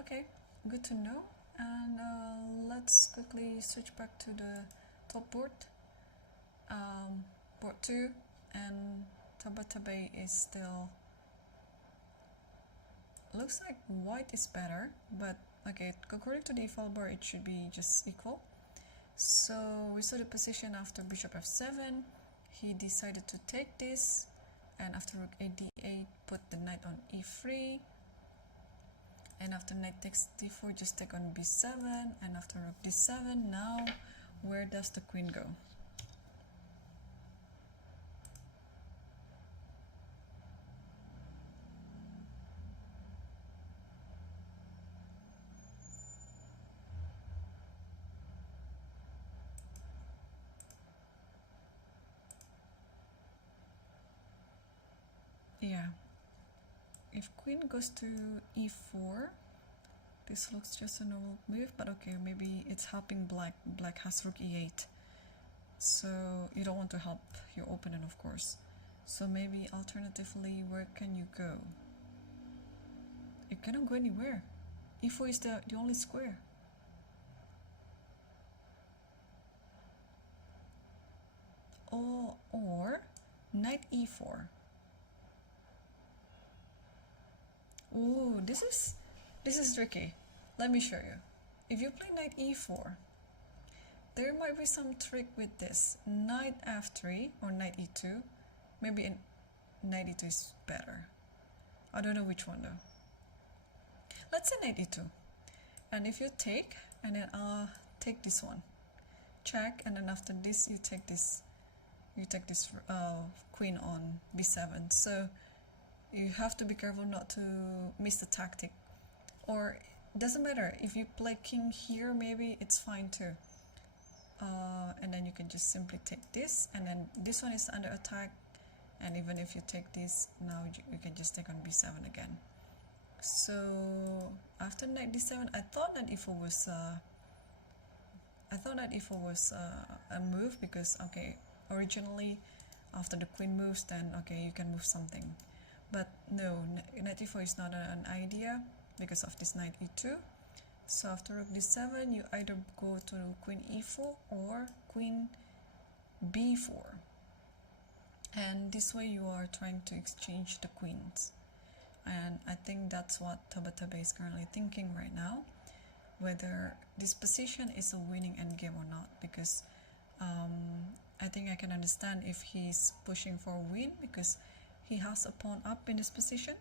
Okay, good to know. And let's quickly switch back to the top board. Board 2, and Tabatabai is still... Looks like white is better, but okay, according to the file bar it should be just equal. So we saw the position after bishop f7. He decided to take this, and after rook a d8, put the knight on e3. And after knight takes d4, just take on b7, and after rook d7, now where does the queen go? Yeah, if queen goes to e4, this looks just a normal move, but okay, maybe it's helping black. Black has rook e8, so you don't want to help your opponent, of course. So maybe alternatively, where can you go? You cannot go anywhere. e4 is the only square. Or knight e4. Ooh, this is tricky. Let me show you. If you play knight e4, there might be some trick with this. Knight f3 or knight e2. Maybe knight e2 is better. I don't know which one though. Let's say knight e2. And if you take, and then I'll take this one. Check, and then after this you take this queen on b7. So you have to be careful not to miss the tactic. Or doesn't matter, if you play king here, maybe it's fine too. And then you can just simply take this, and then this one is under attack, and even if you take this, now you can just take on b7 again. So after knight d7, I thought that e4 was a move, because okay, originally after the queen moves, then okay, you can move something. But no, knight e4 is not an idea because of this knight e2. So after rook d7, you either go to queen e4 or queen b4. And this way you are trying to exchange the queens. And I think that's what Tabatabai is currently thinking right now, whether this position is a winning endgame or not. Because I think I can understand if he's pushing for a win, because he has a pawn up in this position.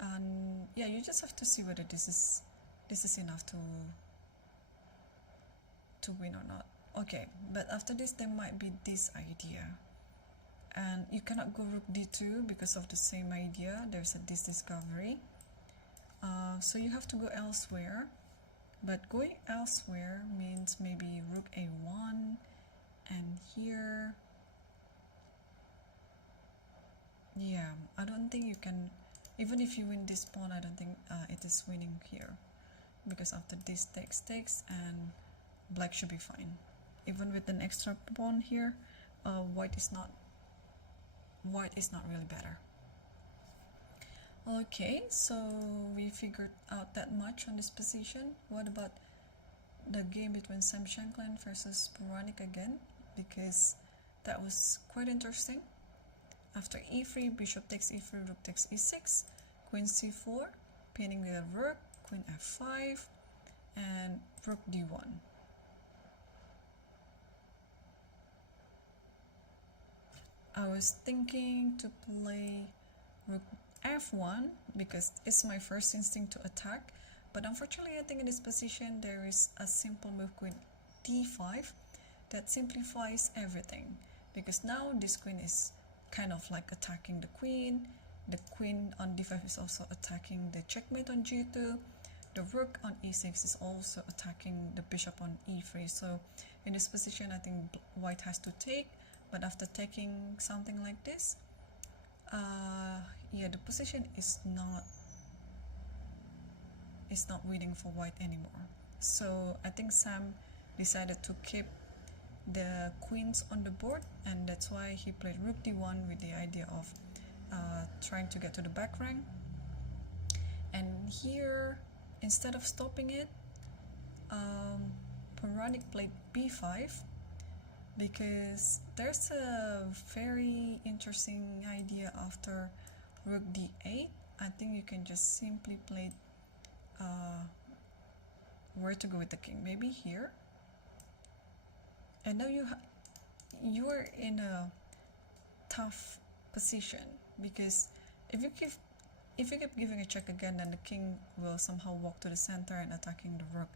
And yeah, you just have to see whether this is enough to win or not. Okay, but after this there might be this idea, and you cannot go rook d2 because of the same idea. There's this discovery, so you have to go elsewhere. But going elsewhere means maybe rook a1, and here, yeah, I don't think you can. Even if you win this pawn, I don't think it is winning here, because after this takes, and black should be fine. Even with an extra pawn here, white is not really better. Okay, so we figured out that much on this position. What about the game between Sam Shankland versus Puranik again? Because That was quite interesting. After e3, bishop takes e3, rook takes e6, queen c4, pinning the rook, queen f5, and rook d1. I was thinking to play rook f1 because it's my first instinct to attack, but unfortunately I think in this position there is a simple move, queen d5, that simplifies everything, because now this queen is kind of like attacking the queen on d5 is also attacking the checkmate on g2, the rook on e6 is also attacking the bishop on e3. So in this position I think white has to take, but after taking something like this, yeah, the position is not winning for white anymore. So I think Sam decided to keep the queens on the board, and that's why he played rook d1 with the idea of trying to get to the back rank. And here, instead of stopping it, Puranik played b5, because there's a very interesting idea after rook d8. I think you can just simply play where to go with the king, maybe here. And now you are in a tough position, because if you keep giving a check again, then the king will somehow walk to the center and attacking the rook,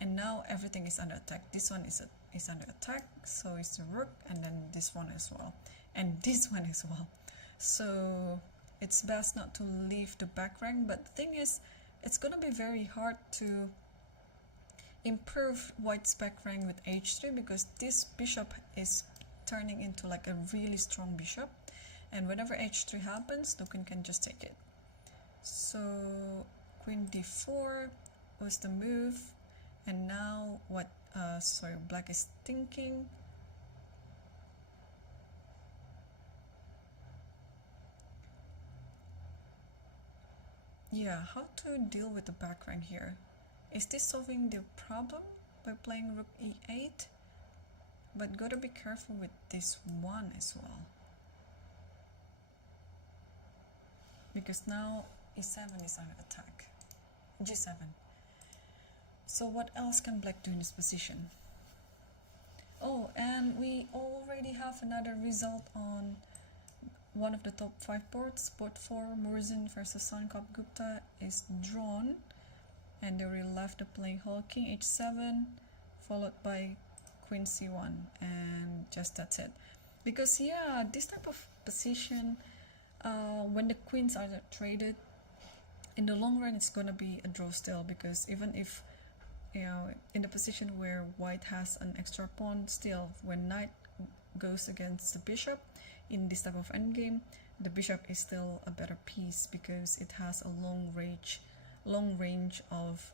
and now everything is under attack. This one is under attack, so it's the rook, and then this one as well, and this one as well. So it's best not to leave the back rank. But the thing is, it's gonna be very hard to improve white's back rank with h3, because this bishop is turning into like a really strong bishop, and whenever h3 happens, the queen can just take it. So queen d4 was the move, and now what black is thinking, yeah, how to deal with the back rank here. Is this solving the problem by playing rook e8? But gotta be careful with this one as well, because now e7 is under attack, g7. So what else can black do in this position? Oh, and we already have another result on one of the top 5 boards. Board 4, Murzin versus Sankap Gupta, is drawn, and they will left the playing whole king h7 followed by queen c1, and just that's it. Because yeah, this type of position, when the queens are traded, in the long run it's gonna be a draw still, because even if, you know, in the position where white has an extra pawn, still when knight goes against the bishop in this type of endgame, the bishop is still a better piece, because it has a long range of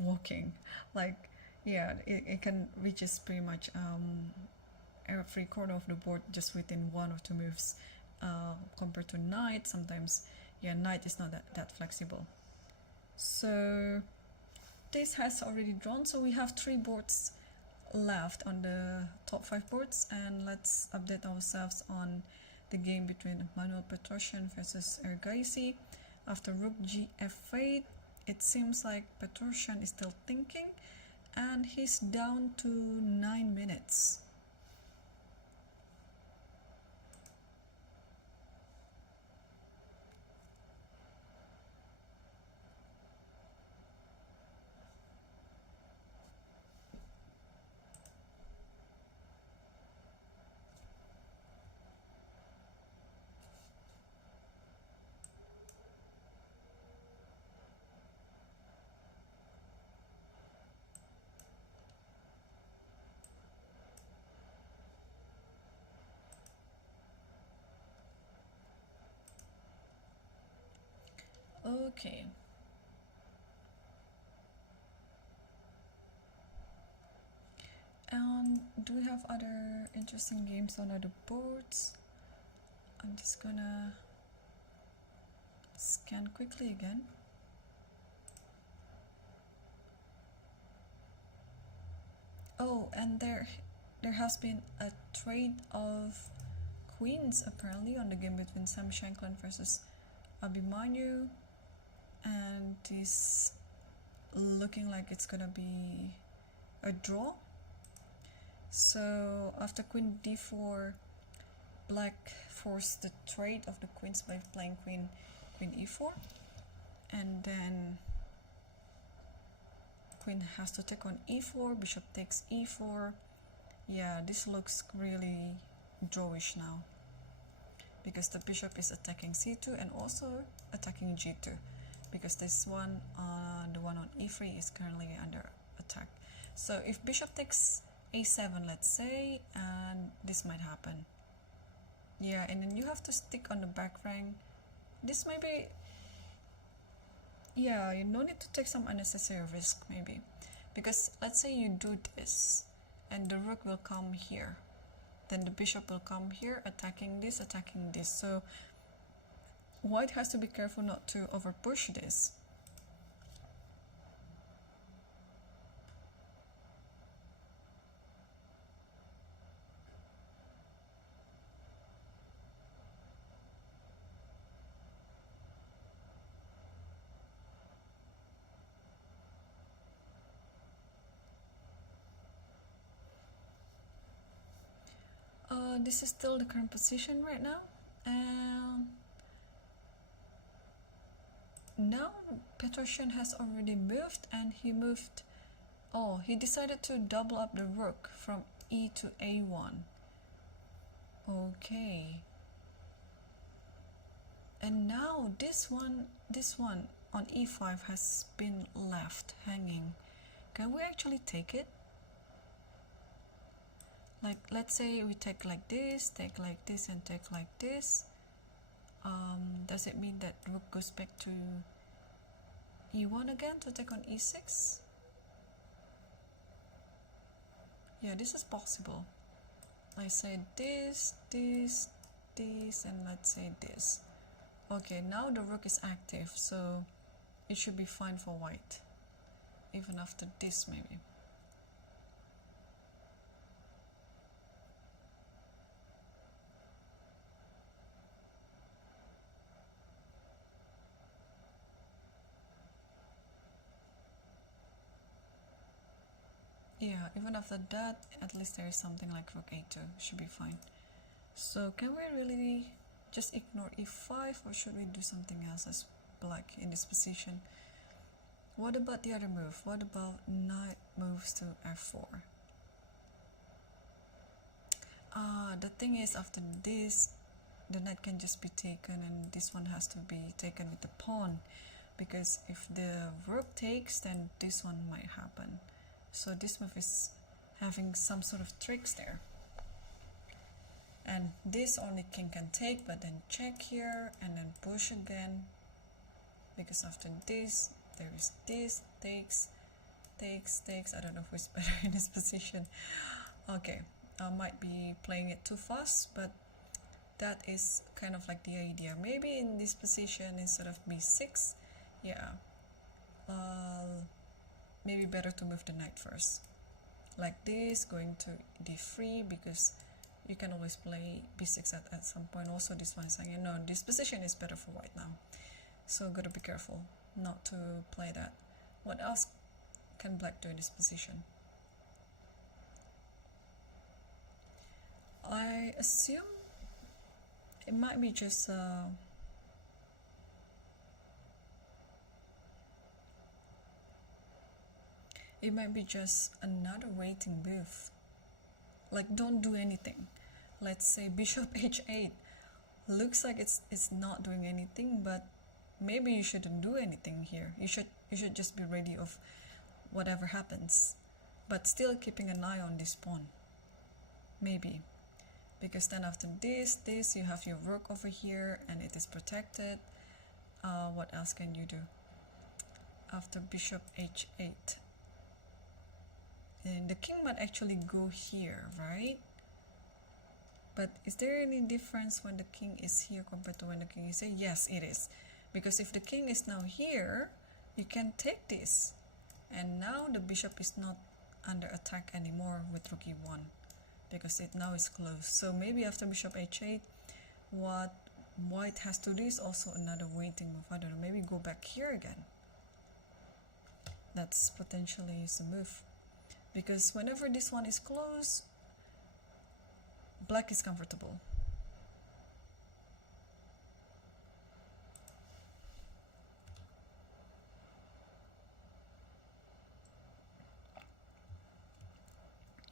walking. Like, yeah, it can reaches pretty much every corner of the board just within 1 or 2 moves, compared to knight. Sometimes, yeah, knight is not that flexible. So this has already drawn, so we have 3 boards left on the top 5 boards, and let's update ourselves on the game between Manuel Petrosian versus Ergaisi. After rook gf8, it seems like Petrosian is still thinking, and he's down to 9 minutes. Okay. And do we have other interesting games on other boards? I'm just gonna scan quickly again. Oh, and there has been a trade of queens apparently on the game between Sam Shankland versus Abimanyu, and this looking like it's gonna be a draw. So after queen d4, black forced the trade of the queens by playing queen e4, and then queen has to take on e4, bishop takes e4. Yeah, this looks really drawish now, because the bishop is attacking c2 and also attacking g2, because this one, the one on e3 is currently under attack. So if bishop takes a7, let's say, and this might happen. Yeah, and then you have to stick on the back rank. This may be, yeah, you don't need to take some unnecessary risk maybe, because let's say you do this and the rook will come here, then the bishop will come here, attacking this. So white has to be careful not to over push this. This is still the current position right now, and now Petrosian has already moved, and he moved, oh, he decided to double up the rook from e to a1. Okay, and now this one on e5 has been left hanging. Can we actually take it? Like, let's say we take like this, and take like this. Does it mean that rook goes back to e1 again to take on e6? Yeah, this is possible. I say this, and let's say this. Okay, now the rook is active, so it should be fine for white, even after this maybe. Yeah, even after that, at least there is something like rook a2, should be fine. So can we really just ignore e5, or should we do something else as black in this position? What about the other move? What about knight moves to f4? The thing is, after this, the knight can just be taken, and this one has to be taken with the pawn, because if the rook takes, then this one might happen. So this move is having some sort of tricks there. And this only king can take, but then check here and then push again, because after this there is this, takes. I don't know who's better in this position. Okay, I might be playing it too fast, but that is kind of like the idea. Maybe in this position, instead of b6, yeah, maybe better to move the knight first, like this, going to d3, because you can always play b6 at some point. Also this one is saying, you know, this position is better for white now, so gotta be careful not to play that. What else can black do in this position? I assume it might be just it might be just another waiting move, like don't do anything. Let's say bishop h8 looks like it's not doing anything, but maybe you shouldn't do anything here. You should just be ready of whatever happens, but still keeping an eye on this pawn, maybe, because then after this you have your rook over here and it is protected. What else can you do after bishop h8? And the king might actually go here, right? But is there any difference when the king is here compared to when the king is here? Yes, it is. Because if the king is now here, you can take this. And now the bishop is not under attack anymore with rook e1 because it now is closed. So maybe after bishop h8, what white has to do is also another waiting move. I don't know, maybe go back here again. That's potentially is a move, because whenever this one is closed, black is comfortable.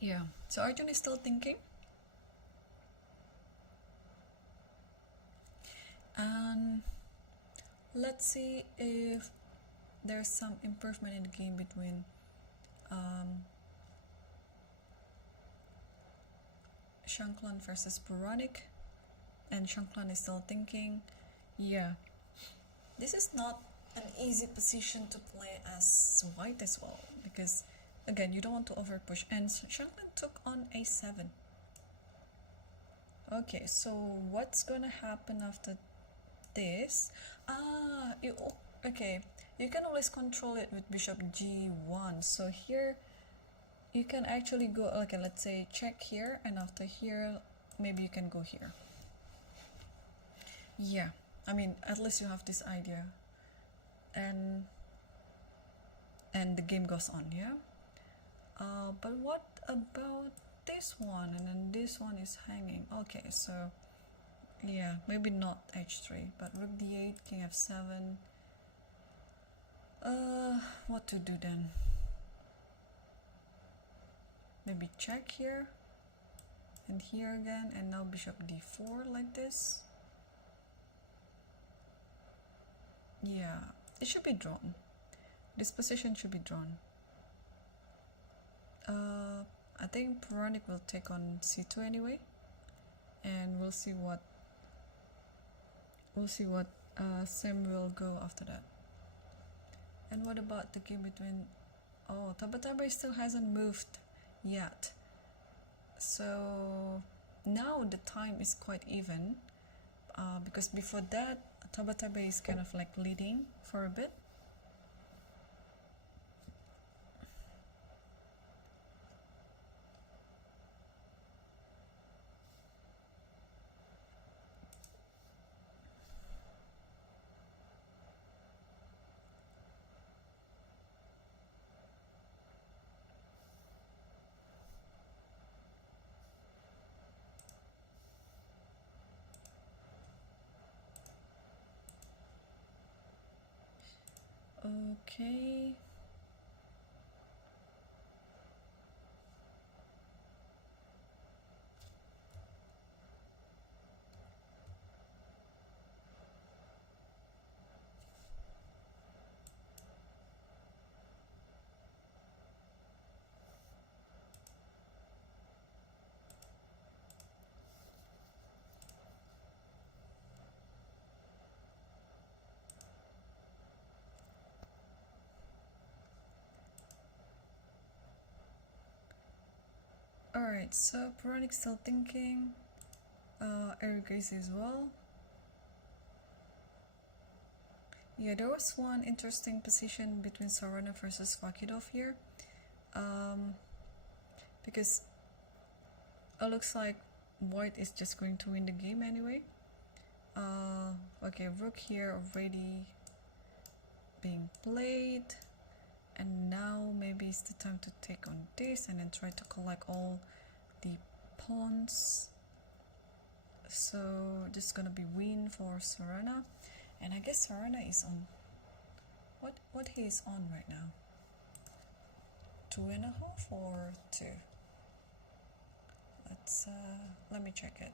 Yeah, so Arjun is still thinking. And let's see if there's some improvement in the game between Shankland versus Puranik. And Shankland is still thinking. Yeah, this is not an easy position to play as white as well, because again, you don't want to over push. And Shankland took on a7. Okay, so what's gonna happen after this? Okay, you can always control it with bishop g1. So here you can actually go, okay, let's say check here, and after here maybe you can go here. Yeah, I mean, at least you have this idea, and the game goes on. Yeah, but what about this one? And then this one is hanging. Okay, so yeah, maybe not h3, but rook d8, king f7. What to do then? Maybe check here and here again, and now bishop d4 like this. Yeah, it should be drawn. This position should be drawn. I think Puranik will take on c2 anyway, and we'll see what Sam will go after that. And what about the game between, oh, Tabatabai still hasn't moved yet, so now the time is quite even, because before that Tabatabai is kind of like leading for a bit. Okay. Alright, so Puranik's still thinking. Eric is as well. Yeah, there was one interesting position between Sarana versus Vakidov here. Because it looks like white is just going to win the game anyway. Okay, rook here already being played. And now maybe it's the time to take on this and then try to collect all the pawns. So this is gonna be win for Sarana, and I guess Sarana is on what he is on right now. 2.5 or 2? Let me check it.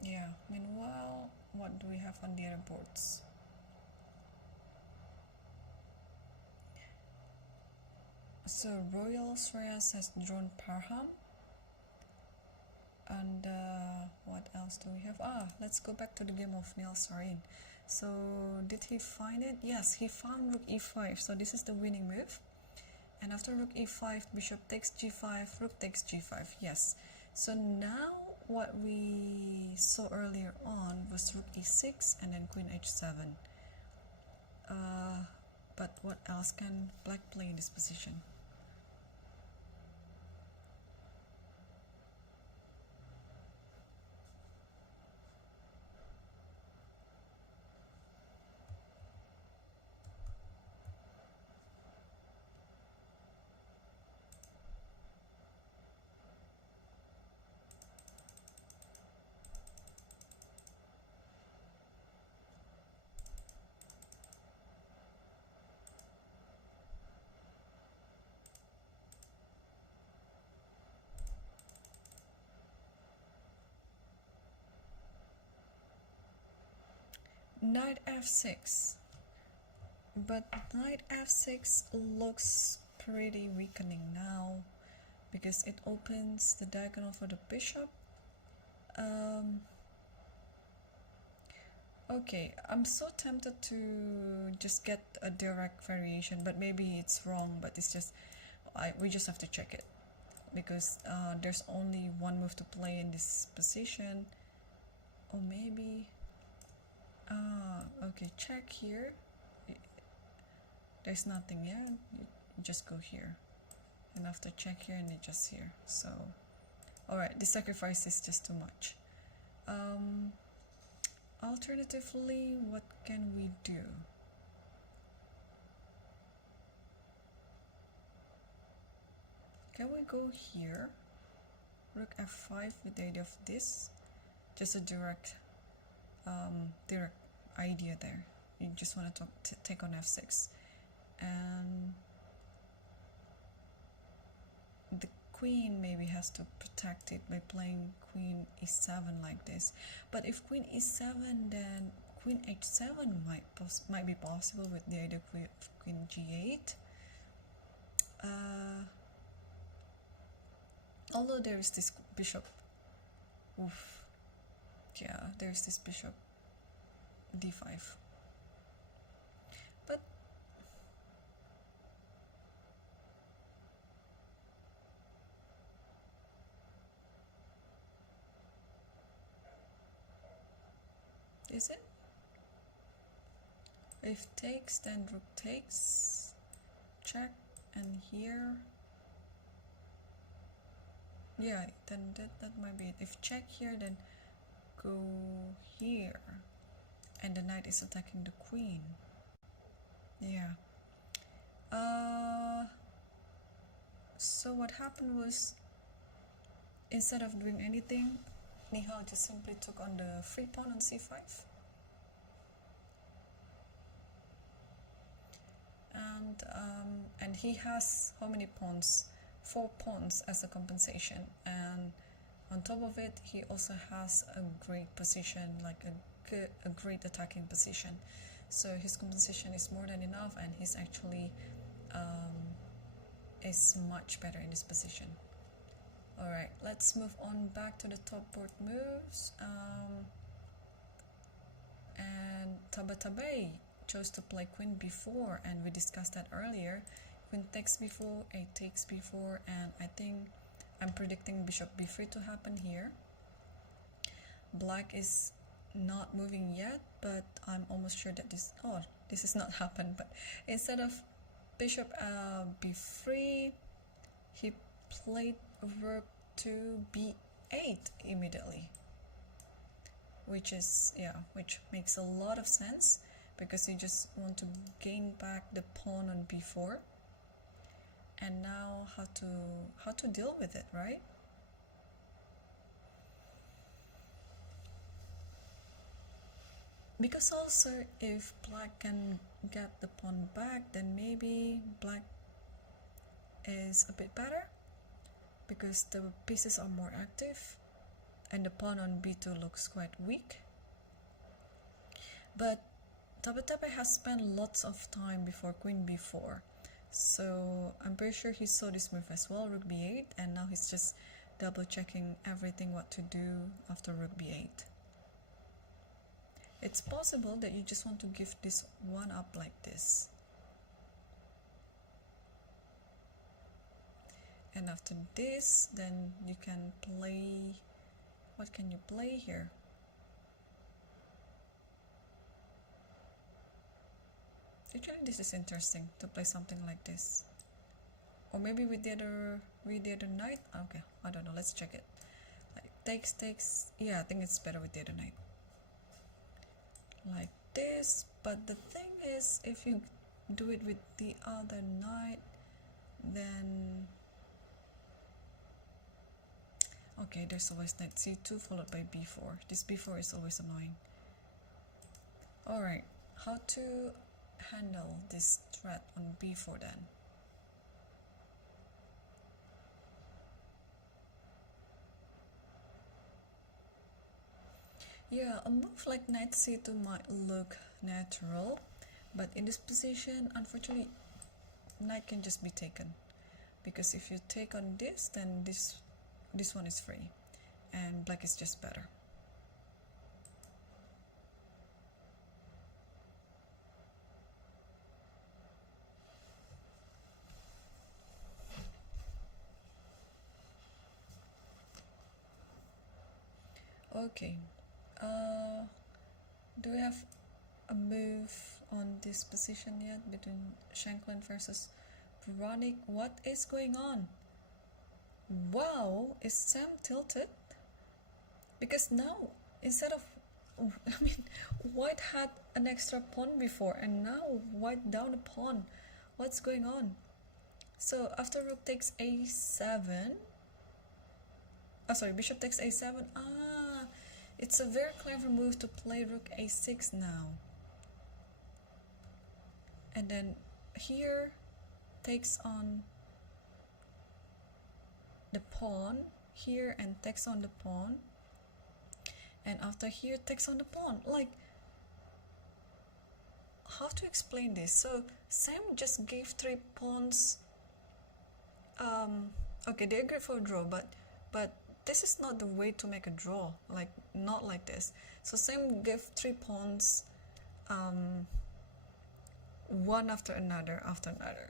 Yeah, meanwhile, what do we have on the other boards? So Royal Shreyas has drawn Parham. And what else do we have? Let's go back to the game of Neil Sarin. So did he find it? Yes, he found rook e5. So this is the winning move. And after rook e5, bishop takes g5, rook takes g5. Yes. So now what we saw earlier on was rook e6 and then queen h7. But what else can black play in this position? Knight f6, but knight f6 looks pretty weakening now because it opens the diagonal for the bishop. Okay, I'm so tempted to just get a direct variation, but maybe it's wrong, but it's just we just have to check it because there's only one move to play in this position. Or maybe okay, check here. There's nothing, yeah, you just go here, and after check here and it just here. So alright, the sacrifice is just too much. Alternatively, what can we do? Can we go here? Rook f5 with the idea of this, just a direct idea there. You just want to take on f6, and the queen maybe has to protect it by playing queen e7 like this. But if queen e7, then queen h7 might be possible with the idea of queen g8. Although there is this bishop, yeah, there's this bishop d5, but is it? If takes, then rook takes, check, and here, yeah, then that might be it. If check here, then go here, and the knight is attacking the queen. Yeah. So what happened was, instead of doing anything, Nihal just simply took on the free pawn on c5. And he has how many pawns? 4 pawns as a compensation, and on top of it he also has a great position, like a great attacking position. So his compensation is more than enough, and he's actually is much better in this position. Alright, let's move on back to the top board moves. And Tabatabai chose to play queen b4, and we discussed that earlier. Queen takes b4, a takes b4, and I think I'm predicting bishop b3 to happen here. Black is not moving yet, but I'm almost sure that this is not happened. But instead of bishop b3, he played rook to b8 immediately, which makes a lot of sense, because you just want to gain back the pawn on b4. And now how to deal with it, right? Because also if black can get the pawn back, then maybe black is a bit better, because the pieces are more active and the pawn on b2 looks quite weak. But Tabatabai has spent lots of time before queen b4, so I'm pretty sure he saw this move as well, rook b8, and now he's just double checking everything what to do after rook b8. It's possible that you just want to give this one up like this, and after this, then you can play, what can you play here? Actually, this is interesting to play something like this. Or maybe with the other knight. Okay, I don't know. Let's check it. Like takes. Yeah, I think it's better with the other knight. Like this. But the thing is, if you do it with the other knight, then okay, there's always knight c2 followed by b4. This b4 is always annoying. Alright, how to handle this threat on b4 then? Yeah, a move like knight c2 might look natural, but in this position, unfortunately, knight can just be taken. Because if you take on this, then this one is free, and black is just better. Okay, do we have a move on this position yet between Shanklin versus Veronik? What is going on? Wow, is Sam tilted? Because now, instead of, I mean, white had an extra pawn before, and now white down a pawn. What's going on? So after rook takes a7, oh sorry, bishop takes a7. It's a very clever move to play rook a6 now. And then here takes on the pawn here and takes on the pawn, and after here takes on the pawn. Like, how to explain this? So Sam just gave 3 pawns. Okay, they agreed for a draw, but this is not the way to make a draw. Like, not like this. So Sam gave 3 pawns, one after another,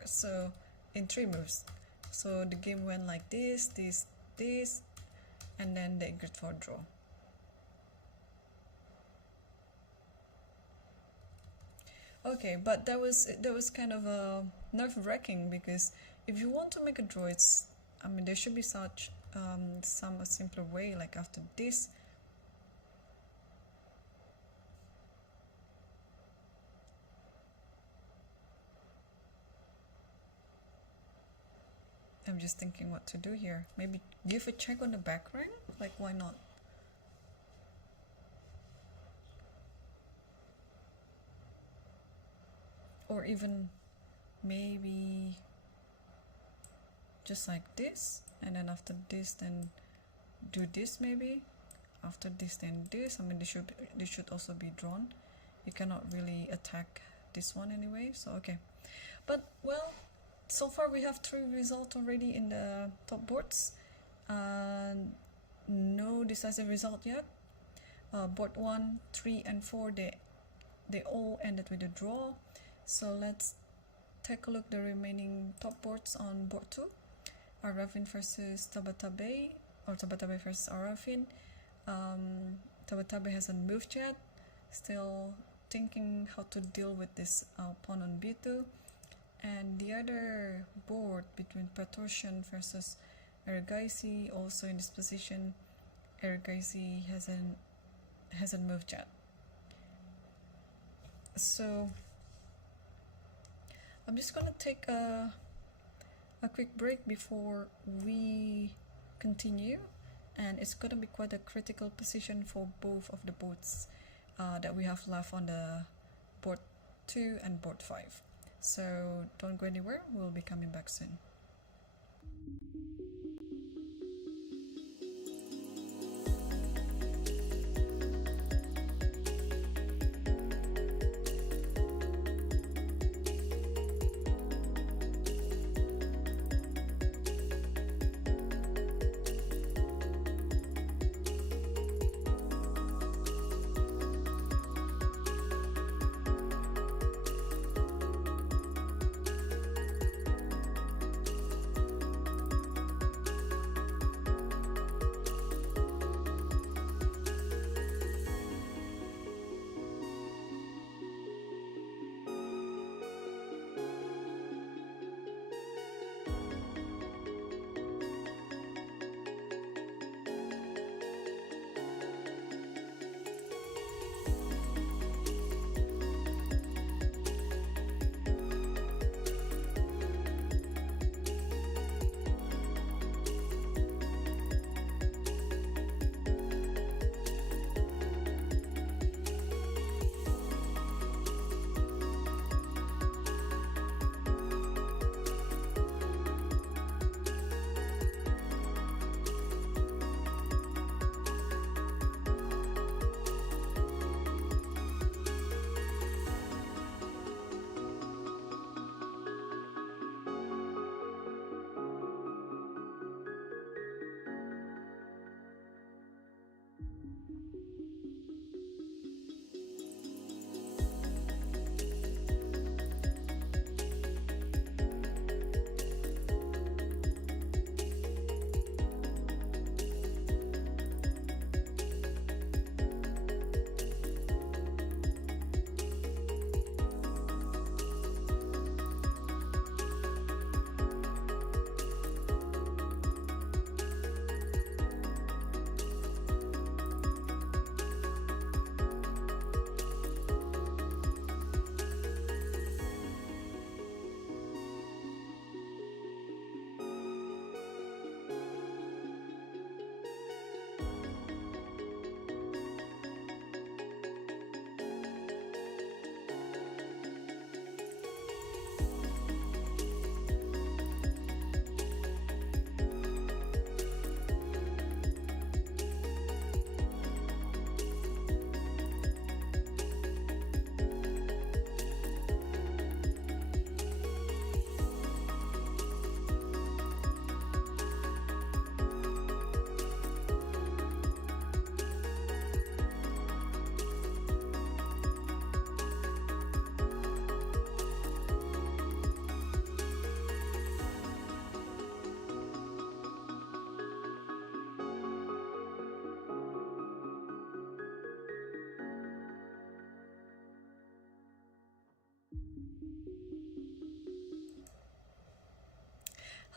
so in 3 moves. So the game went like this, and then they agreed for a draw. Okay, but that was kind of nerve-wracking, because if you want to make a draw, I mean, there should be such some simpler way, like after this. I'm just thinking what to do here. Maybe give a check on the back rank? Like, why not? Or even maybe just like this, and then after this then do this maybe. After this then this. I mean, they should also be drawn. You cannot really attack this one anyway, so okay. But well, so far we have 3 results already in the top boards, and no decisive result yet. Board 1, 3, and 4, they all ended with a draw. So let's take a look the remaining top boards on board 2. Arafin versus Tabatabai, or Tabatabai versus Arafin. Tabatabai hasn't moved yet, still thinking how to deal with this pawn on b2. And the other board between Petrosian versus Ergaisi, also in this position, Ergaisi hasn't moved yet. So I'm just gonna take a quick break before we continue, and it's gonna be quite a critical position for both of the boards that we have left on the board 2 and board 5. So don't go anywhere, we'll be coming back soon.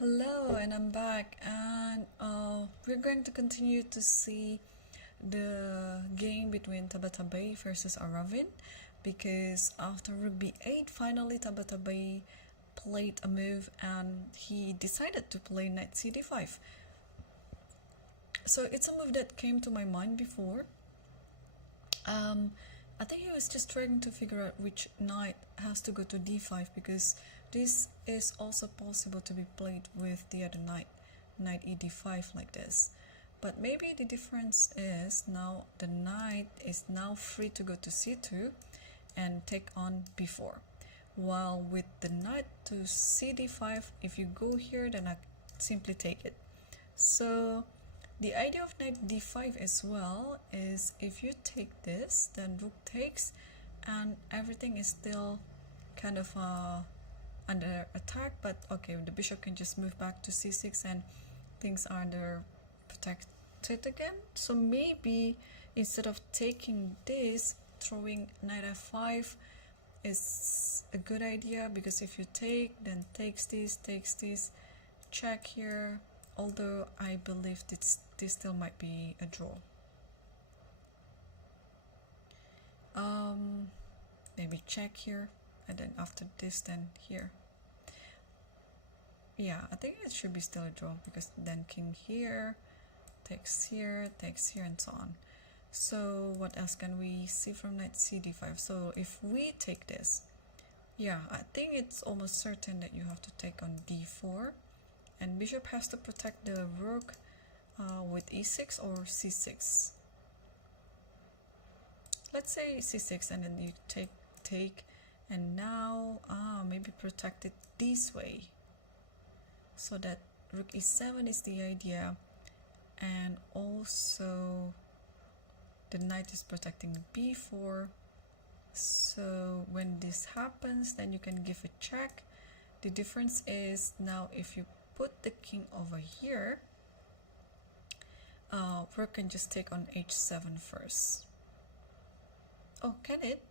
Hello, and I'm back, and we're going to continue to see the game between Tabatabai versus Aravin, because after rook b8, finally Tabatabai played a move and he decided to play knight cd5. So it's a move that came to my mind before. I think he was just trying to figure out which knight has to go to d5, because this is also possible to be played with the other knight, knight ed5 like this. But maybe the difference is now the knight is now free to go to c2 and take on b4. While with the knight to cd5, if you go here, then I simply take it. So the idea of knight d5 as well is if you take this, then rook takes, and everything is still kind of under attack, but okay, the bishop can just move back to c6 and things are under protected again. So maybe instead of taking this, throwing knight f5 is a good idea, because if you take, then takes this, check here, although I believe this still might be a draw. Maybe check here, and then after this, then here. Yeah, I think it should be still a draw, because then king here, takes here, and so on. So what else can we see from knight cd5? So if we take this, yeah, I think it's almost certain that you have to take on d4, and bishop has to protect the rook with e6 or c6. Let's say c6, and then you take, and now maybe protect it this way, so that rook e7 is the idea, and also the knight is protecting b4. So when this happens, then you can give a check. The difference is now if you put the king over here, rook can just take on h7 first. Oh, can it?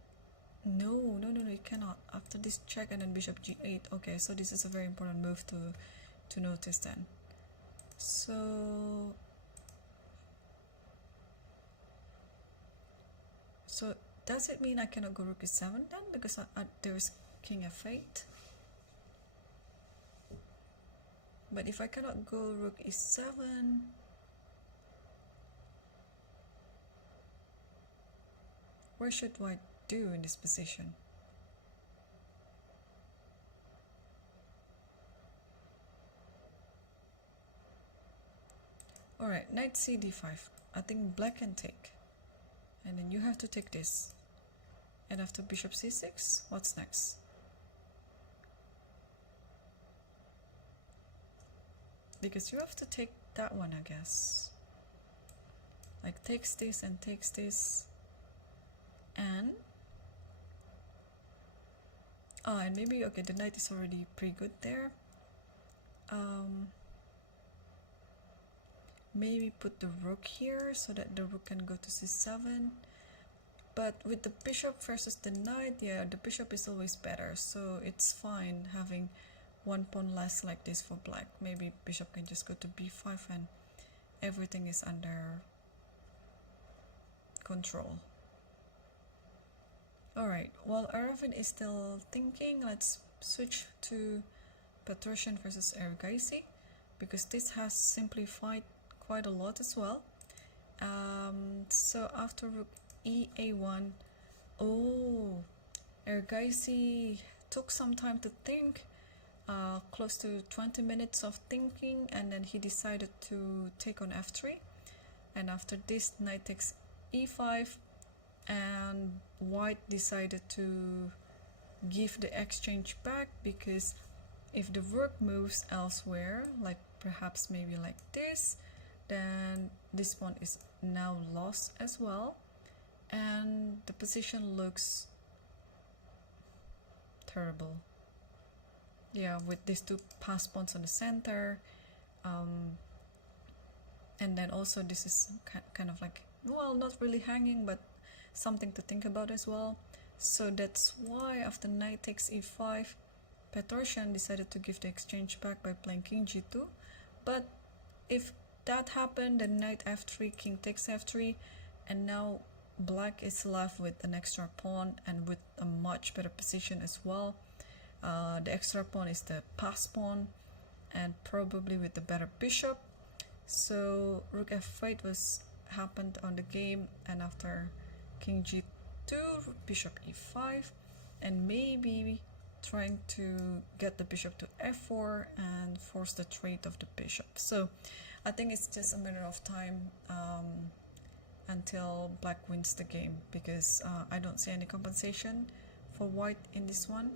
No, it cannot. After this check, and then bishop g8. Okay, so this is a very important move to notice then. So does it mean I cannot go rook e7 then, because there's king f8? But if I cannot go rook e7, what should white do in this position? Alright, knight cd5. I think black can take, and then you have to take this, and after bishop c6, what's next? Because you have to take that one, I guess. Like takes this and takes this, and and maybe, okay, the knight is already pretty good there. Maybe put the rook here so that the rook can go to c7. But with the bishop versus the knight, yeah, the bishop is always better, so it's fine having one pawn less like this for black. Maybe bishop can just go to b5 and everything is under control. Alright, while Aravin is still thinking, let's switch to Petrosian versus Ergaisi, because this has simplified quite a lot as well. So after rook ea1, oh, Ergaisi took some time to think, close to 20 minutes of thinking, and then he decided to take on f3, and after this knight takes e5, and white decided to give the exchange back, because if the rook moves elsewhere, like perhaps maybe like this, then this pawn is now lost as well, and the position looks terrible. Yeah, with these two pass pawns on the center, and then also this is kind of like, well, not really hanging, but something to think about as well. So that's why after knight takes e5, Petrosian decided to give the exchange back by playing king g2, but if that happened, then knight f3, king takes f3, and now black is left with an extra pawn and with a much better position as well. The extra pawn is the pass pawn, and probably with the better bishop. So rook f8 was happened on the game, and after king g2, bishop e5, and maybe trying to get the bishop to f4 and force the trade of the bishop. So I think it's just a matter of time until black wins the game, because I don't see any compensation for white in this one.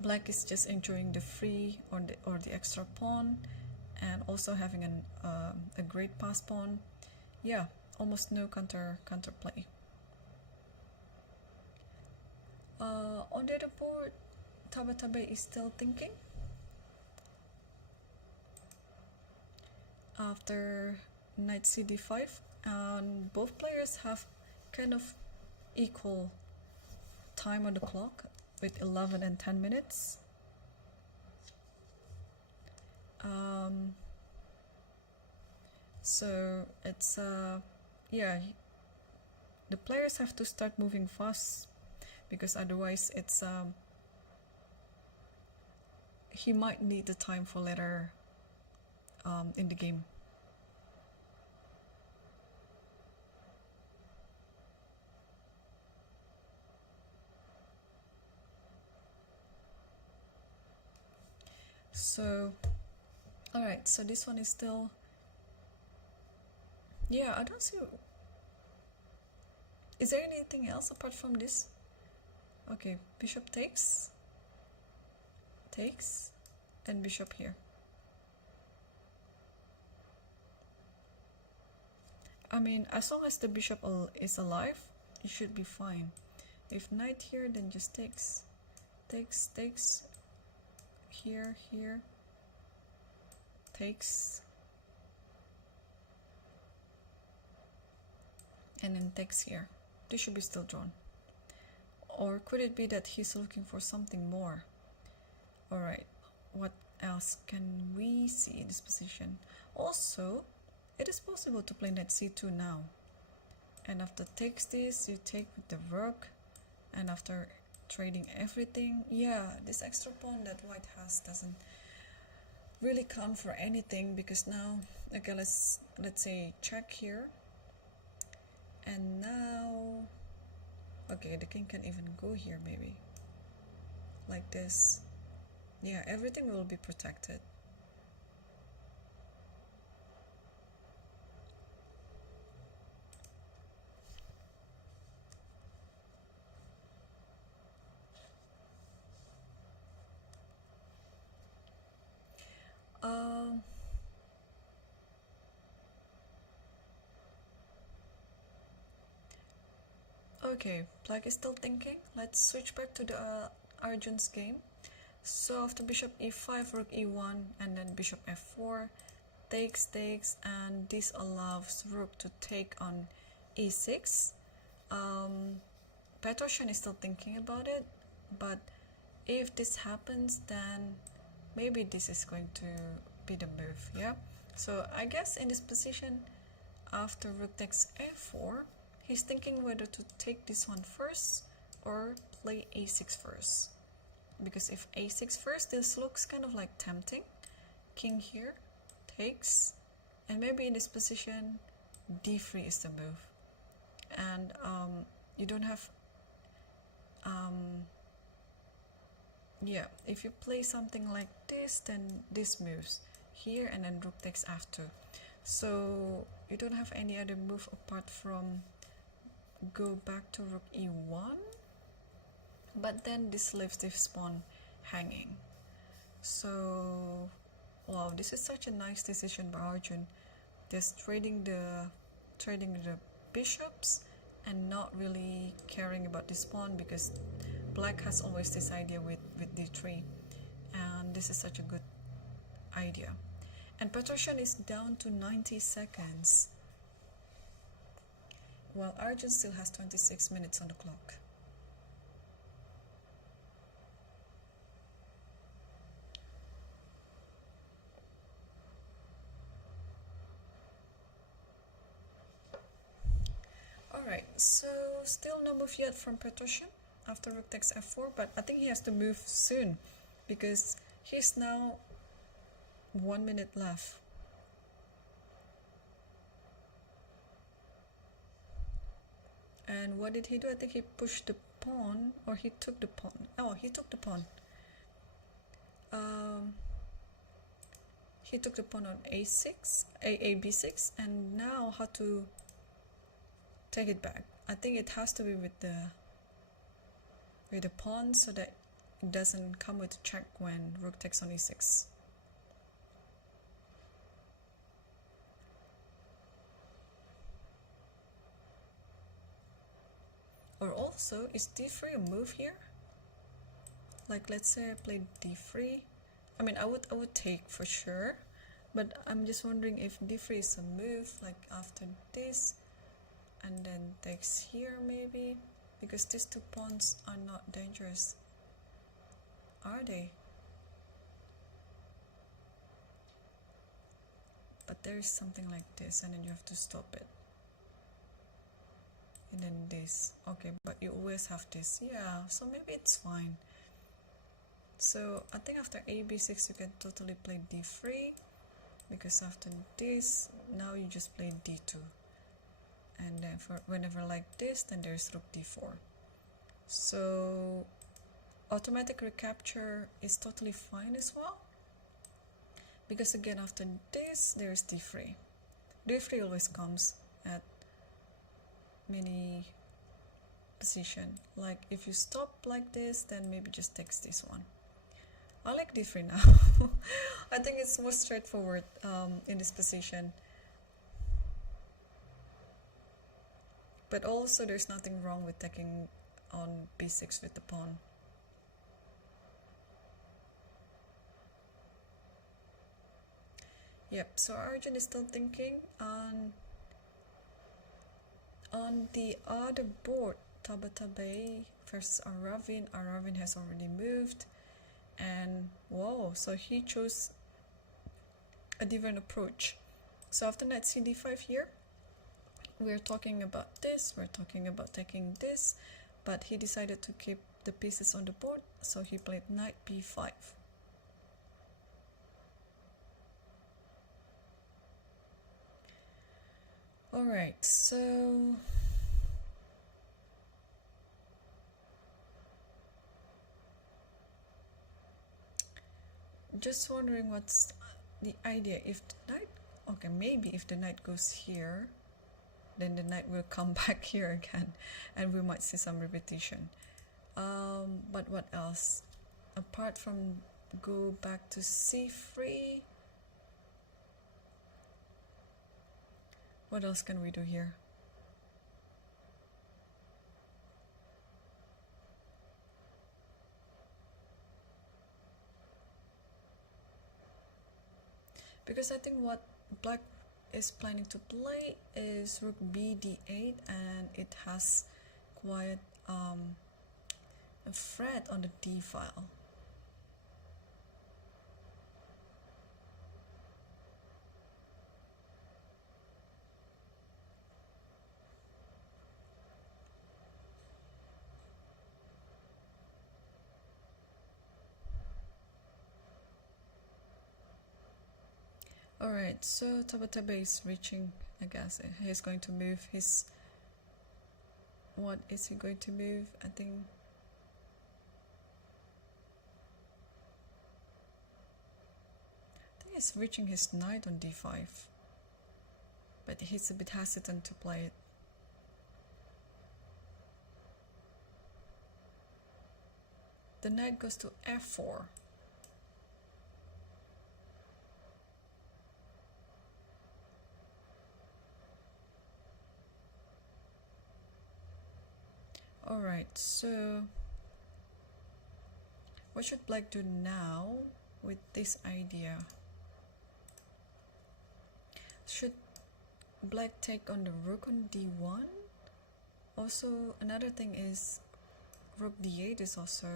Black is just enjoying the free or the extra pawn, and also having a great pass pawn. Yeah, almost no counterplay. On the other board, Tabatabe is still thinking. After knight cd5, and both players have kind of equal time on the clock with 11 and 10 minutes. So it's yeah, the players have to start moving fast, because otherwise it's he might need the time for later in the game. So alright, so this one is still, yeah, I don't see, is there anything else apart from this? Okay, bishop takes, and bishop here. I mean, as long as the bishop is alive, it should be fine. If knight here, then just takes, here, takes, and then takes here. This should be still drawn. Or could it be that he's looking for something more? Alright, what else can we see in this position? Also, it is possible to play knight c2 now. And after takes this, you take with the rook, and after trading everything, yeah, this extra pawn that white has doesn't really count for anything, because now, okay, let's say check here, and now, okay, the king can even go here, maybe like this. Yeah, everything will be protected. Okay, black is still thinking. Let's switch back to the Arjun's game. So after bishop e5, rook e1, and then bishop f4, takes, and this allows rook to take on e6. Petrosian is still thinking about it, but if this happens, then maybe this is going to be the move. Yeah, so I guess in this position, after rook takes f4, he's thinking whether to take this one first or play a6 first. Because if a6 first, this looks kind of like tempting. King here, takes, and maybe in this position, d3 is the move. And you don't have, yeah, if you play something like this, then this moves here, and then rook takes f2. So you don't have any other move apart from go back to rook e1, but then this leaves this pawn hanging. So wow, this is such a nice decision by Arjun, just trading the bishops and not really caring about this pawn, because black has always this idea with d3, and this is such a good idea. And Petrosian is down to 90 seconds, while Arjun still has 26 minutes on the clock. Alright, so still no move yet from Petrosian after rook takes f4, but I think he has to move soon because he's now 1 minute left. And what did he do? I think he pushed the pawn, or he took the pawn. Oh, he took the pawn. He took the pawn on a6, b6, and now how to take it back. I think it has to be with the pawn so that it doesn't come with a check when rook takes on e6. Or also, is d3 a move here? Like, let's say I played d3. I mean, I would take for sure, but I'm just wondering if d3 is a move, like after this, and then takes here maybe, because these two pawns are not dangerous, are they? But there is something like this, and then you have to stop it. And then this, okay, but you always have this, yeah, so maybe it's fine. So I think after a b6 you can totally play d3, because after this now you just play d2, and then for whenever like this, then there's rook d4. So automatic recapture is totally fine as well, because again after this there's d3. d3 always comes at many position. Like if you stop like this, then maybe just takes this one. I like d3 now. I think it's more straightforward in this position. But also there's nothing wrong with taking on b6 with the pawn. Yep, so Arjun is still thinking on the other board. Tabatabai versus Aravin. Aravin has already moved, and whoa, so he chose a different approach. So after knight cd5 here, we're talking about this, we're talking about taking this, but he decided to keep the pieces on the board, so he played knight b5. Alright, so just wondering what's the idea. If the knight, okay, maybe if the knight goes here, then the knight will come back here again, and we might see some repetition. But what else? Apart from go back to c3, what else can we do here? Because I think what black is planning to play is rook b d8, and it has quite a threat on the d file. Alright, so Tabatabai is reaching, I guess. He's going to move his... What is he going to move? I think he's reaching his knight on d5. But he's a bit hesitant to play it. The knight goes to f4. Alright, so what should black do now with this idea? Should black take on the rook on d1? Also, another thing is rook d8 is also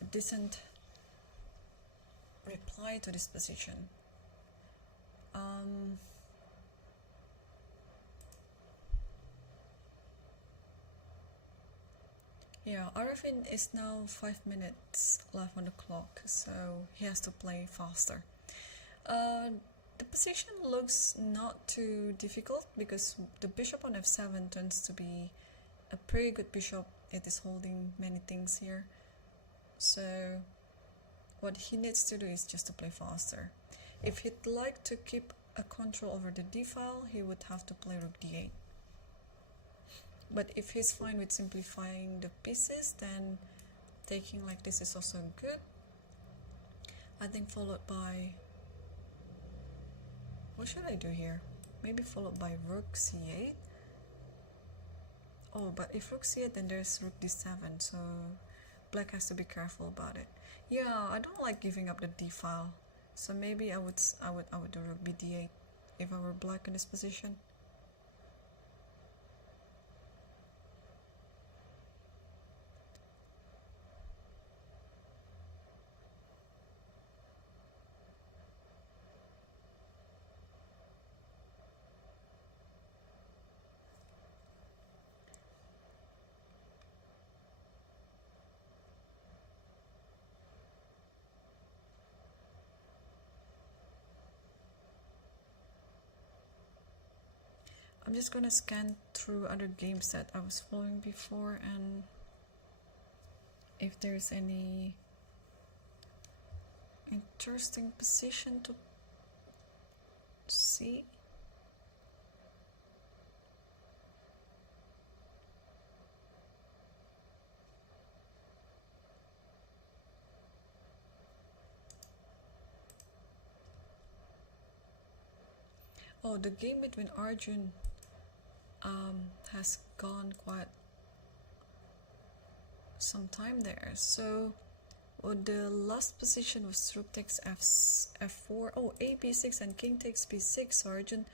a decent reply to this position. Yeah, Arifin is now 5 minutes left on the clock, so he has to play faster. The position looks not too difficult because the bishop on f7 turns to be a pretty good bishop. It is holding many things here. So what he needs to do is just to play faster. If he'd like to keep a control over the d file, he would have to play rook d8. But if he's fine with simplifying the pieces, then taking like this is also good. I think followed by, what should I do here? Maybe followed by rook c8. Oh, but if rook c8, then there's rook d7, so black has to be careful about it. Yeah, I don't like giving up the d file, so maybe I would do rook bd8 if I were black in this position. I'm just gonna scan through other games that I was following before and if there's any interesting position to see. Oh, the game between Arjun has gone quite some time there. So the last position was rook takes f4. Oh, a b6 and king takes b6. So Arjun,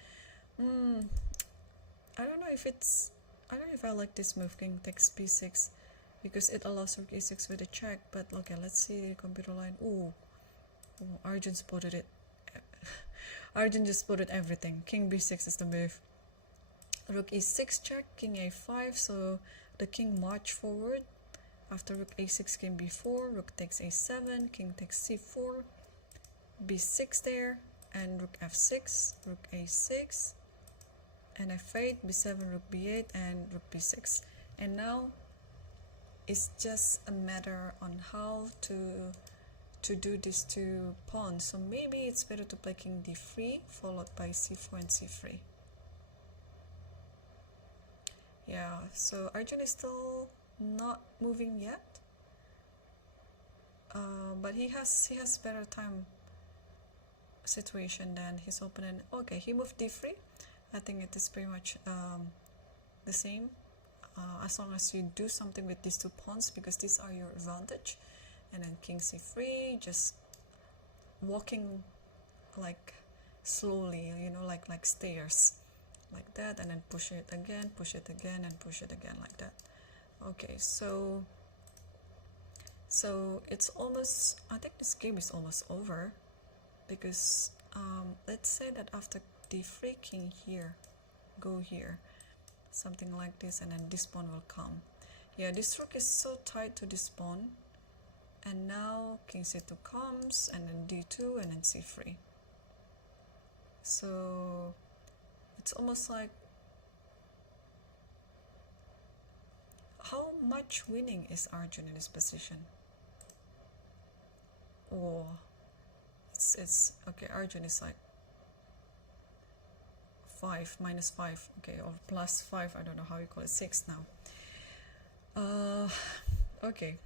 I don't know if it's, I don't know if I like this move, king takes b6, because it allows rook a6 with a check. But okay, let's see the computer line. Ooh, Arjun spotted it. Arjun just spotted everything. King b6 is the move. Rook e6 check, king a5, so the king march forward. After rook a6, king b4, rook takes a7, king takes c4, b6 there, and rook f6, rook a6, and f8, b7, rook b8, and rook b6. And now it's just a matter on how to do these two pawns. So maybe it's better to play king d3 followed by c4 and c3. Yeah, so Arjun is still not moving yet, but he has better time situation than his opponent. Okay, he moved d3. I think it is pretty much the same, as long as you do something with these two pawns, because these are your advantage. And then king c3, just walking like slowly, you know, like stairs, like that, and then push it again, and push it again, like that. Okay, so it's almost, I think this game is almost over, because let's say that after d3, king here, go here, something like this, and then this pawn will come. Yeah, this rook is so tight to this pawn. And now king c2 comes, and then d2, and then c3. So it's almost like, how much winning is Arjun in this position? Oh, it's okay. Arjun is like 5, -5, okay, or +5. I don't know how you call it, 6 now. Okay.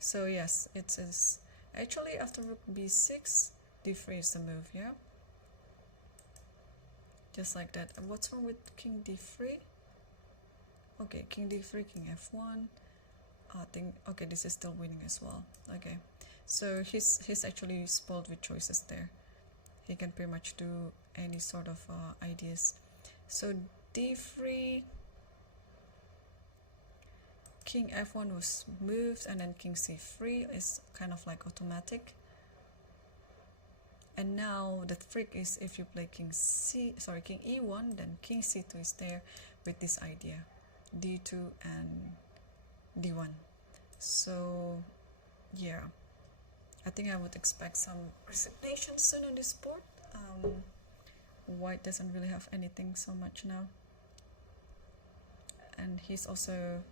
So yes, it is actually after rook b6, d3 is the move, yeah? Just like that. And what's wrong with king d3? Okay, king d3, king f1. I think, okay, this is still winning as well. Okay, so he's actually spoiled with choices there. He can pretty much do any sort of ideas. So d3, king f1 was moved, and then king c3 is kind of like automatic. And now the trick is, if you play king e1, then king c2 is there with this idea, d2 and d1. So yeah, I think I would expect some resignation soon on this board. White doesn't really have anything so much now, and he's also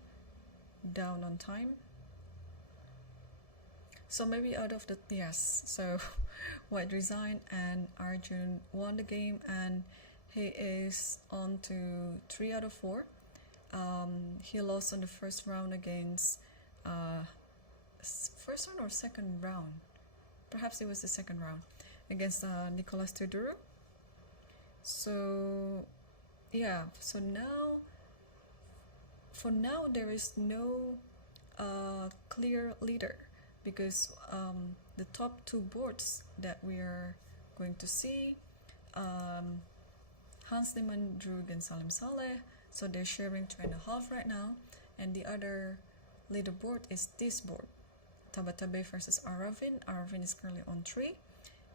down on time. So maybe out of the, yes, so White resigned and Arjun won the game, and he is on to 3 out of 4. He lost on the first round against first round or second round, perhaps it was the second round, against Nicolas Teodoro. So yeah, so now for now there is no clear leader, because the top 2 boards that we are going to see, Hans Niemann drew against Salim Saleh, so they're sharing 2.5 right now, and the other leaderboard is this board, Tabatabai versus Aravin. Aravin is currently on 3,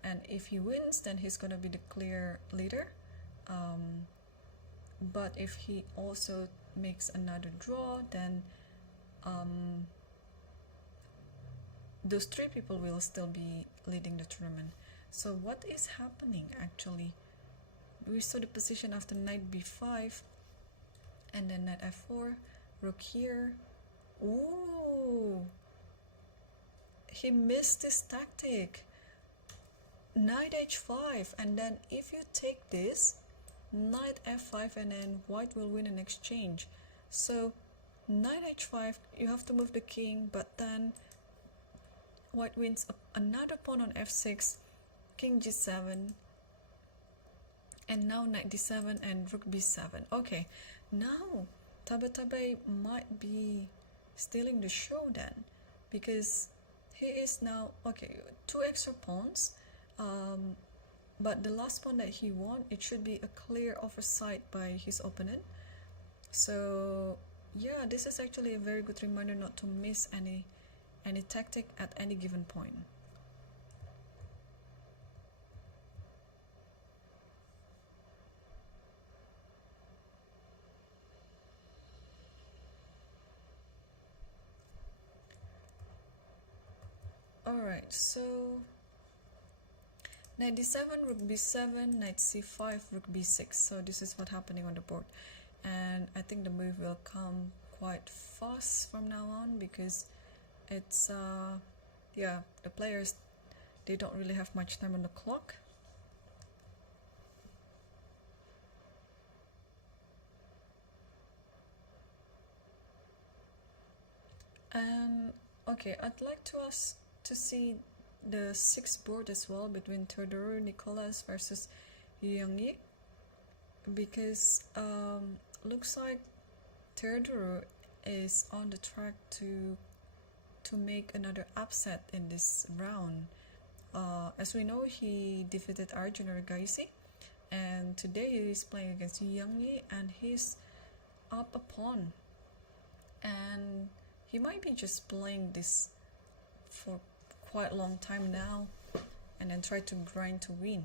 and if he wins, then he's gonna be the clear leader. But if he also makes another draw, then those 3 people will still be leading the tournament. So what is happening actually? We saw the position after knight b5 and then knight f4, rook here. Ooh, he missed this tactic. Knight h5, and then if you take this, knight f5, and then White will win an exchange. So knight h5, you have to move the king, but then White wins another pawn on f6, king g7, and now knight d7 and rook b7. Okay, now Tabatabai might be stealing the show then, because he is now, okay, 2 extra pawns, but the last pawn that he won, it should be a clear oversight by his opponent. So yeah, this is actually a very good reminder not to miss any tactic at any given point. Alright, so knight d7, rook b7, knight c5, rook b6. So this is what's happening on the board, and I think the move will come quite fast from now on, because it's yeah, the players, they don't really have much time on the clock. And okay, I'd like to see the 6th board as well, between Teodoro Nicolas versus Yi, because looks like Teodoro is on the track to make another upset in this round. As we know, he defeated Arjun Regaisi, and today he is playing against Yi, and he's up a pawn, and he might be just playing this for quite a long time now, and then try to grind to win.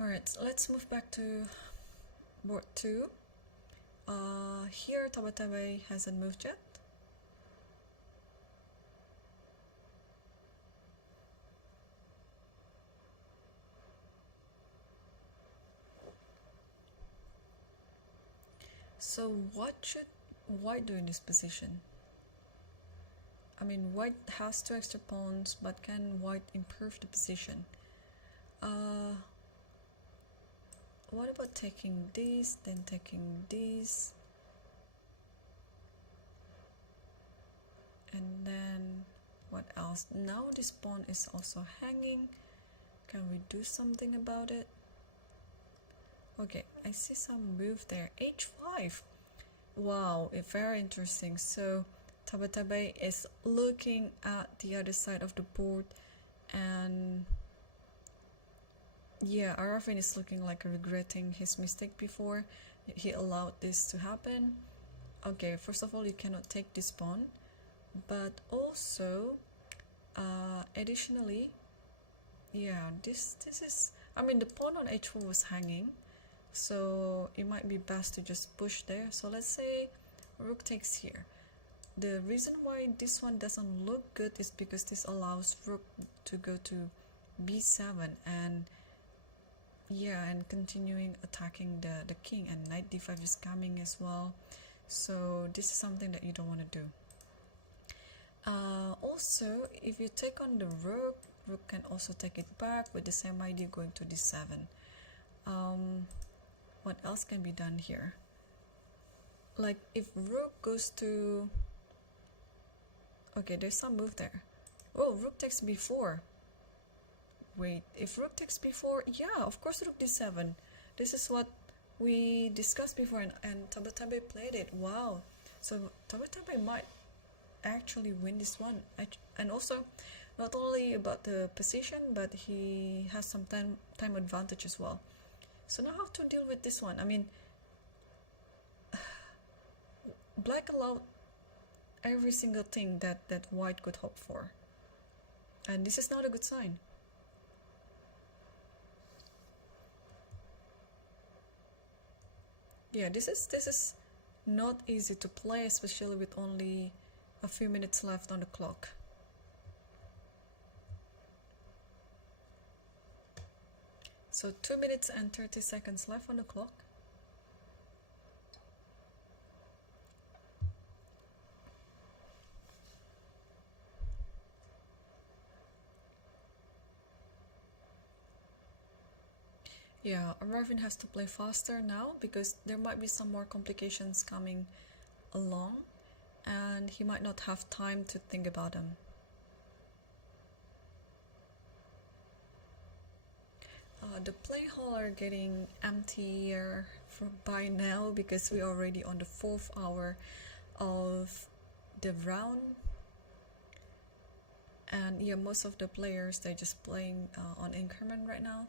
Alright, let's move back to board 2. Here Tabatabai hasn't moved yet. So what should White do in this position? I mean, White has 2 extra pawns, but can White improve the position? What about taking this, then taking this, and then what else? Now this pawn is also hanging. Can we do something about it? Okay, I see some move there. h5. Wow, it's very interesting. So Tabatabai is looking at the other side of the board, and yeah, Aravin is looking like regretting his mistake before he allowed this to happen. Okay, first of all, you cannot take this pawn, but also additionally, yeah, this is, I mean, the pawn on h4 was hanging, so it might be best to just push there. So let's say rook takes here. The reason why this one doesn't look good is because this allows rook to go to b7 and yeah, and continuing attacking the king, and knight d5 is coming as well. So this is something that you don't want to do. Also, if you take on the rook, rook can also take it back with the same idea going to d7. What else can be done here? Like if rook goes to, okay, there's some move there. Oh, rook takes b4. Wait, if rook takes b4, yeah, of course rook d7. This is what we discussed before, and Tabatabe played it. Wow, so Tabatabe might actually win this one. And also, not only about the position, but he has some time advantage as well. So now how to deal with this one? I mean, black allowed every single thing that white could hope for, and this is not a good sign. Yeah, this is not easy to play, especially with only a few minutes left on the clock. So 2 minutes and 30 seconds left on the clock. Yeah, Marvin has to play faster now because there might be some more complications coming along and he might not have time to think about them. The play hall are getting emptier by now because we're already on the 4th hour of the round, and yeah, most of the players, they're just playing on increment right now.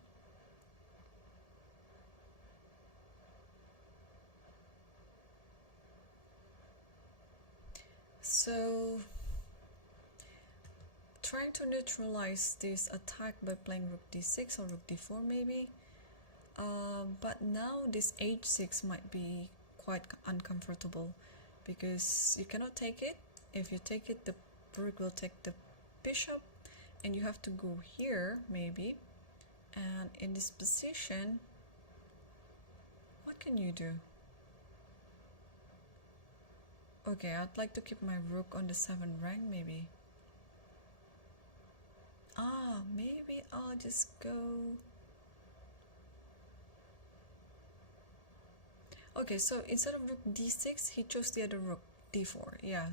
So trying to neutralize this attack by playing rook d6 or rook d4 maybe, but now this h6 might be quite uncomfortable because you cannot take it. If you take it, the rook will take the bishop and you have to go here maybe, and in this position what can you do? Okay, I'd like to keep my rook on the 7th rank maybe. Maybe I'll just go. Okay, so instead of rook d6, he chose the other rook d4. Yeah,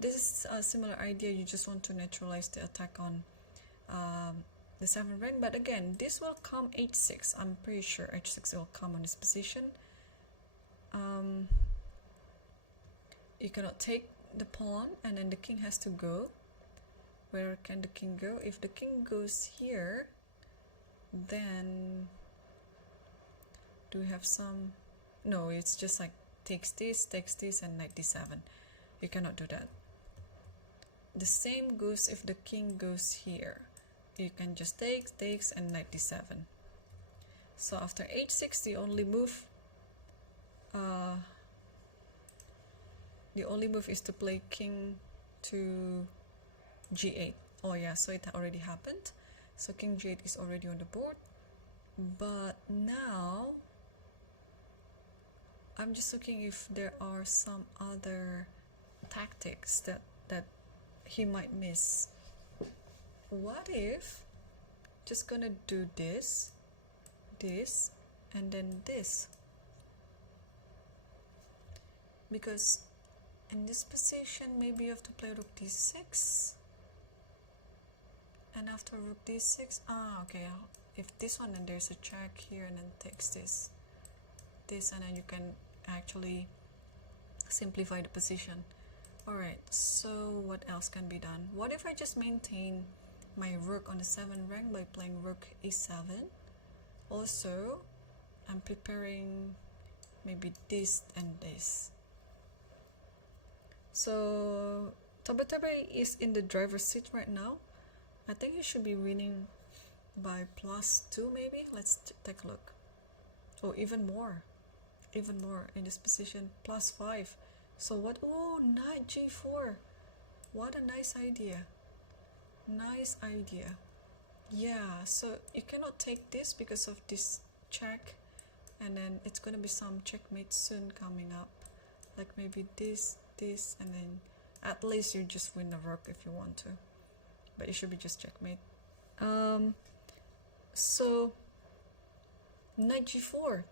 this is a similar idea. You just want to neutralize the attack on the 7th rank. But again, this will come h6. I'm pretty sure h6 will come on this position. You cannot take the pawn, and then the king has to go. Where can the king go? If the king goes here, then do we have some? No, it's just like takes this, and knight d7. You cannot do that. The same goes if the king goes here. You can just takes, and knight d7. So after h6, the only move is to play king to g8. Oh yeah, so it already happened. So king g8 is already on the board. But now I'm just looking if there are some other tactics that he might miss. What if just gonna do this, and then this? Because in this position maybe you have to play rook d6, and after rook d6, okay, if this one, then there's a check here, and then takes this, and then you can actually simplify the position. Alright, so what else can be done? What if I just maintain my rook on the 7th rank by playing rook e7? Also, I'm preparing maybe this and this. So Tabatabe is in the driver's seat right now. I think he should be winning by +2 maybe. Let's take a look. Oh, even more in this position, +5. So what? Oh, knight g4. What a nice idea. Nice idea. Yeah, so you cannot take this because of this check, and then it's gonna be some checkmate soon coming up, like maybe this, and then at least you just win the rook if you want to, but it should be just checkmate. So knight g4,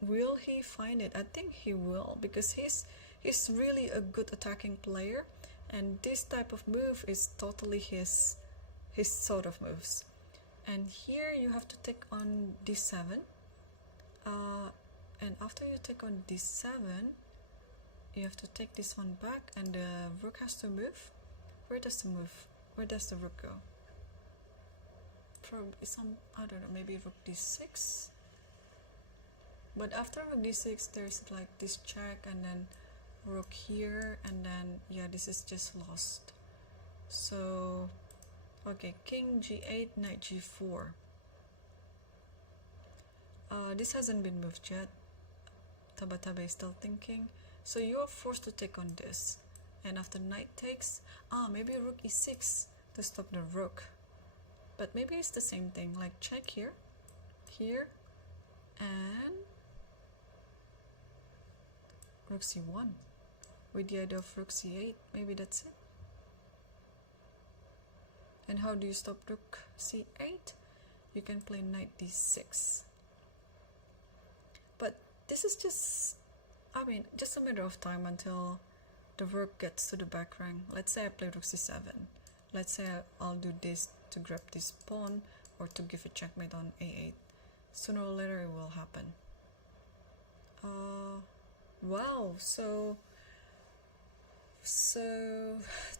will he find it? I think he will, because he's really a good attacking player, and this type of move is totally his sort of moves. And here you have to take on d7, and after you take on d7, you have to take this one back, and the rook has to move. Where does the rook go? Probably some, I don't know, maybe rook d6. But after rook d6, there's like this check, and then rook here, and then yeah, this is just lost. So okay, king g8, knight g4. This hasn't been moved yet. Taba is still thinking. So you're forced to take on this. And after knight takes, maybe rook e6 to stop the rook. But maybe it's the same thing, like check here, and rook c1 with the idea of rook c8. Maybe that's it. And how do you stop rook c8? You can play knight d6. But this is just, I mean, just a matter of time until the rook gets to the back rank. Let's say I play rook c7. Let's say I'll do this to grab this pawn, or to give a checkmate on a8. Sooner or later it will happen. Wow, so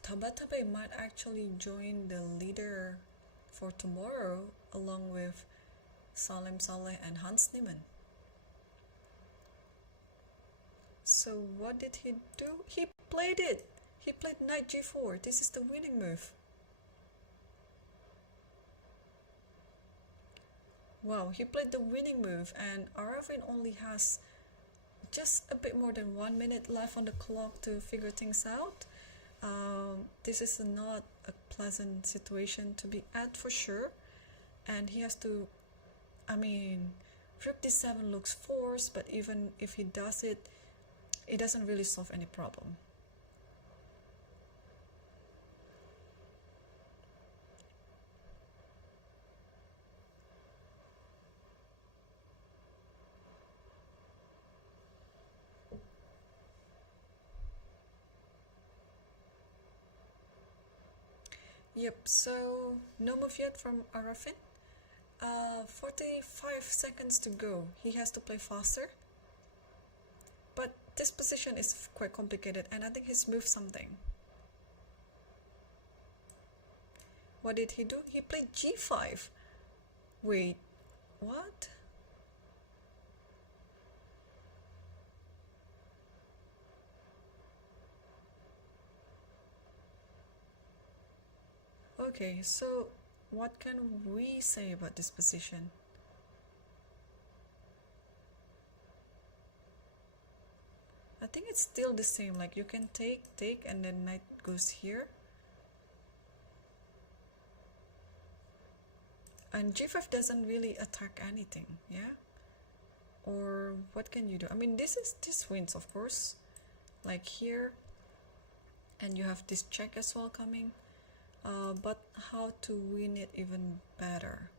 Taba might actually join the leader for tomorrow along with Salem Saleh and Hans Niemann. So what did he do? He played it! He played knight g4. This is the winning move. Wow, he played the winning move, and Arafin only has just a bit more than 1 minute left on the clock to figure things out. This is not a pleasant situation to be at for sure, and he has to, I mean, rook d7 looks forced, but even if he does it, it doesn't really solve any problem. Yep, so no move yet from Arafin. 45 seconds to go. He has to play faster. But this position is quite complicated, and I think he's moved something. What did he do? He played g5. Wait, what? Okay, so what can we say about this position? I think it's still the same, like you can take, and then knight goes here. And g5 doesn't really attack anything, yeah? Or what can you do? I mean, this wins, of course. Like here, and you have this check as well coming. But how to win it even better?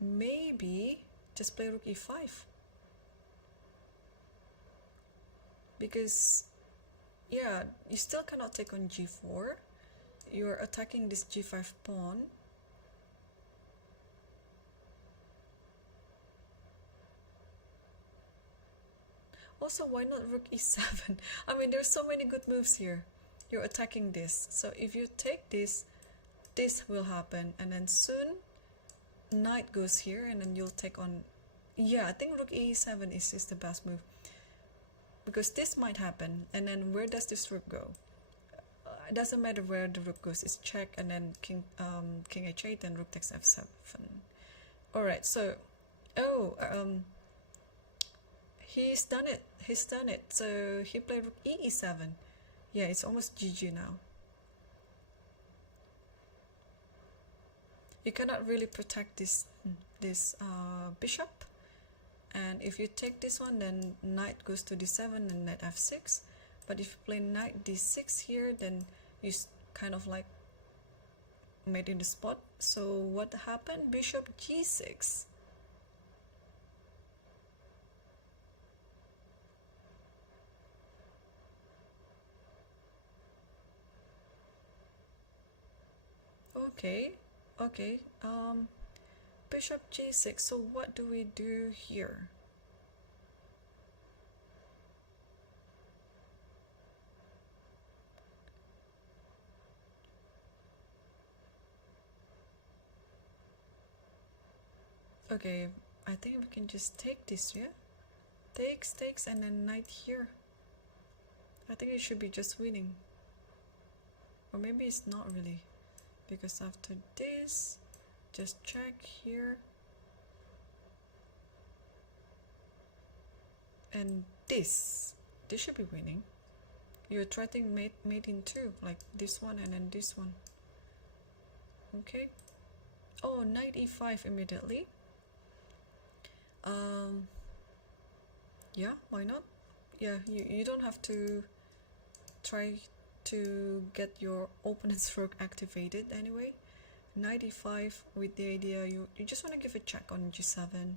Maybe just play rook e5. Because, yeah, you still cannot take on g4. You're attacking this g5 pawn. Also, why not rook e7? I mean, there's so many good moves here. You're attacking this. So if you take this, this will happen. And then soon, knight goes here, and then you'll take on... Yeah, I think rook e7 is the best move. Because this might happen. And then where does this rook go? It doesn't matter where the rook goes. It's check, and then king h8, and rook takes f7. Alright, so Oh, he's done it. He's done it. So he played rook e7. Yeah, it's almost GG now. You cannot really protect this bishop, and if you take this one, then knight goes to d7 and knight f6. But if you play knight d6 here, then you kind of like made in the spot. So what happened? Bishop g6. Okay, okay. Bishop g6. So what do we do here? Okay, I think we can just take this, yeah? Takes, and then knight here. I think it should be just winning. Or maybe it's not really. Because after this, just check here. And this should be winning. You're threatening mate in two, like this one and then this one. Okay. Oh, knight e5 immediately. Yeah, why not? Yeah, you don't have to try to get your opponent's rook activated anyway. Knight e5 with the idea you just want to give a check on g7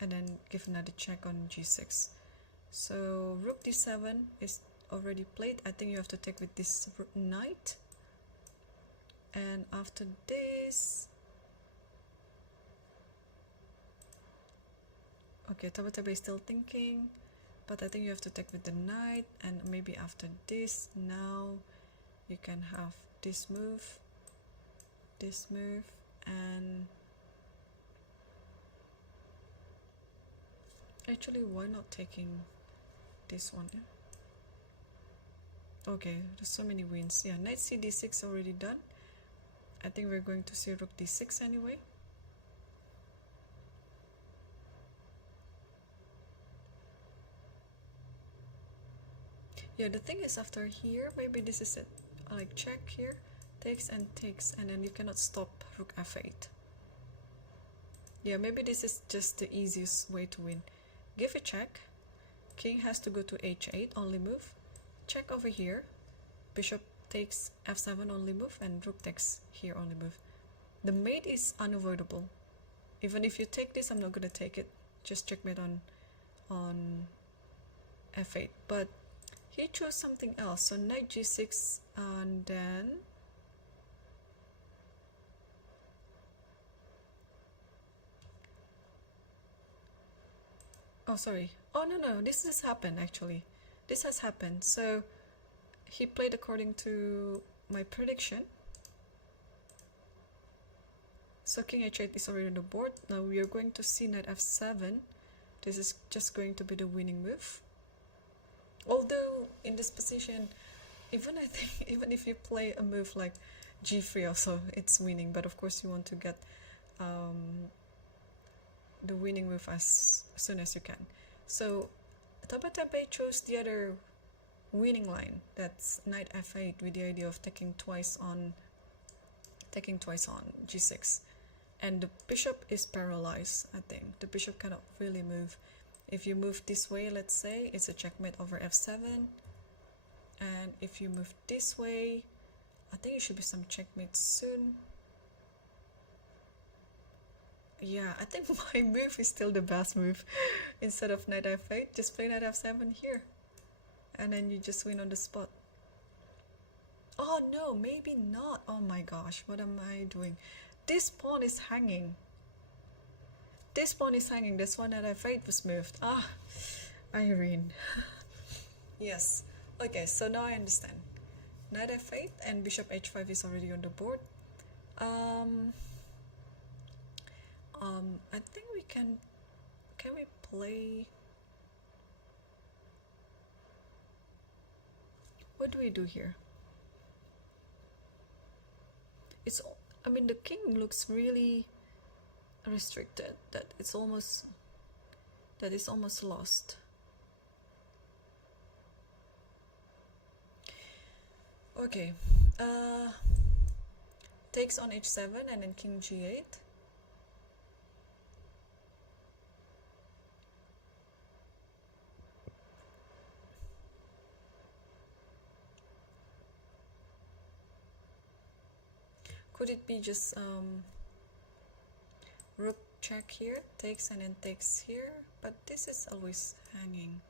and then give another check on g6. So rook d7 is already played. I think you have to take with this knight, and after this, okay, Tabatabe is still thinking, but I think you have to take with the knight, and maybe after this, now you can have this move, and actually, why not taking this one? Yeah? Okay, there's so many wins. Yeah, knight cd6 already done. I think we're going to see rook d6 anyway. Yeah, the thing is, after here, maybe this is it. Like check here, takes, and then you cannot stop rook f8. Yeah, maybe this is just the easiest way to win. Give a check. King has to go to h8, only move. Check over here. Bishop takes f7, only move, and rook takes here, only move. The mate is unavoidable. Even if you take this, I'm not gonna take it. Just checkmate on f8. But he chose something else. So knight g6, and then oh, sorry. Oh, no, this has happened actually. This has happened. So he played according to my prediction. So king h8 is already on the board. Now we are going to see knight f7. This is just going to be the winning move. Although in this position, even I think even if you play a move like g3 also, it's winning. But of course you want to get the winning move as soon as you can. So Tabatabe chose the other winning line. That's knight f8 with the idea of taking twice on g6. And the bishop is paralyzed, I think. The bishop cannot really move. If you move this way, let's say, it's a checkmate over f7. And if you move this way, I think it should be some checkmate soon. Yeah, I think my move is still the best move. Instead of knight f8, just play knight f7 here. And then you just win on the spot. Oh no, maybe not. Oh my gosh, what am I doing? This pawn is hanging. This pawn is hanging. This one that f8 was moved. Ah, Irene. Yes. Okay, so now I understand. Knight f8 and bishop h5 is already on the board. I think we can we play, what do we do here? It's I mean, the king looks really restricted, that it's almost lost. Okay, takes on h7 and then king g8. Could it be just rook check here, takes and then takes here, but this is always hanging.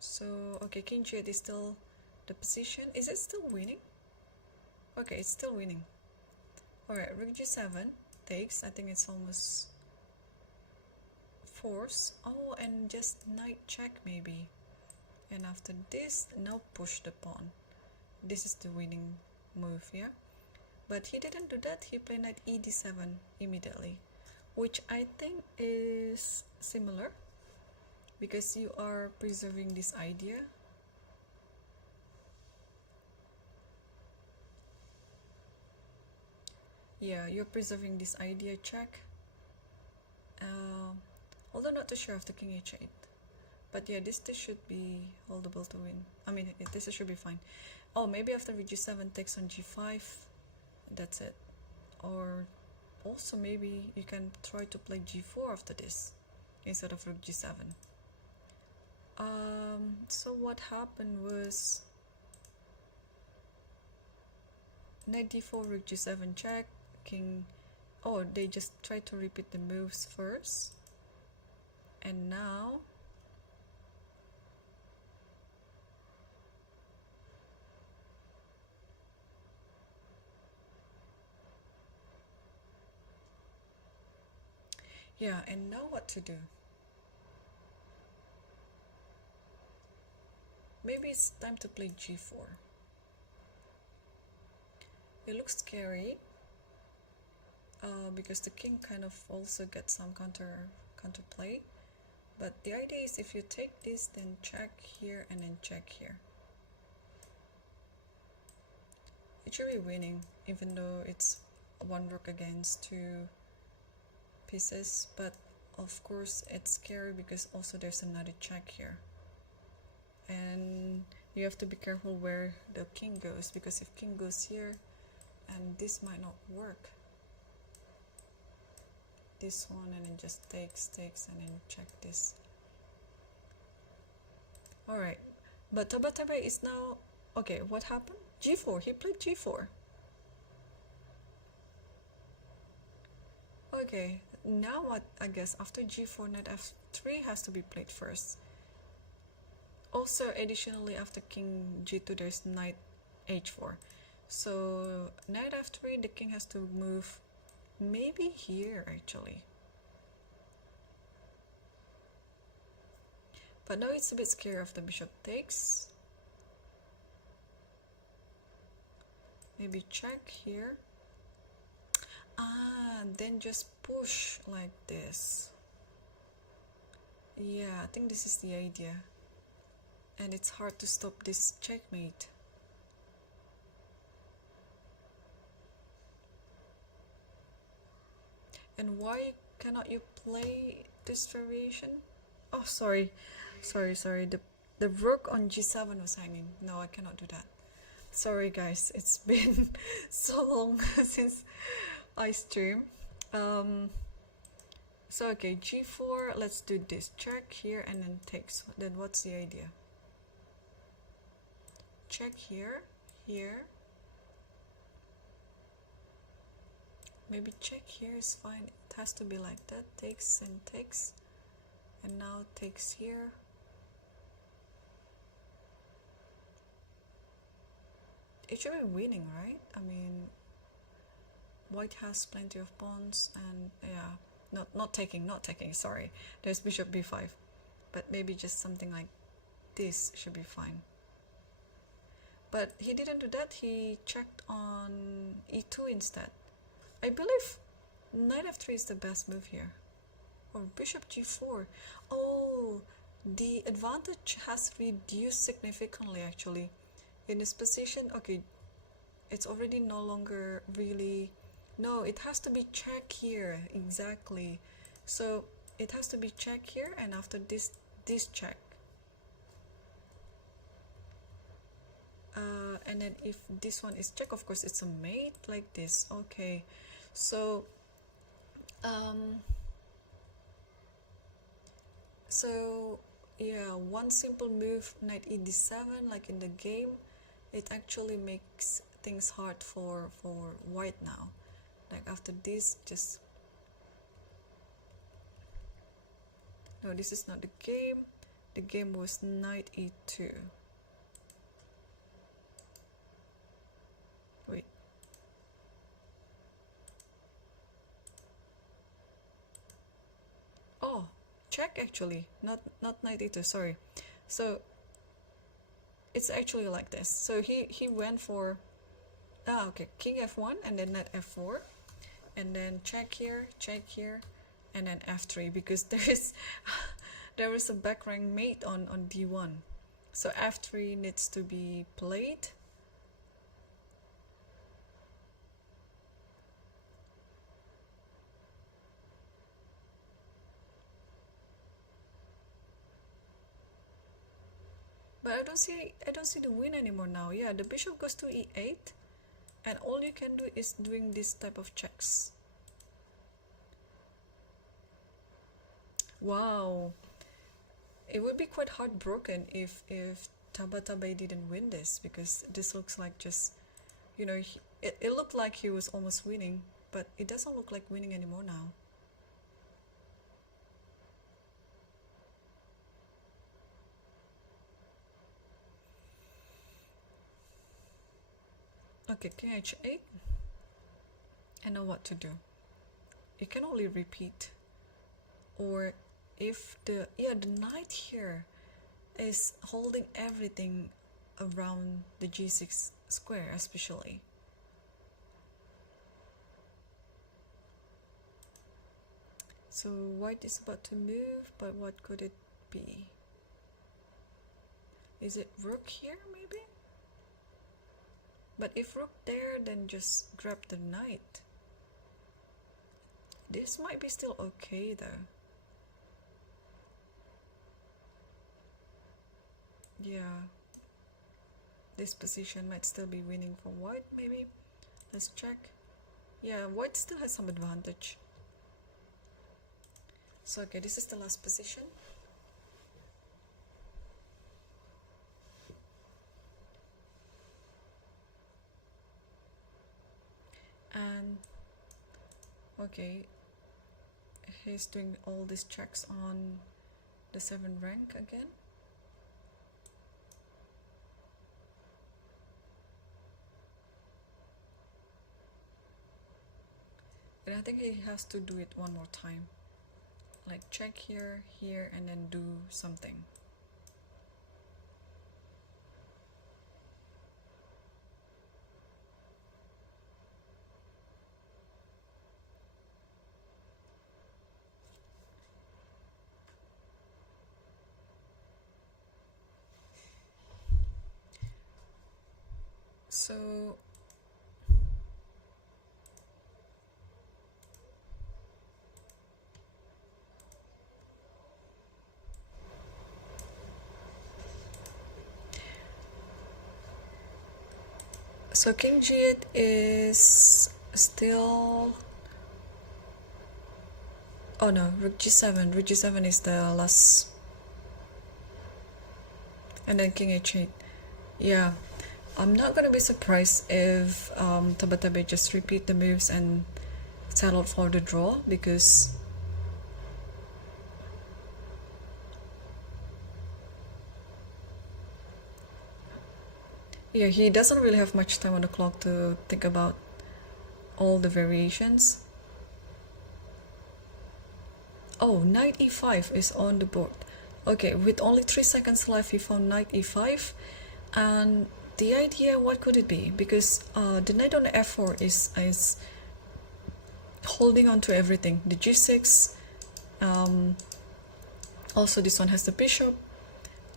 So okay, king g8 is still the position. Is it still winning? Okay, it's still winning. Alright, rook g7 takes. I think it's almost force. Oh, and just knight check maybe. And after this, now push the pawn. This is the winning move, yeah? But he didn't do that. He played knight e7 immediately, which I think is similar because you are preserving this idea. Yeah, you're preserving this idea check. Although not too sure of the king h8. But yeah, this should be holdable to win. I mean, this should be fine. Oh, maybe after rook g7 takes on g5, that's it. Or also maybe you can try to play g4 after this instead of rook g7. So what happened was knight d4, rook g7 check, king. Oh, they just tried to repeat the moves first, and now yeah, and now what to do? Maybe it's time to play g4. It looks scary because the king kind of also gets some counterplay. But the idea is if you take this, then check here and then check here. It should be winning, even though it's one rook against two pieces. But of course it's scary because also there's another check here. And you have to be careful where the king goes, because if king goes here, and this might not work. This one and then just takes, and then check this. Alright, but Tabatabai is now, okay, what happened? g4, he played g4. Okay, now what, I guess after g4, knight f3 has to be played first. Also, additionally, after king g2, there's knight h4. So, knight f3, the king has to move maybe here, actually. But now it's a bit scary if the bishop takes. Maybe check here. Then just push like this. Yeah, I think this is the idea. And it's hard to stop this checkmate. And why cannot you play this variation? Oh, sorry. The rook on g7 was hanging. No, I cannot do that. Sorry guys, it's been so long since I stream. So okay, g4, let's do this. Check here and then takes. Then what's the idea? Check here, here. Maybe check here is fine. It has to be like that. Takes and takes. And now takes here. It should be winning, right? I mean, white has plenty of pawns, and yeah, not taking, sorry. There's bishop b5. But maybe just something like this should be fine. But he didn't do that. He checked on e2 instead. I believe knight f3 is the best move here. Or bishop g4. Oh, the advantage has reduced significantly actually. In this position, okay, it's already no longer really, no, it has to be check here, exactly. So it has to be check here, and after this check, and then if this one is check, of course it's a mate like this. Okay, so so yeah, one simple move, knight e d7, like in the game, it actually makes things hard for white now. Like after this, just, no, this is not the game. The game was knight e2. Wait. Oh, check actually, not knight e2, sorry. So it's actually like this. So he went for, okay, king f1 and then knight f4, and then check here, and then f3, because there is a back rank mate on d1. So f3 needs to be played. But I don't see the win anymore now. Yeah, the bishop goes to e8, and all you can do is doing this type of checks. Wow, it would be quite heartbroken if Tabatabai didn't win this, because this looks like just, you know, it looked like he was almost winning, but it doesn't look like winning anymore now. Okay, king h8. I know what to do. You can only repeat, or if the knight here is holding everything around the g6 square, especially. So white is about to move, but what could it be? Is it rook here maybe? But if rook there, then just grab the knight. This might be still okay though. Yeah, this position might still be winning for white maybe. Let's check. Yeah, white still has some advantage. So okay, this is the last position. And okay, he's doing all these checks on the 7th rank again. And I think he has to do it one more time, like check here, and then do something. So king g8 is still, oh no, rook g7. Rook g7 is the last, and then king h8. Yeah, I'm not gonna be surprised if Tabatabai just repeat the moves and settle for the draw, because yeah, he doesn't really have much time on the clock to think about all the variations. Oh, knight e5 is on the board. Okay, with only 3 seconds left, he found knight e5, and the idea, what could it be? Because the knight on f4 is holding on to everything. The g6, also this one has the bishop,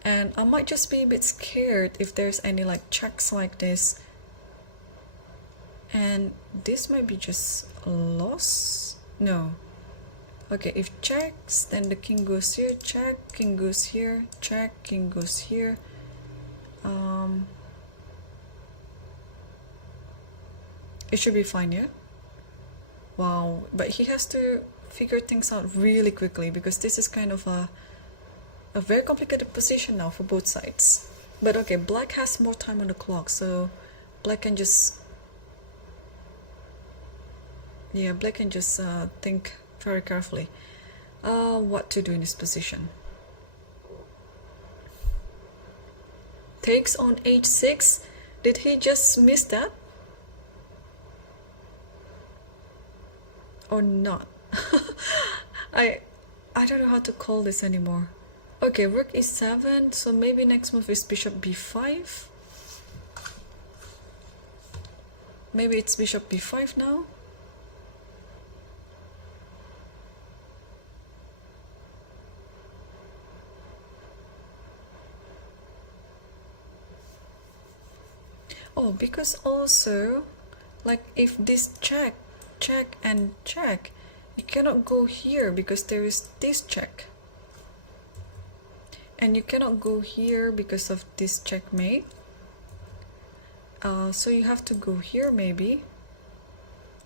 and I might just be a bit scared if there's any like checks like this. And this might be just a loss. No. Okay, if checks, then the king goes here, check, king goes here, check, king goes here. It should be fine, yeah? Wow, but he has to figure things out really quickly because this is kind of a very complicated position now for both sides. But okay, black has more time on the clock, so black can just think very carefully what to do in this position. Takes on h6. Did he just miss that? Or not? I don't know how to call this anymore. Okay, rook e7, so maybe next move is bishop b5. Maybe it's bishop b5 now. Oh, because also, like if this check, and check, you cannot go here because there is this check. And you cannot go here because of this checkmate. So you have to go here maybe.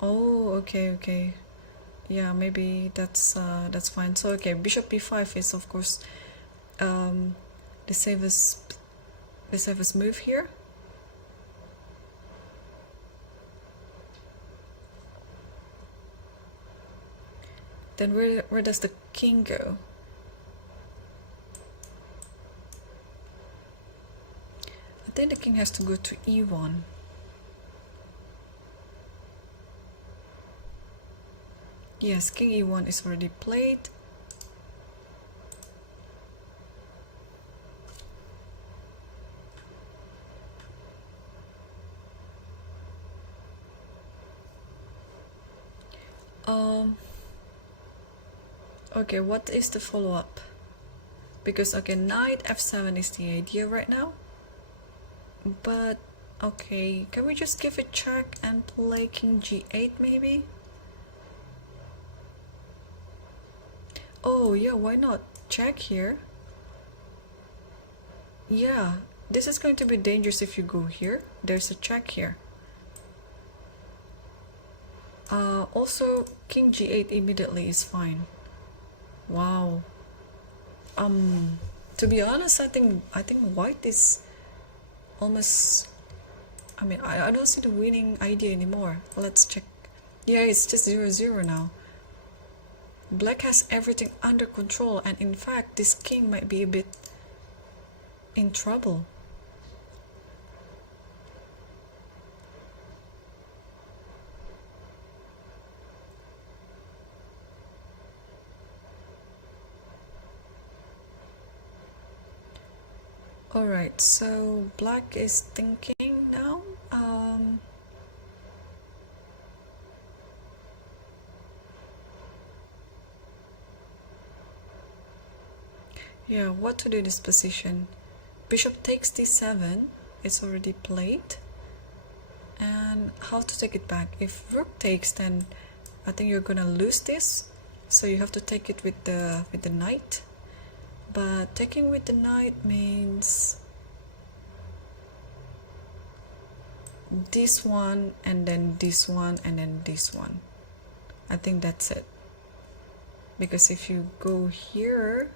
Oh, okay. Yeah, maybe that's fine. So okay, bishop b5 is of course the safest move here. Then where does the king go? I think the king has to go to e1. Yes, king e1 is already played. Okay, what is the follow-up? Because okay, knight f7 is the idea right now. But okay, can we just give a check and play king g8 maybe? Oh yeah, why not? Check here. Yeah, this is going to be dangerous if you go here. There's a check here. Also, king g8 immediately is fine. Wow. To be honest, I think white is almost, I mean, I don't see the winning idea anymore. Let's check. Yeah, it's just 0-0 now. Black has everything under control, and in fact this king might be a bit in trouble. Alright, so black is thinking now. Yeah, what to do in this position? Bishop takes d7, it's already played. And how to take it back? If rook takes, then I think you're gonna lose this. So you have to take it with the knight. But taking with the knight means this one, and then this one, and then this one. I think that's it. Because if you go here,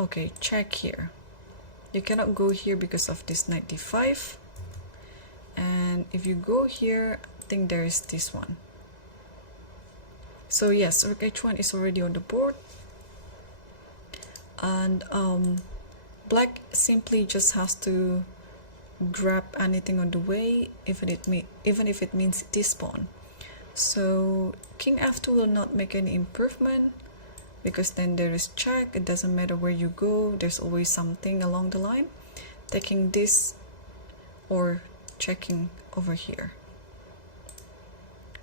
okay, check here. You cannot go here because of this knight d5. And if you go here, I think there is this one. So yes, rook h1 is already on the board. And black simply just has to grab anything on the way, even if it means this pawn. So king f2 will not make any improvement, because then there is check. It doesn't matter where you go, there's always something along the line. Taking this or checking over here.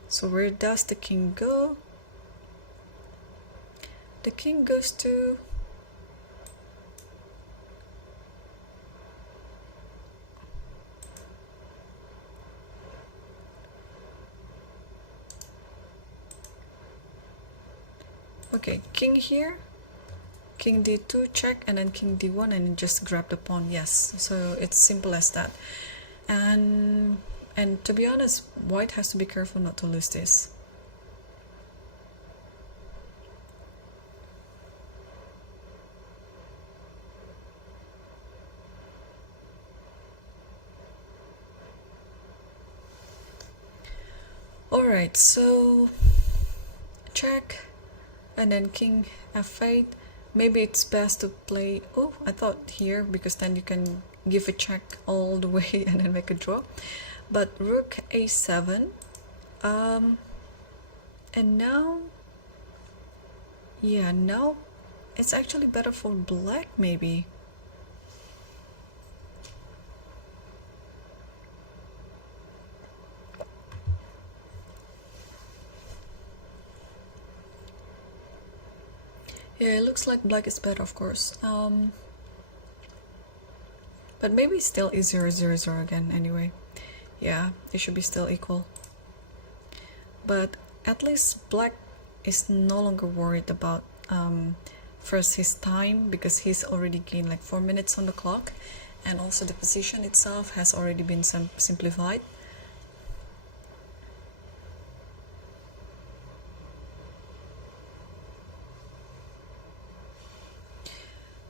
So where does the king go? The king goes to Okay, king here, king d2 check, and then king d1, and just grab the pawn. Yes, so it's simple as that. And to be honest, white has to be careful not to lose this. Alright, so check, and then king f8. Maybe it's best to play, oh, I thought here, because then you can give a check all the way and then make a draw. But rook a7, and now, yeah, now it's actually better for black, maybe. Yeah, it looks like black is better, of course. But maybe still is 0-0-0 again anyway. Yeah, it should be still equal. But at least black is no longer worried about first his time, because he's already gained like 4 minutes on the clock, and also the position itself has already been simplified.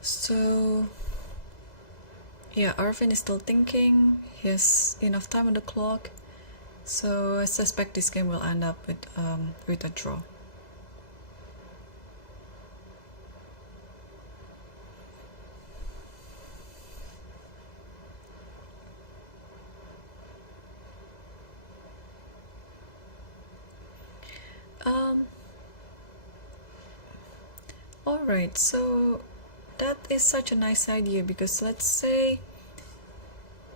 So yeah, Arvin is still thinking. He has enough time on the clock, so I suspect this game will end up with a draw. Alright, so that is such a nice idea, because let's say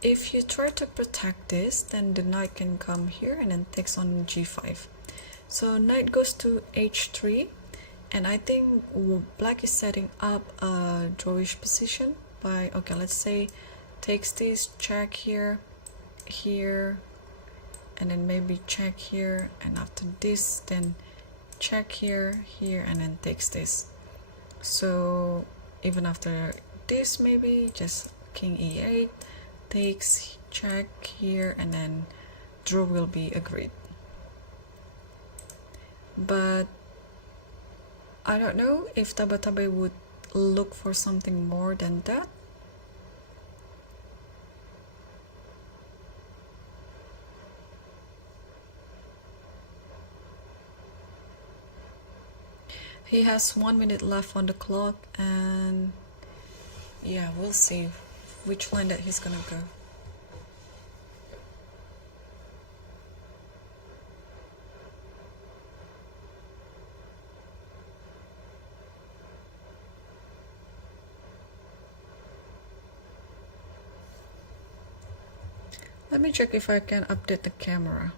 if you try to protect this, then the knight can come here and then takes on g5. So knight goes to h3, and I think black is setting up a drawish position by, okay, let's say takes this, check here, here, and then maybe check here, and after this then check here, here, and then takes this. So even after this, maybe just king e8, takes, check here, and then draw will be agreed. But I don't know if Tabatabai would look for something more than that. He has 1 minute left on the clock, and yeah, we'll see which line that he's gonna go. Let me check if I can update the camera.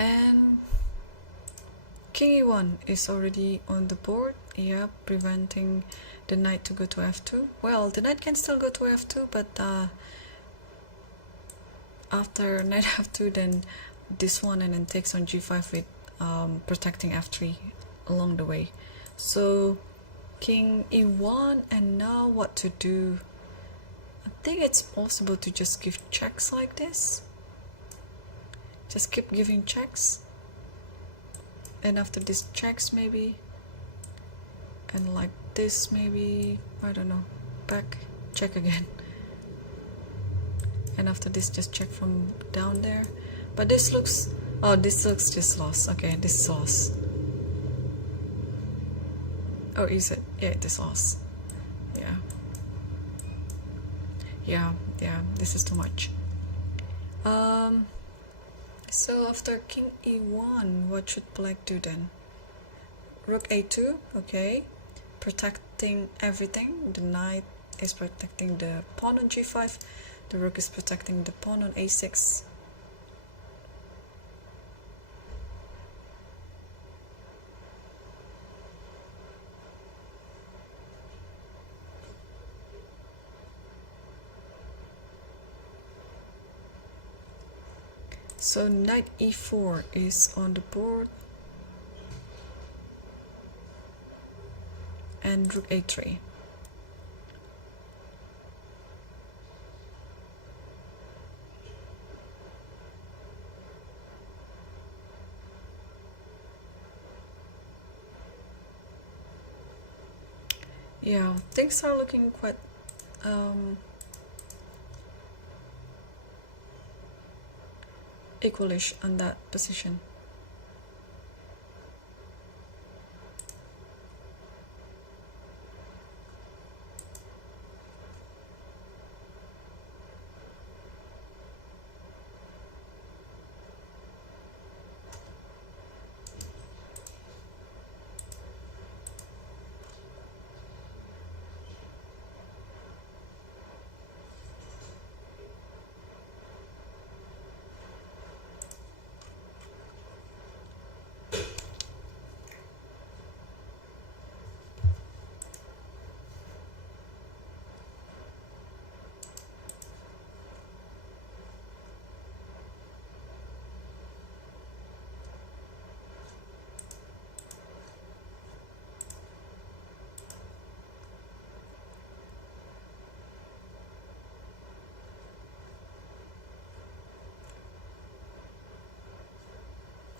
And king e1 is already on the board, yeah, preventing the knight to go to f2. Well, the knight can still go to f2, but after knight f2, then this one, and then takes on g5 with protecting f3 along the way. So king e1, and now what to do? I think it's possible to just give checks like this. Just keep giving checks, and after this checks maybe, and like this maybe, I don't know, back, check again, and after this just check from down there. But this looks, oh, this looks just lost. Okay, this is lost. Oh, is it? Yeah, it is lost. Yeah, this is too much. So after king e1, what should black do then? Rook a2, okay, protecting everything. The knight is protecting the pawn on g5, the rook is protecting the pawn on a6. So knight e4 is on the board, and rook a3. Yeah, things are looking quite equalish on that position.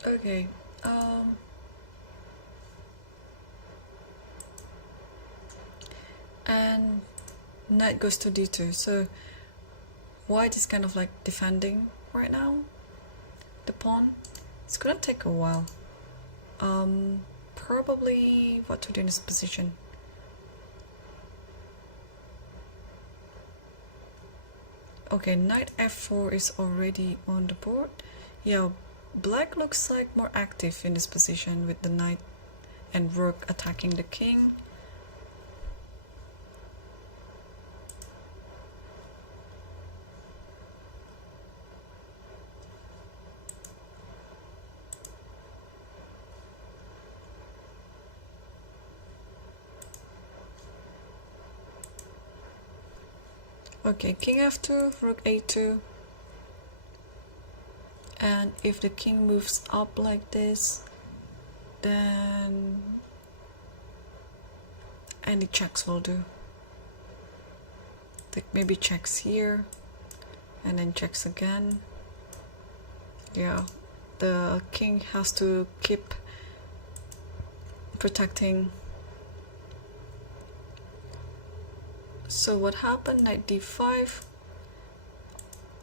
Okay, and knight goes to d2, so white is kind of like defending right now the pawn. It's gonna take a while. Probably what to do in this position. Okay, knight f4 is already on the board. Yeah, black looks like more active in this position with the knight and rook attacking the king. Okay, king f2, rook a2. And if the king moves up like this, then any checks will do. Like maybe checks here, and then checks again. Yeah, the king has to keep protecting. So what happened? Knight d5.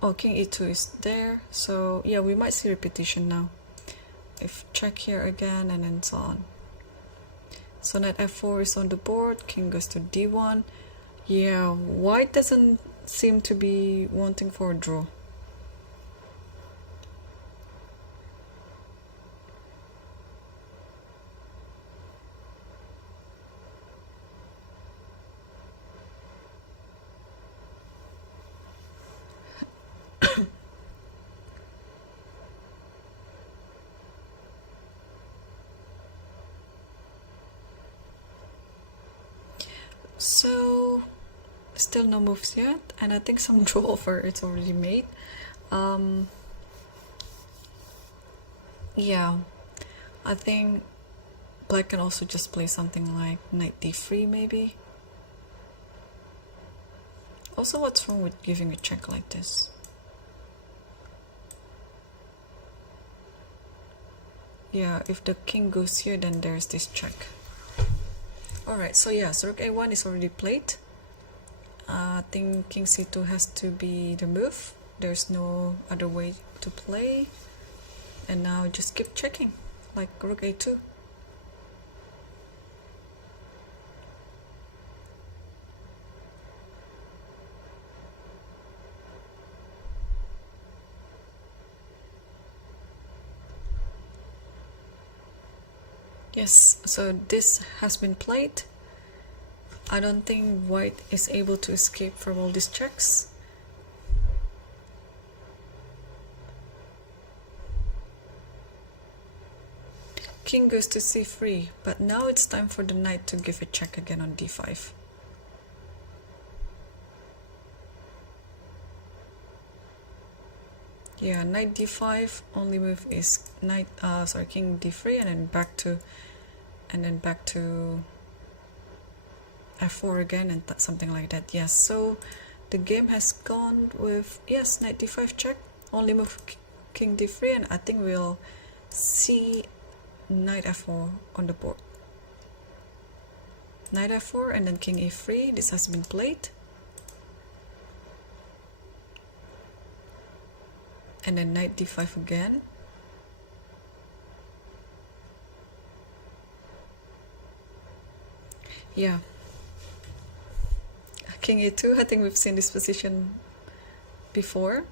Oh, king e2 is there. So yeah, we might see repetition now. If check here again, and then so on. So knight f4 is on the board. King goes to d1. Yeah, white doesn't seem to be wanting for a draw. So still no moves yet, and I think some draw offer it's already made. Yeah, I think black can also just play something like knight d3 maybe. Also, what's wrong with giving a check like this? Yeah, if the king goes here, then there's this check. Alright, so yeah, so rook a1 is already played. I think king c2 has to be the move. There's no other way to play. And now just keep checking, like rook a2. Yes, so this has been played. I don't think white is able to escape from all these checks. King goes to c3, but now it's time for the knight to give a check again on d5. Yeah, knight d5, only move is king d3 and then back to f4 again and something like that. Yes, so the game has gone with, yes, knight d5 check, only move king d3, and I think we'll see knight f4 on the board. Knight f4 and then king e3. This has been played. And then knight d5 again. Yeah. King e2, I think we've seen this position before.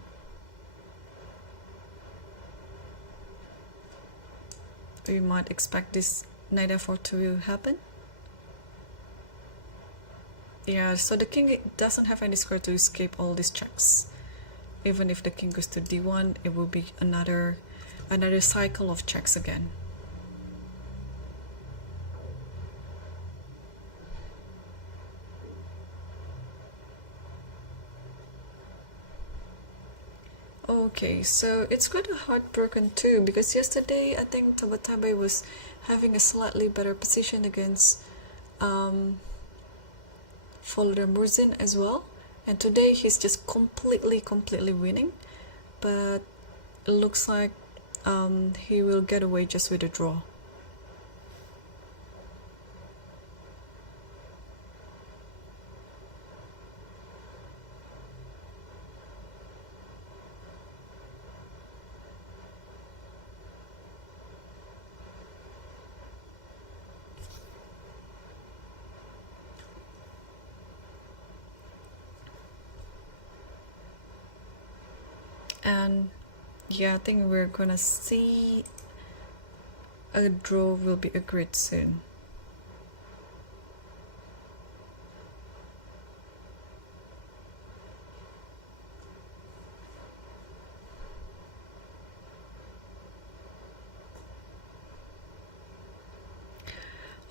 We might expect this knight f4 to happen. Yeah, so the king doesn't have any square to escape all these checks. Even if the king goes to d1, it will be another cycle of checks again. Okay, so it's quite a heartbroken too, because yesterday I think Tabatabai was having a slightly better position against Volodar Murzin as well, and today he's just completely winning, but it looks like he will get away just with a draw. And yeah, I think we're gonna see a draw will be agreed soon.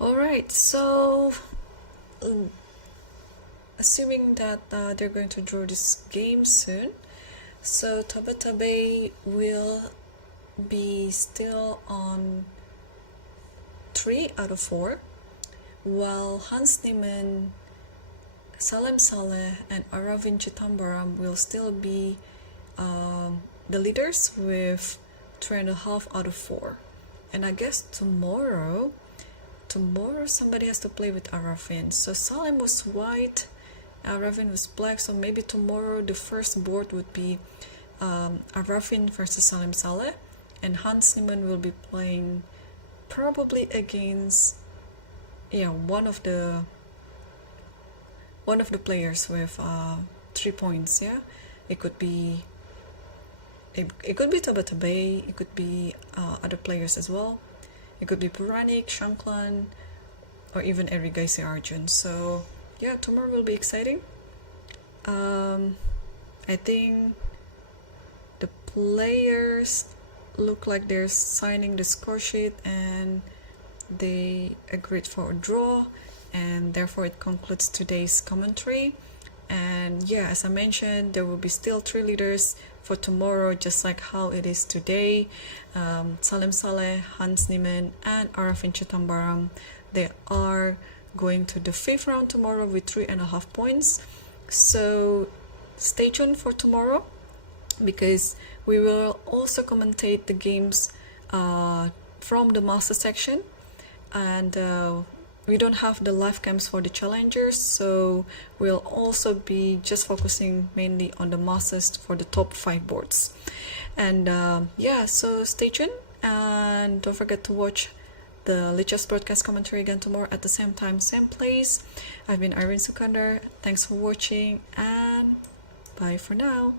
Alright, so assuming that they're going to draw this game soon, so Tabatabai will be still on 3 out of 4, while Hans Niemann, Salem Saleh, and Aravind Chithambaram will still be the leaders with 3.5 out of 4. And I guess tomorrow somebody has to play with Aravind. So Salem was white, Aravind was black, so maybe tomorrow the first board would be Aravind versus Salem Saleh, and Hans Niemann will be playing probably against one of the players with 3 points. Yeah, it could be Tabatabai, it could be other players as well. It could be Puranik, Shanklan, or even Erigaisi Arjun. So yeah, tomorrow will be exciting. I think the players look like they're signing the score sheet and they agreed for a draw, and therefore it concludes today's commentary. And yeah, as I mentioned, there will be still 3 leaders for tomorrow, just like how it is today. Salem Saleh, Hans Niemann, and Aravind Chithambaram, they are going to the 5th round tomorrow with 3.5 points. So stay tuned for tomorrow, because we will also commentate the games from the master section, and we don't have the live cams for the challengers, so we'll also be just focusing mainly on the masters for the top 5 boards. And yeah, so stay tuned, and don't forget to watch the Lichess broadcast commentary again tomorrow at the same time, same place. I've been Irene Sukandar. Thanks for watching, and bye for now.